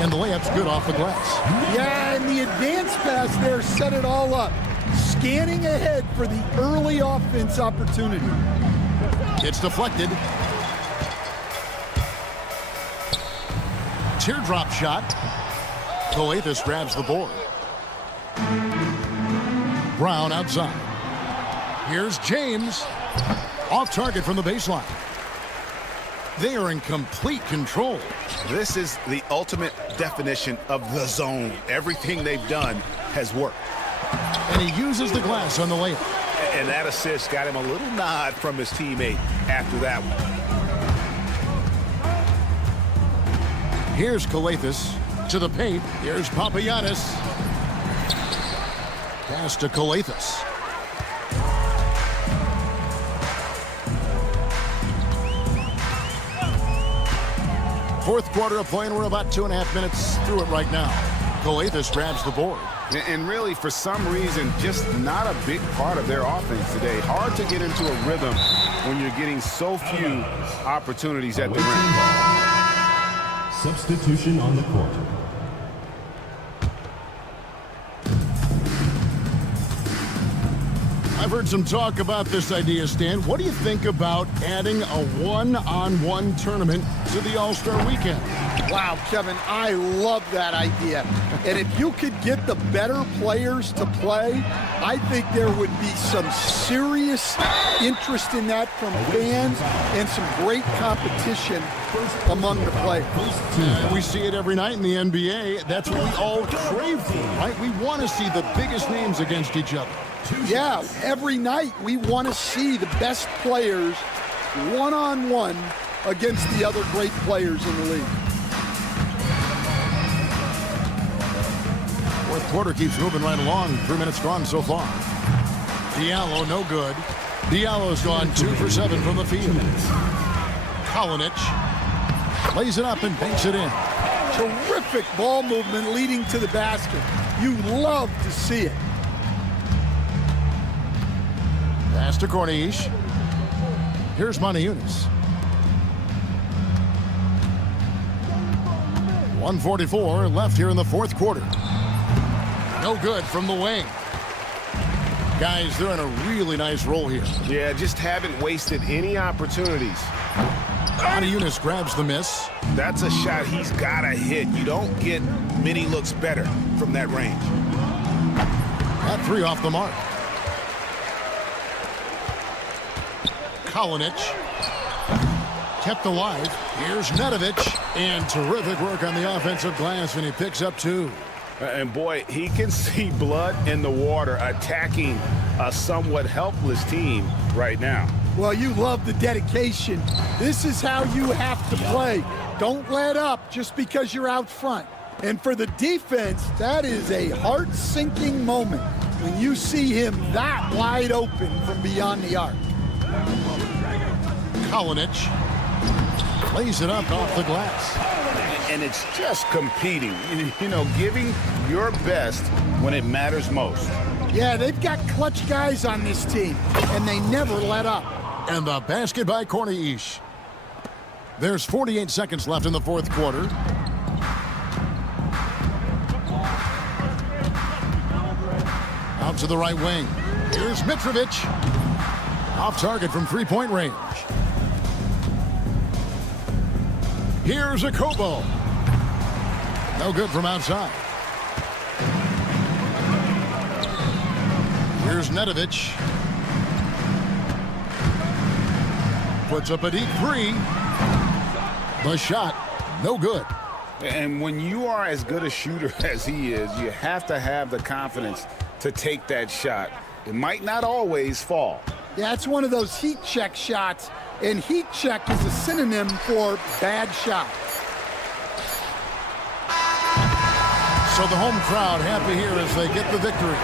And the layup's good off the glass. Yeah, and the advance pass there set it all up. Scanning ahead for the early offense opportunity. It's deflected. Teardrop shot. Calathes grabs the board. Brown outside. Here's James. Off target from the baseline. They are in complete control. This is the ultimate definition of the zone. Everything they've done has worked. And he uses the glass on the layup. And that assist got him a little nod from his teammate after that one. Here's Calathes to the paint. Here's Papagiannis. Pass to Calathes. Fourth quarter of play, and we're about 2.5 minutes through it right now. Calathes grabs the board. And really, for some reason, just not a big part of their offense today. Hard to get into a rhythm when you're getting so few opportunities at the rim. Substitution on the court. I've heard some talk about this idea, Stan. What do you think about adding a one-on-one tournament to the All-Star Weekend? Wow, Kevin, I love that idea. And if you could get the better players to play, I think there would be some serious interest in that from fans and some great competition among the players. We see it every night in the NBA. That's what we all crave for, right? We want to see the biggest names against each other. Yeah, every night we want to see the best players one-on-one against the other great players in the league. Fourth quarter keeps moving right along. 3 minutes gone so far. Diallo, no good. Diallo's gone 2 for 7 from the field. Kalinic lays it up and banks it in. Terrific ball movement leading to the basket. You love to see it. Pass to Corniche. Here's Moniunas. 1:44 left here in the fourth quarter. No good from the wing. Guys, they're in a really nice roll here. Yeah, just haven't wasted any opportunities. Moniunas grabs the miss. That's a shot he's got to hit. You don't get many looks better from that range. That three off the mark. Kalinic kept alive. Here's Nedovic, and terrific work on the offensive glass, and he picks up 2. And boy, he can see blood in the water attacking a somewhat helpless team right now. Well, you love the dedication. This is how you have to play. Don't let up just because you're out front. And for the defense, that is a heart-sinking moment when you see him that wide open from beyond the arc. Kaunas lays it up off the glass. And it's just competing, you know, giving your best when it matters most. Yeah, they've got clutch guys on this team, and they never let up. And the basket by Cornish. There's 48 seconds left in the fourth quarter. Out to the right wing. Here's Mitrovic. Off target from three-point range. Here's a Kobo. No good from outside. Here's Nedovic. Puts up a deep three. The shot, no good. And when you are as good a shooter as he is, you have to have the confidence to take that shot. It might not always fall. Yeah, it's one of those heat check shots, and heat check is a synonym for bad shot. So the home crowd happy here as they get the victory.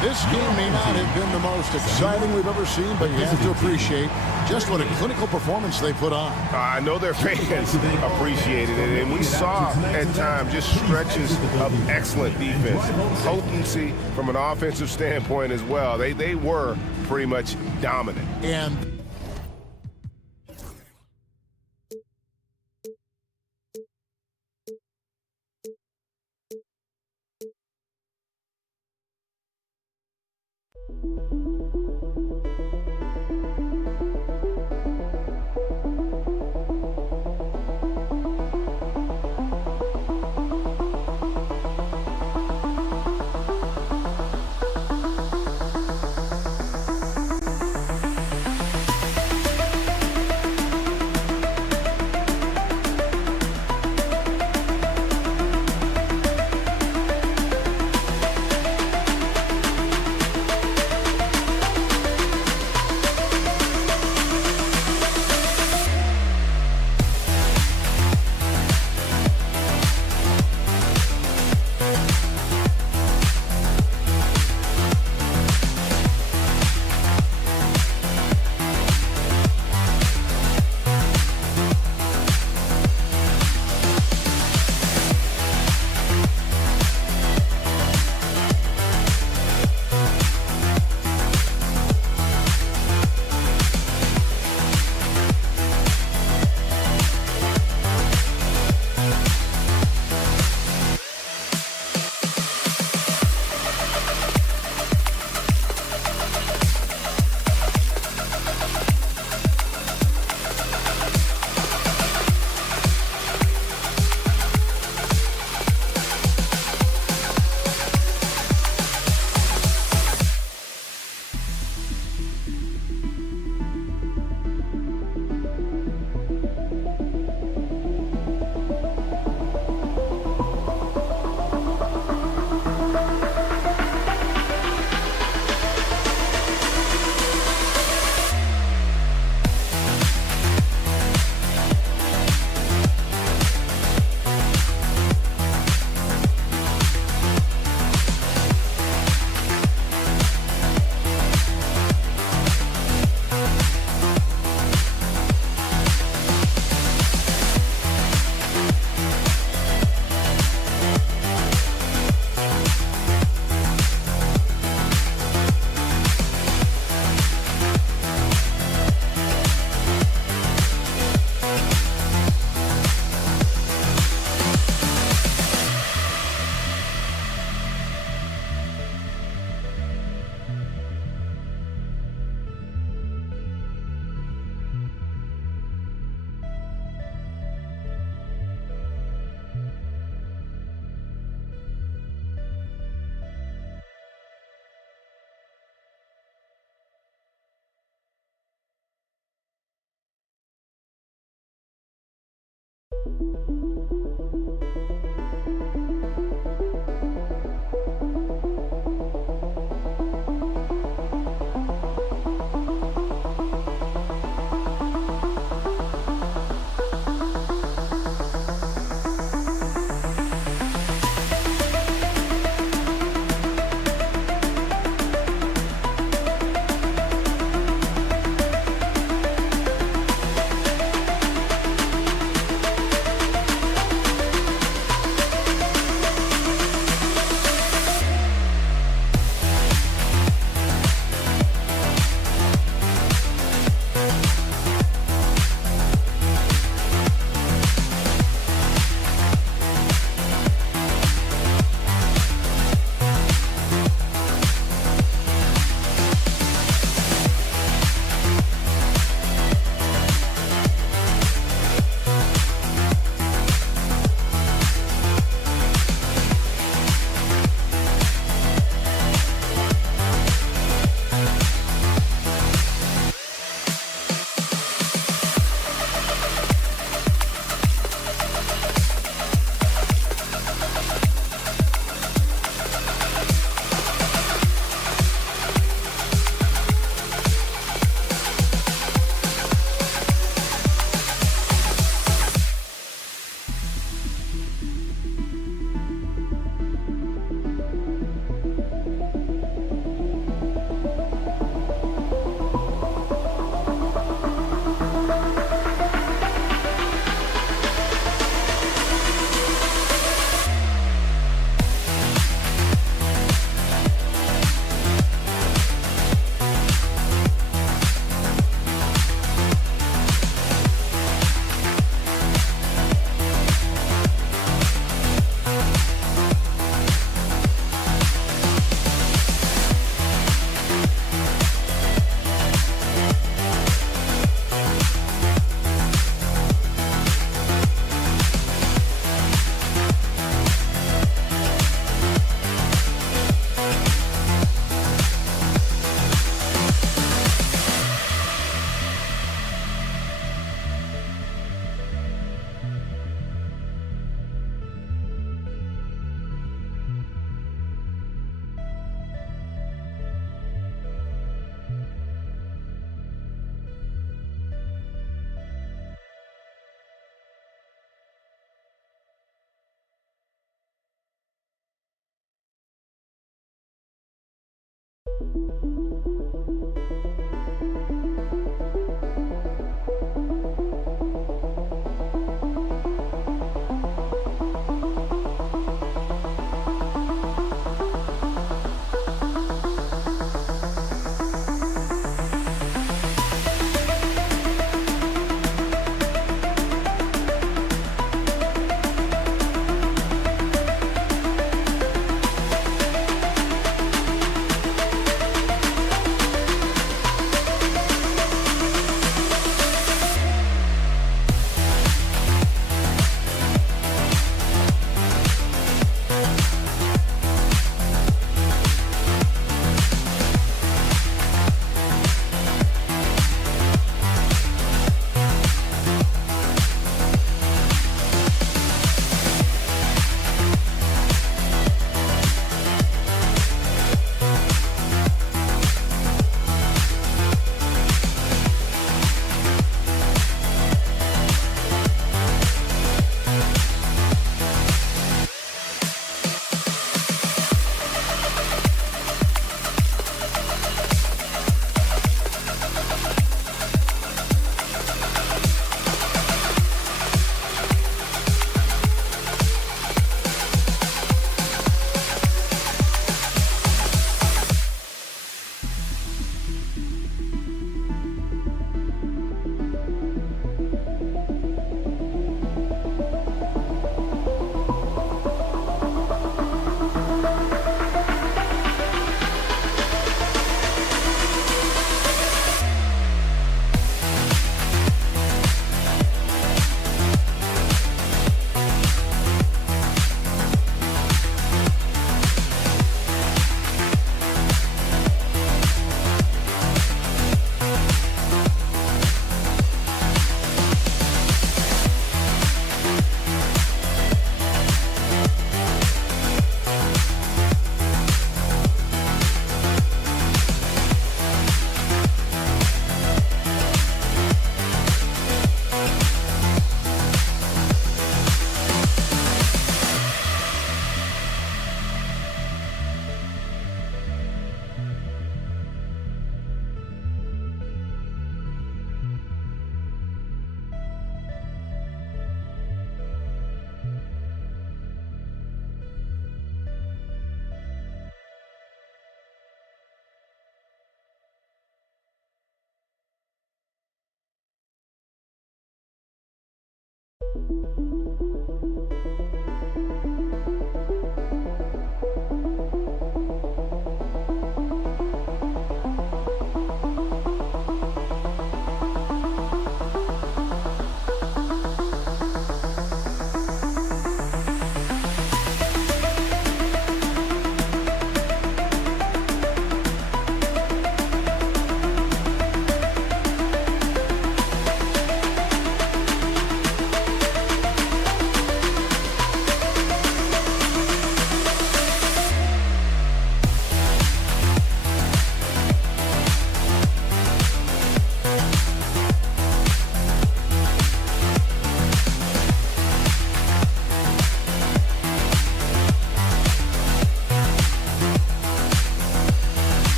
This game may not have been the most exciting we've ever seen, but you have to appreciate just what a clinical performance they put on. I know their fans appreciated it, and we saw at times just stretches of excellent defense. Potency from an offensive standpoint as well. They were pretty much dominant. And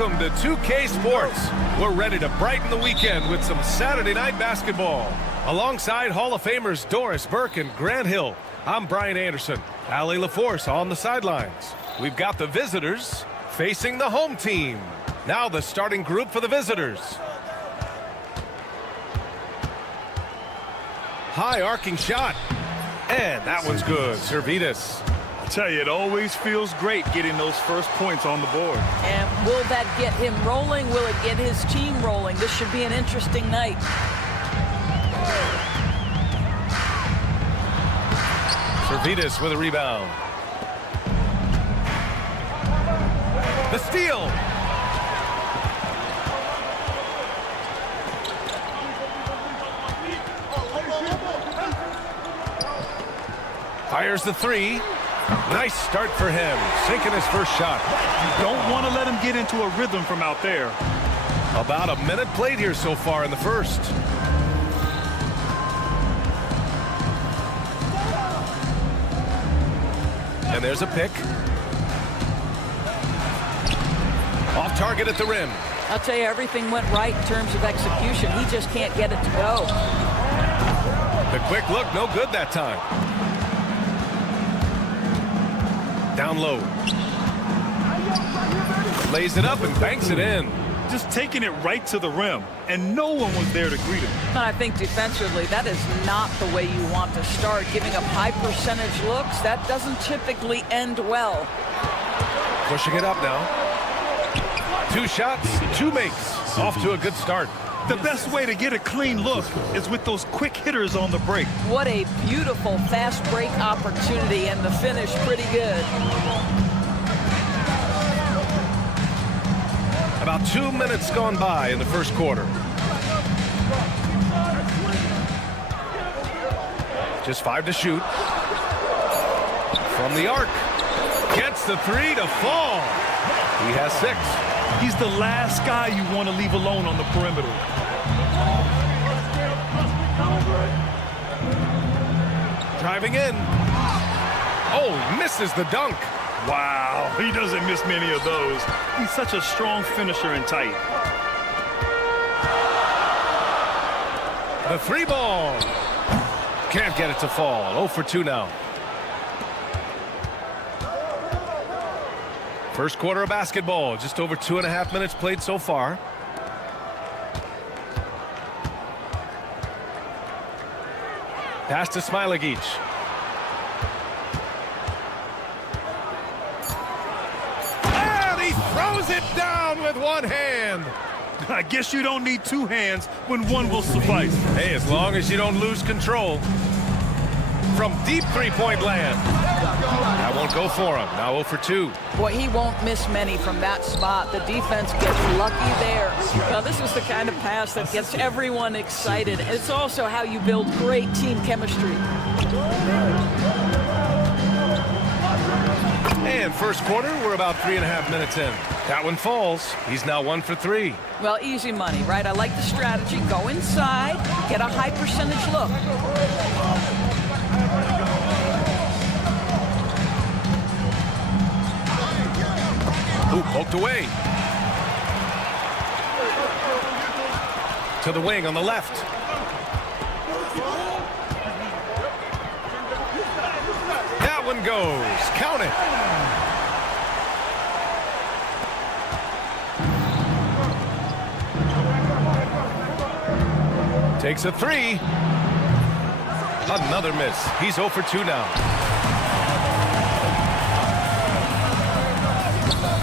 welcome to 2K Sports. We're ready to brighten the weekend with some Saturday night basketball. Alongside Hall of Famers Doris Burke and Grant Hill, I'm Brian Anderson. Allie LaForce on the sidelines. We've got the visitors facing the home team. Now the starting group for the visitors. High arcing shot. And that one's good. Servetus. I tell you, it always feels great getting those first points on the board. And will that get him rolling? Will it get his team rolling? This should be an interesting night. Servetus with a rebound. The steal. Fires the three. Nice start for him. Sinking his first shot. You don't want to let him get into a rhythm from out there. About a minute played here so far in the first. And there's a pick. Off target at the rim. I'll tell you, everything went right in terms of execution. He just can't get it to go. The quick look, no good that time. Down low. Lays it up and banks it in. Just taking it right to the rim, and no one was there to greet him. And I think defensively, that is not the way you want to start. Giving up high percentage looks, that doesn't typically end well. Pushing it up now. 2 shots, 2 makes. Off to a good start. The best way to get a clean look is with those quick hitters on the break. What a beautiful fast break opportunity, and the finish pretty good. About 2 minutes gone by in the first quarter. Just 5 to shoot. From the arc. Gets the 3 to fall. He has 6. He's the last guy you want to leave alone on the perimeter. Driving in. Oh, misses the dunk. Wow, he doesn't miss many of those. He's such a strong finisher and tight. The 3 ball. Can't get it to fall. 0 for 2 now. First quarter of basketball. Just over 2.5 minutes played so far. Pass to Smilagic. And he throws it down with one hand. I guess you don't need 2 hands when one will suffice. Hey, as long as you don't lose control. From deep 3-point land. That won't go for him. Now 0 for 2. Boy, he won't miss many from that spot. The defense gets lucky there. Now, this is the kind of pass that gets everyone excited. It's also how you build great team chemistry. And first quarter, we're about 3.5 minutes in. That one falls. He's now 1 for 3. Well, easy money, right? I like the strategy. Go inside, get a high percentage look. Ooh, poked away. To the wing on the left. That one goes. Count it. Takes a 3. Another miss. He's 0 for 2 now.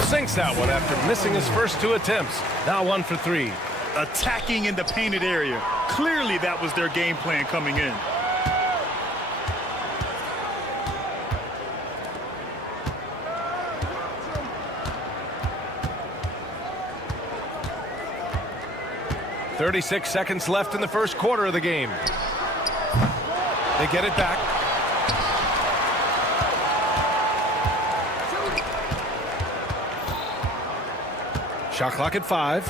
Sinks that one after missing his first 2 attempts. Now 1 for 3. Attacking in the painted area. Clearly that was their game plan coming in. .36 seconds left in the first quarter of the game. They get it back. Shot clock at 5.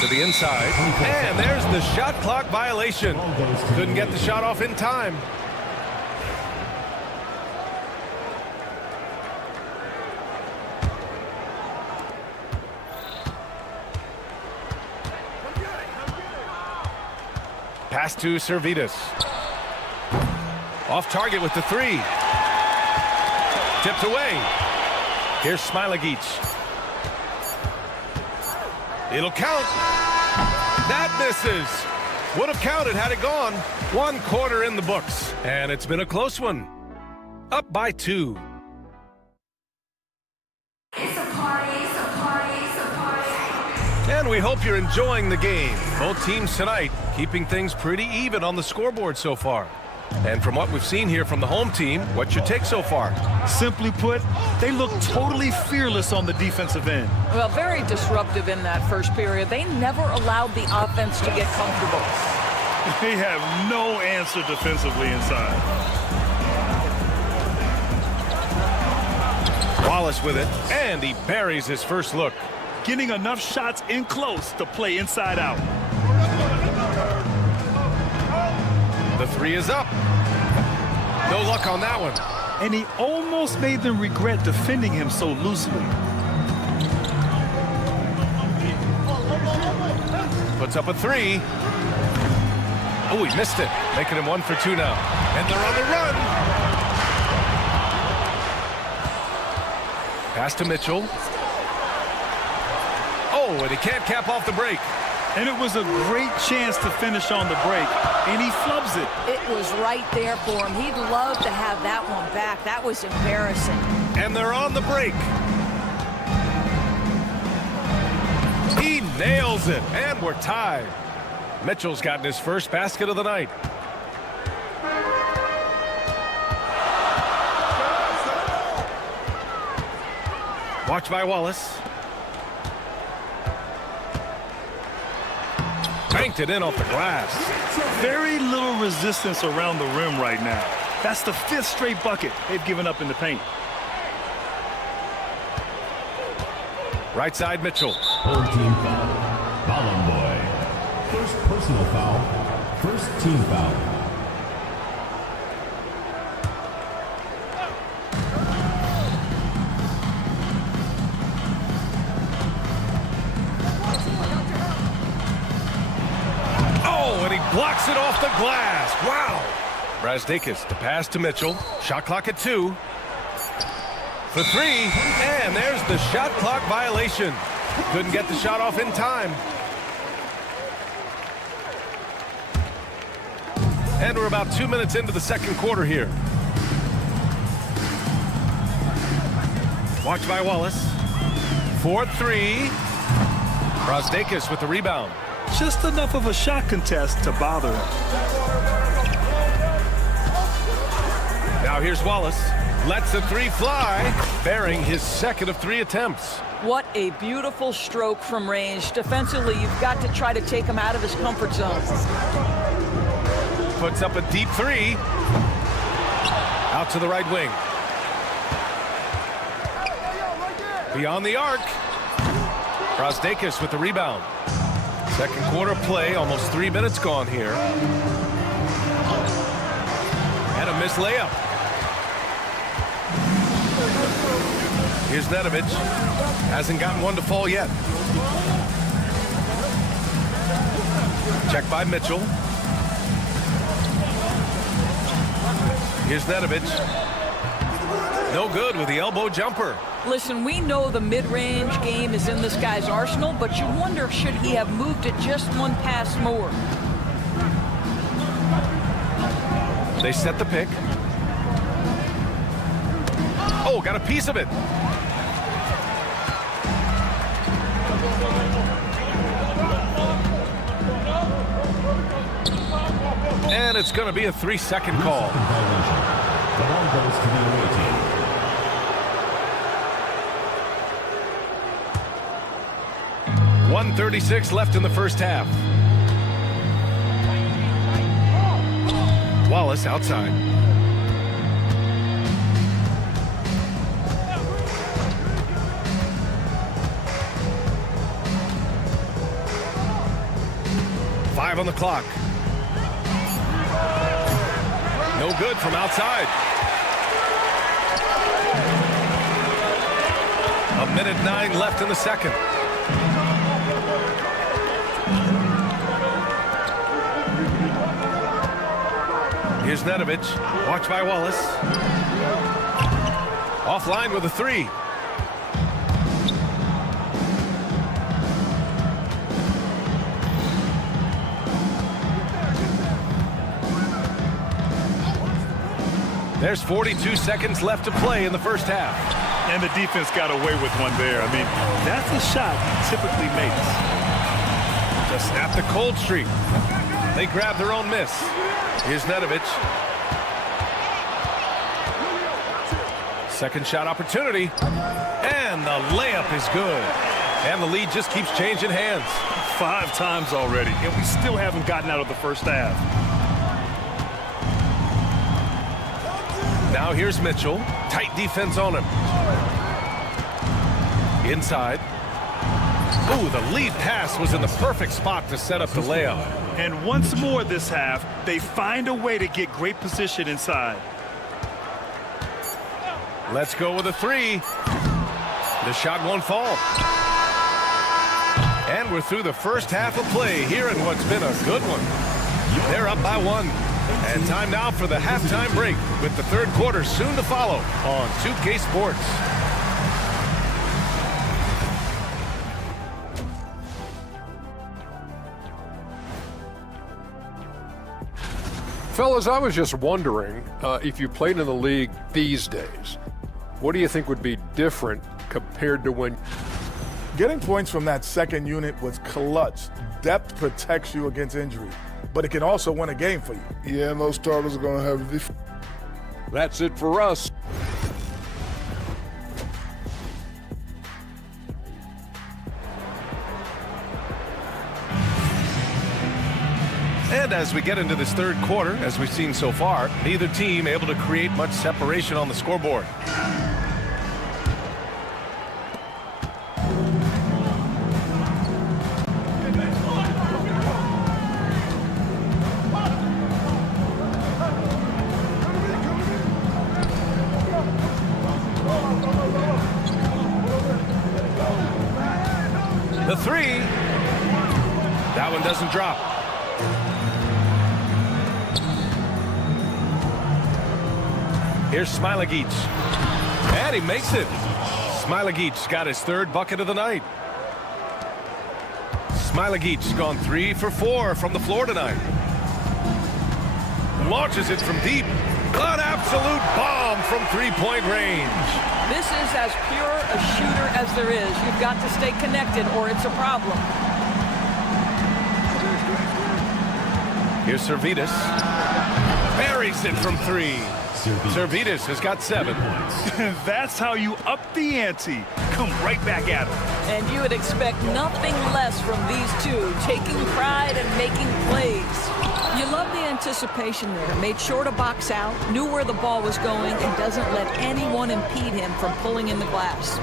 To the inside. And there's the shot clock violation. Couldn't get the shot off in time. Pass to Servidis. Off target with the three. Tipped away. Here's Smilagic. It'll count. That misses. Would have counted had it gone. 1 quarter in the books. And it's been a close one. Up by 2. And we hope you're enjoying the game. Both teams tonight keeping things pretty even on the scoreboard so far. And from what we've seen here from the home team, what's your take so far? Simply put, they look totally fearless on the defensive end. Well, very disruptive in that first period. They never allowed the offense to get comfortable. They have no answer defensively inside. Wallace with it, and he buries his first look. Getting enough shots in close to play inside out. The three is up. No luck on that one. And he almost made them regret defending him so loosely. Puts up a three. Oh, he missed it. Making him 1 for 2 now. And they're on the run. Pass to Mitchell. Oh, and he can't cap off the break. And it was a great chance to finish on the break, and he flubs it. It was right there for him. He'd love to have that one back. That was embarrassing. And they're on the break. He nails it, and we're tied. Mitchell's gotten his first basket of the night. Watch by Wallace. Banked it in off the glass. Very little resistance around the rim right now. That's the 5th straight bucket they've given up in the paint. Right side, Mitchell. Third team foul. Foul boy. First personal foul. First team foul. Blocks it off the glass. Wow. Brazdakis to pass to Mitchell. Shot clock at 2. For 3. And there's the shot clock violation. Couldn't get the shot off in time. And we're about 2 minutes into the second quarter here. Watch by Wallace. 4-3. Brazdakis with the rebound. Just enough of a shot contest to bother him. Now here's Wallace. Lets the three fly, bearing his second of 3 attempts. What a beautiful stroke from range. Defensively, you've got to try to take him out of his comfort zone. Puts up a deep 3. Out to the right wing. Beyond the arc. Brazdakis with the rebound. Second quarter play, almost 3 minutes gone here. And a missed layup. Here's Nedovic. Hasn't gotten one to fall yet. Check by Mitchell. Here's Nedovic. No good with the elbow jumper. Listen, we know the mid-range game is in this guy's arsenal, but you wonder, should he have moved it just one pass more? They set the pick. Oh, got a piece of it. And it's going to be a 3-second call. The ball goes to the away team. .136 left in the first half. Wallace outside. Five on the clock. No good from outside. 1:09 left in the second. Here's Nedovic. Watched by Wallace. Offline with a 3. There's 42 seconds left to play in the first half. And the defense got away with one there. I mean, that's a shot he typically makes. Just snap the cold streak. They grab their own miss. Here's Nedovic. Second shot opportunity. And the layup is good. And the lead just keeps changing hands. 5 times already, and we still haven't gotten out of the first half. Now here's Mitchell. Tight defense on him. Inside. Ooh, the lead pass was in the perfect spot to set up the layup. And once more this half, they find a way to get great position inside. Let's go with a 3. The shot won't fall. And we're through the first half of play here in what's been a good one. They're up by 1. And time now for the halftime break with the third quarter soon to follow on 2K Sports. Fellas, I was just wondering if you played in the league these days, what do you think would be different compared to when? Getting points from that second unit was clutch. Depth protects you against injury, but it can also win a game for you. Yeah, and those starters are going to have this. That's it for us. And as we get into this third quarter, as we've seen so far, neither team able to create much separation on the scoreboard. The 3. That one doesn't drop. Here's Smilagic. And he makes it. Smilagic got his 3rd bucket of the night. Smilagic's gone 3 for 4 from the floor tonight. Launches it from deep. An absolute bomb from 3-point range. This is as pure a shooter as there is. You've got to stay connected or it's a problem. Here's Servetus. Buries it from 3. Servetus has got 7. That's how you up the ante. Come right back at him. And you would expect nothing less from these two, taking pride and making plays. You love the anticipation there. Made sure to box out, knew where the ball was going, and doesn't let anyone impede him from pulling in the glass.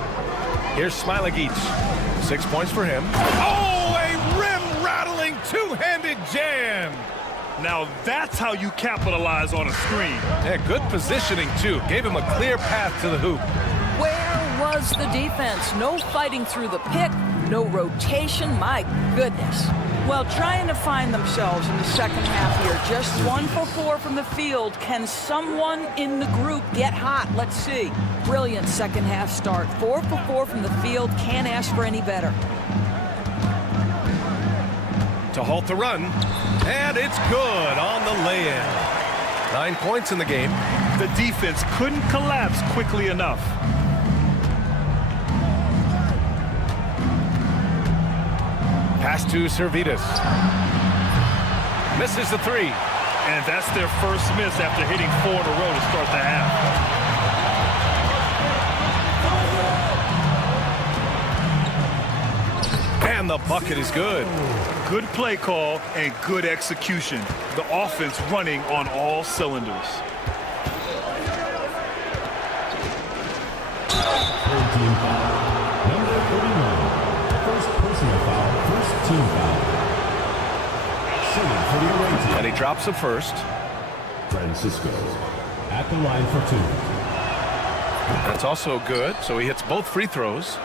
Here's Smilagic. 6 points for him. Oh, a rim-rattling two-handed jam. Now that's how you capitalize on a screen. Yeah, good positioning, too. Gave him a clear path to the hoop. Where was the defense? No fighting through the pick, no rotation. My goodness. Well, trying to find themselves in the second half here. Just 1 for 4 from the field. Can someone in the group get hot? Let's see. Brilliant second half start. 4 for 4 from the field. Can't ask for any better. To halt the run. And it's good on the lay-in. 9 points in the game. The defense couldn't collapse quickly enough. Pass to Servetus. Misses the 3. And that's their first miss after hitting 4 in a row to start the half. And the bucket is good. Good play call and good execution. The offense running on all cylinders. Team foul. Number 31. First personal foul. First team foul. Shooting for the away team. And he drops the first. Francisco at the line for 2. That's also good. So he hits both free throws.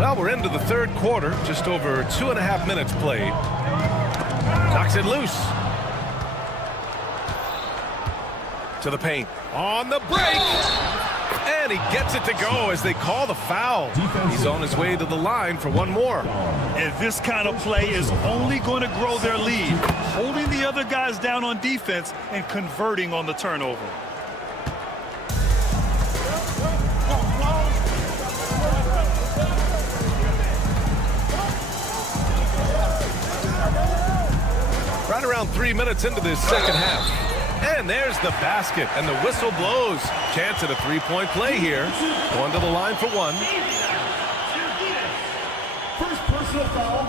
Well, we're into the third quarter. Just over 2.5 minutes played. Knocks it loose. To the paint. On the break. And he gets it to go as they call the foul. He's on his way to the line for one more. And this kind of play is only going to grow their lead. Holding the other guys down on defense and converting on the turnover. Right around 3 minutes into this second half. And there's the basket, and the whistle blows. Chance at a three-point play here. Going to the line for one. First personal foul.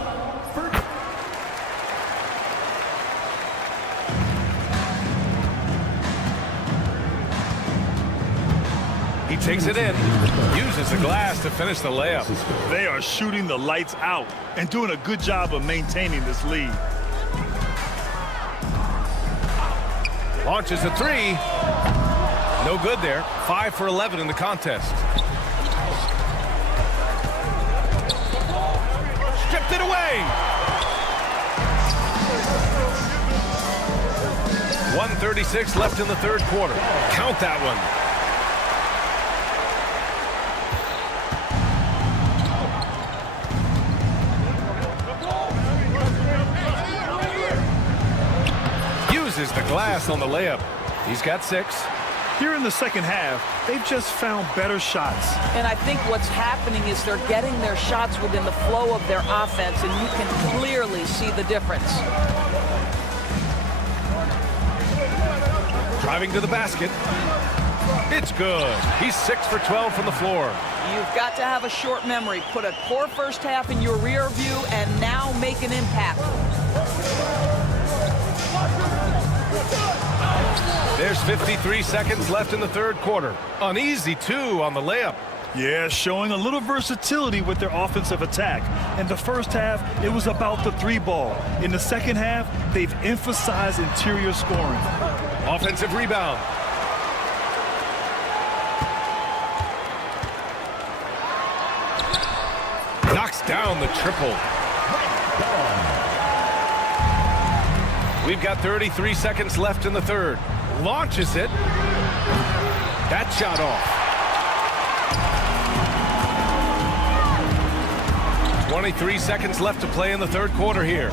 He takes it in, uses the glass to finish the layup. They are shooting the lights out and doing a good job of maintaining this lead. Launches a three. No good there. 5 for 11 in the contest. Stripped it away. 1:36 left in the third quarter. Count that one. Uses the glass on the layup. He's got 6. Here in the second half, they've just found better shots. And I think what's happening is they're getting their shots within the flow of their offense, and you can clearly see the difference. Driving to the basket. It's good. He's 6 for 12 from the floor. You've got to have a short memory. Put a poor first half in your rear view and now make an impact. There's 53 seconds left in the third quarter. An easy 2 on the layup. Yeah, showing a little versatility with their offensive attack. In the first half, it was about the 3 ball. In the second half, they've emphasized interior scoring. Offensive rebound. Knocks down the triple. We've got 33 seconds left in the third. Launches it. That shot off. 23 seconds left to play in the third quarter here.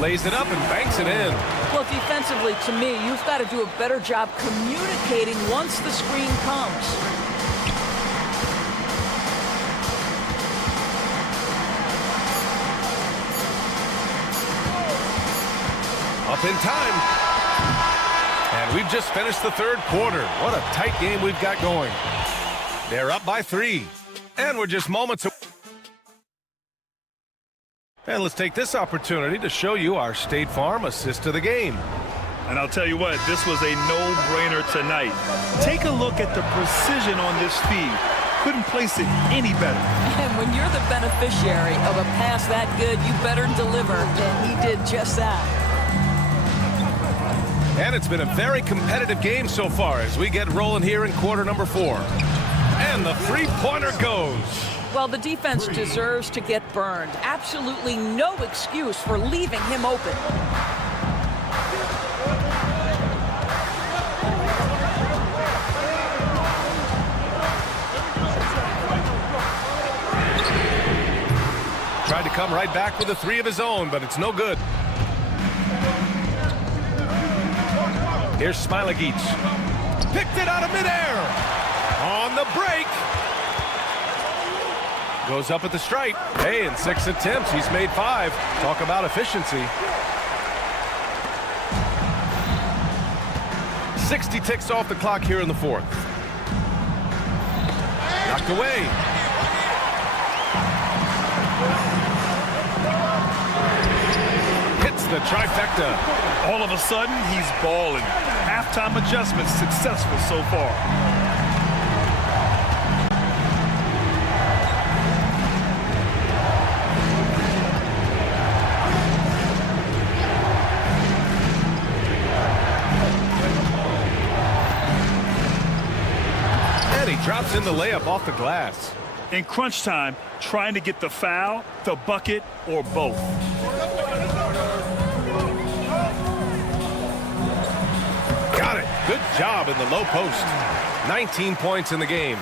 Lays it up and banks it in. Well, defensively, to me, you've got to do a better job communicating once the screen comes. Up in time. And we've just finished the third quarter. What a tight game we've got going. They're up by 3. And we're just moments away. And let's take this opportunity to show you our State Farm assist to the game. And I'll tell you what, this was a no-brainer tonight. Take a look at the precision on this feed. Couldn't place it any better. And when you're the beneficiary of a pass that good, you better deliver. And he did just that. And it's been a very competitive game so far as we get rolling here in quarter number 4. And the three-pointer goes. Well, the defense deserves to get burned. Absolutely no excuse for leaving him open. Tried to come right back with a 3 of his own, but it's no good. Here's Smilagic. Picked it out of midair. On the break. Goes up at the stripe. Hey, in 6 attempts, he's made 5. Talk about efficiency. 60 ticks off the clock here in the fourth. Knocked away. Hits the trifecta. All of a sudden, he's balling. Halftime adjustments successful so far. Drops in the layup off the glass. In crunch time, trying to get the foul, the bucket, or both. Got it. Good job in the low post. 19 points in the game.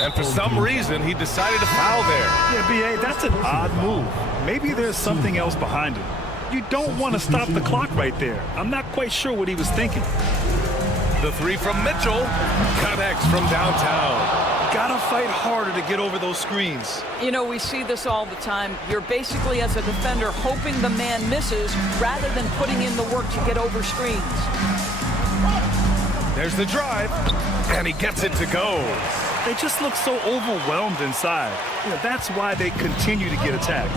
And for some reason, he decided to foul there. Yeah, B.A., that's an odd move. Maybe there's something else behind it. You don't want to stop the clock right there. I'm not quite sure what he was thinking. The three from Mitchell connects from downtown. Gotta fight harder to get over those screens. You know, we see this all the time. You're basically, as a defender, hoping the man misses rather than putting in the work to get over screens. There's the drive, and he gets it to go. They just look so overwhelmed inside. You know, that's why they continue to get attacked.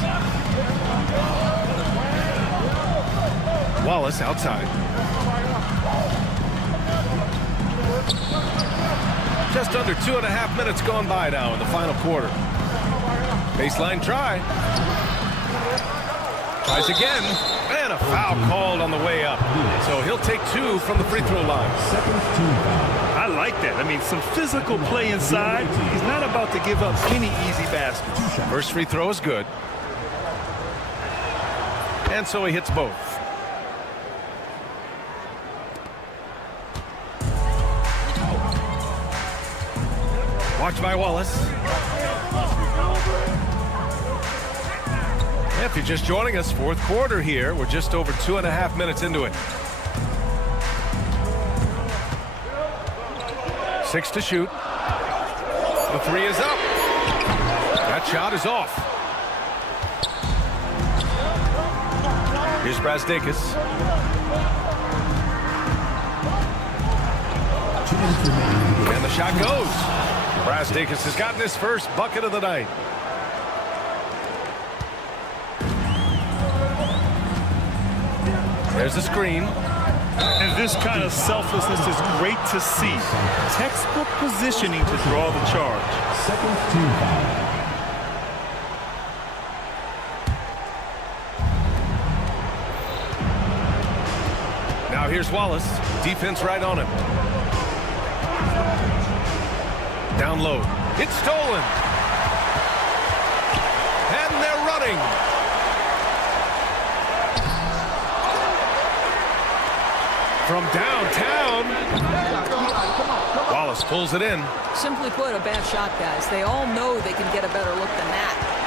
Wallace outside. Just under 2.5 minutes gone by now in the final quarter. Baseline try. Tries again. And a foul called on the way up. So he'll take 2 from the free throw line. I like that. I mean, some physical play inside. He's not about to give up any easy baskets. First free throw is good. And so he hits both. Watch by Wallace. If you're just joining us, fourth quarter here. We're just over 2.5 minutes into it. 6 to shoot. The 3 is up. That shot is off. Here's Brazdakis. And the shot goes. Brazdakis has gotten his first bucket of the night. There's the screen. And this kind of selflessness is great to see. Textbook positioning to draw the charge. Second team foul. Now here's Wallace. Defense right on him. Down low. It's stolen. And they're running. From downtown. Wallace pulls it in. Simply put, a bad shot, guys. They all know they can get a better look than that.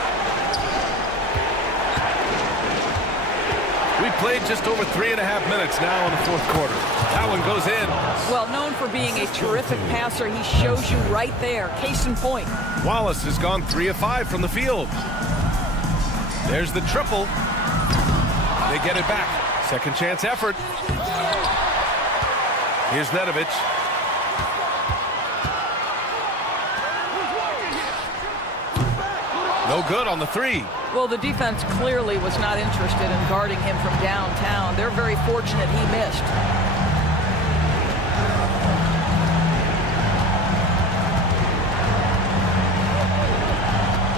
We played just over 3.5 minutes now in the fourth quarter. That one goes in. Well, known for being a terrific passer, he shows you right there. Case in point. Wallace has gone 3 of 5 from the field. There's the triple. They get it back. Second chance effort. Here's Nedovic. No good on the 3. Well, the defense clearly was not interested in guarding him from downtown. They're very fortunate he missed.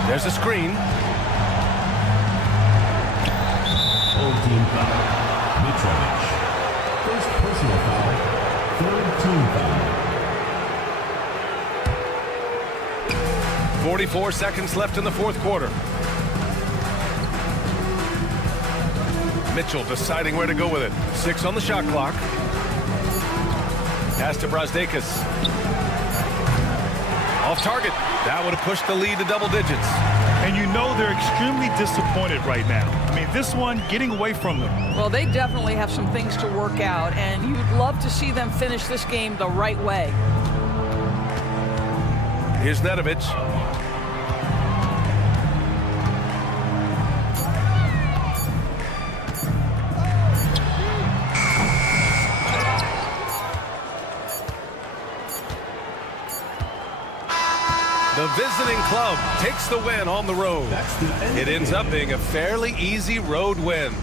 There's a screen. Old team foul. Mitrovic. First personal foul. Third team foul. 44 seconds left in the fourth quarter. Mitchell deciding where to go with it. 6 on the shot clock. Pass to Brazdakis. Off target. That would have pushed the lead to double digits. And you know they're extremely disappointed right now. I mean, this one getting away from them. Well, they definitely have some things to work out, and you'd love to see them finish this game the right way. Here's Nedovic. The visiting club takes the win on the road. It ends up being a fairly easy road win.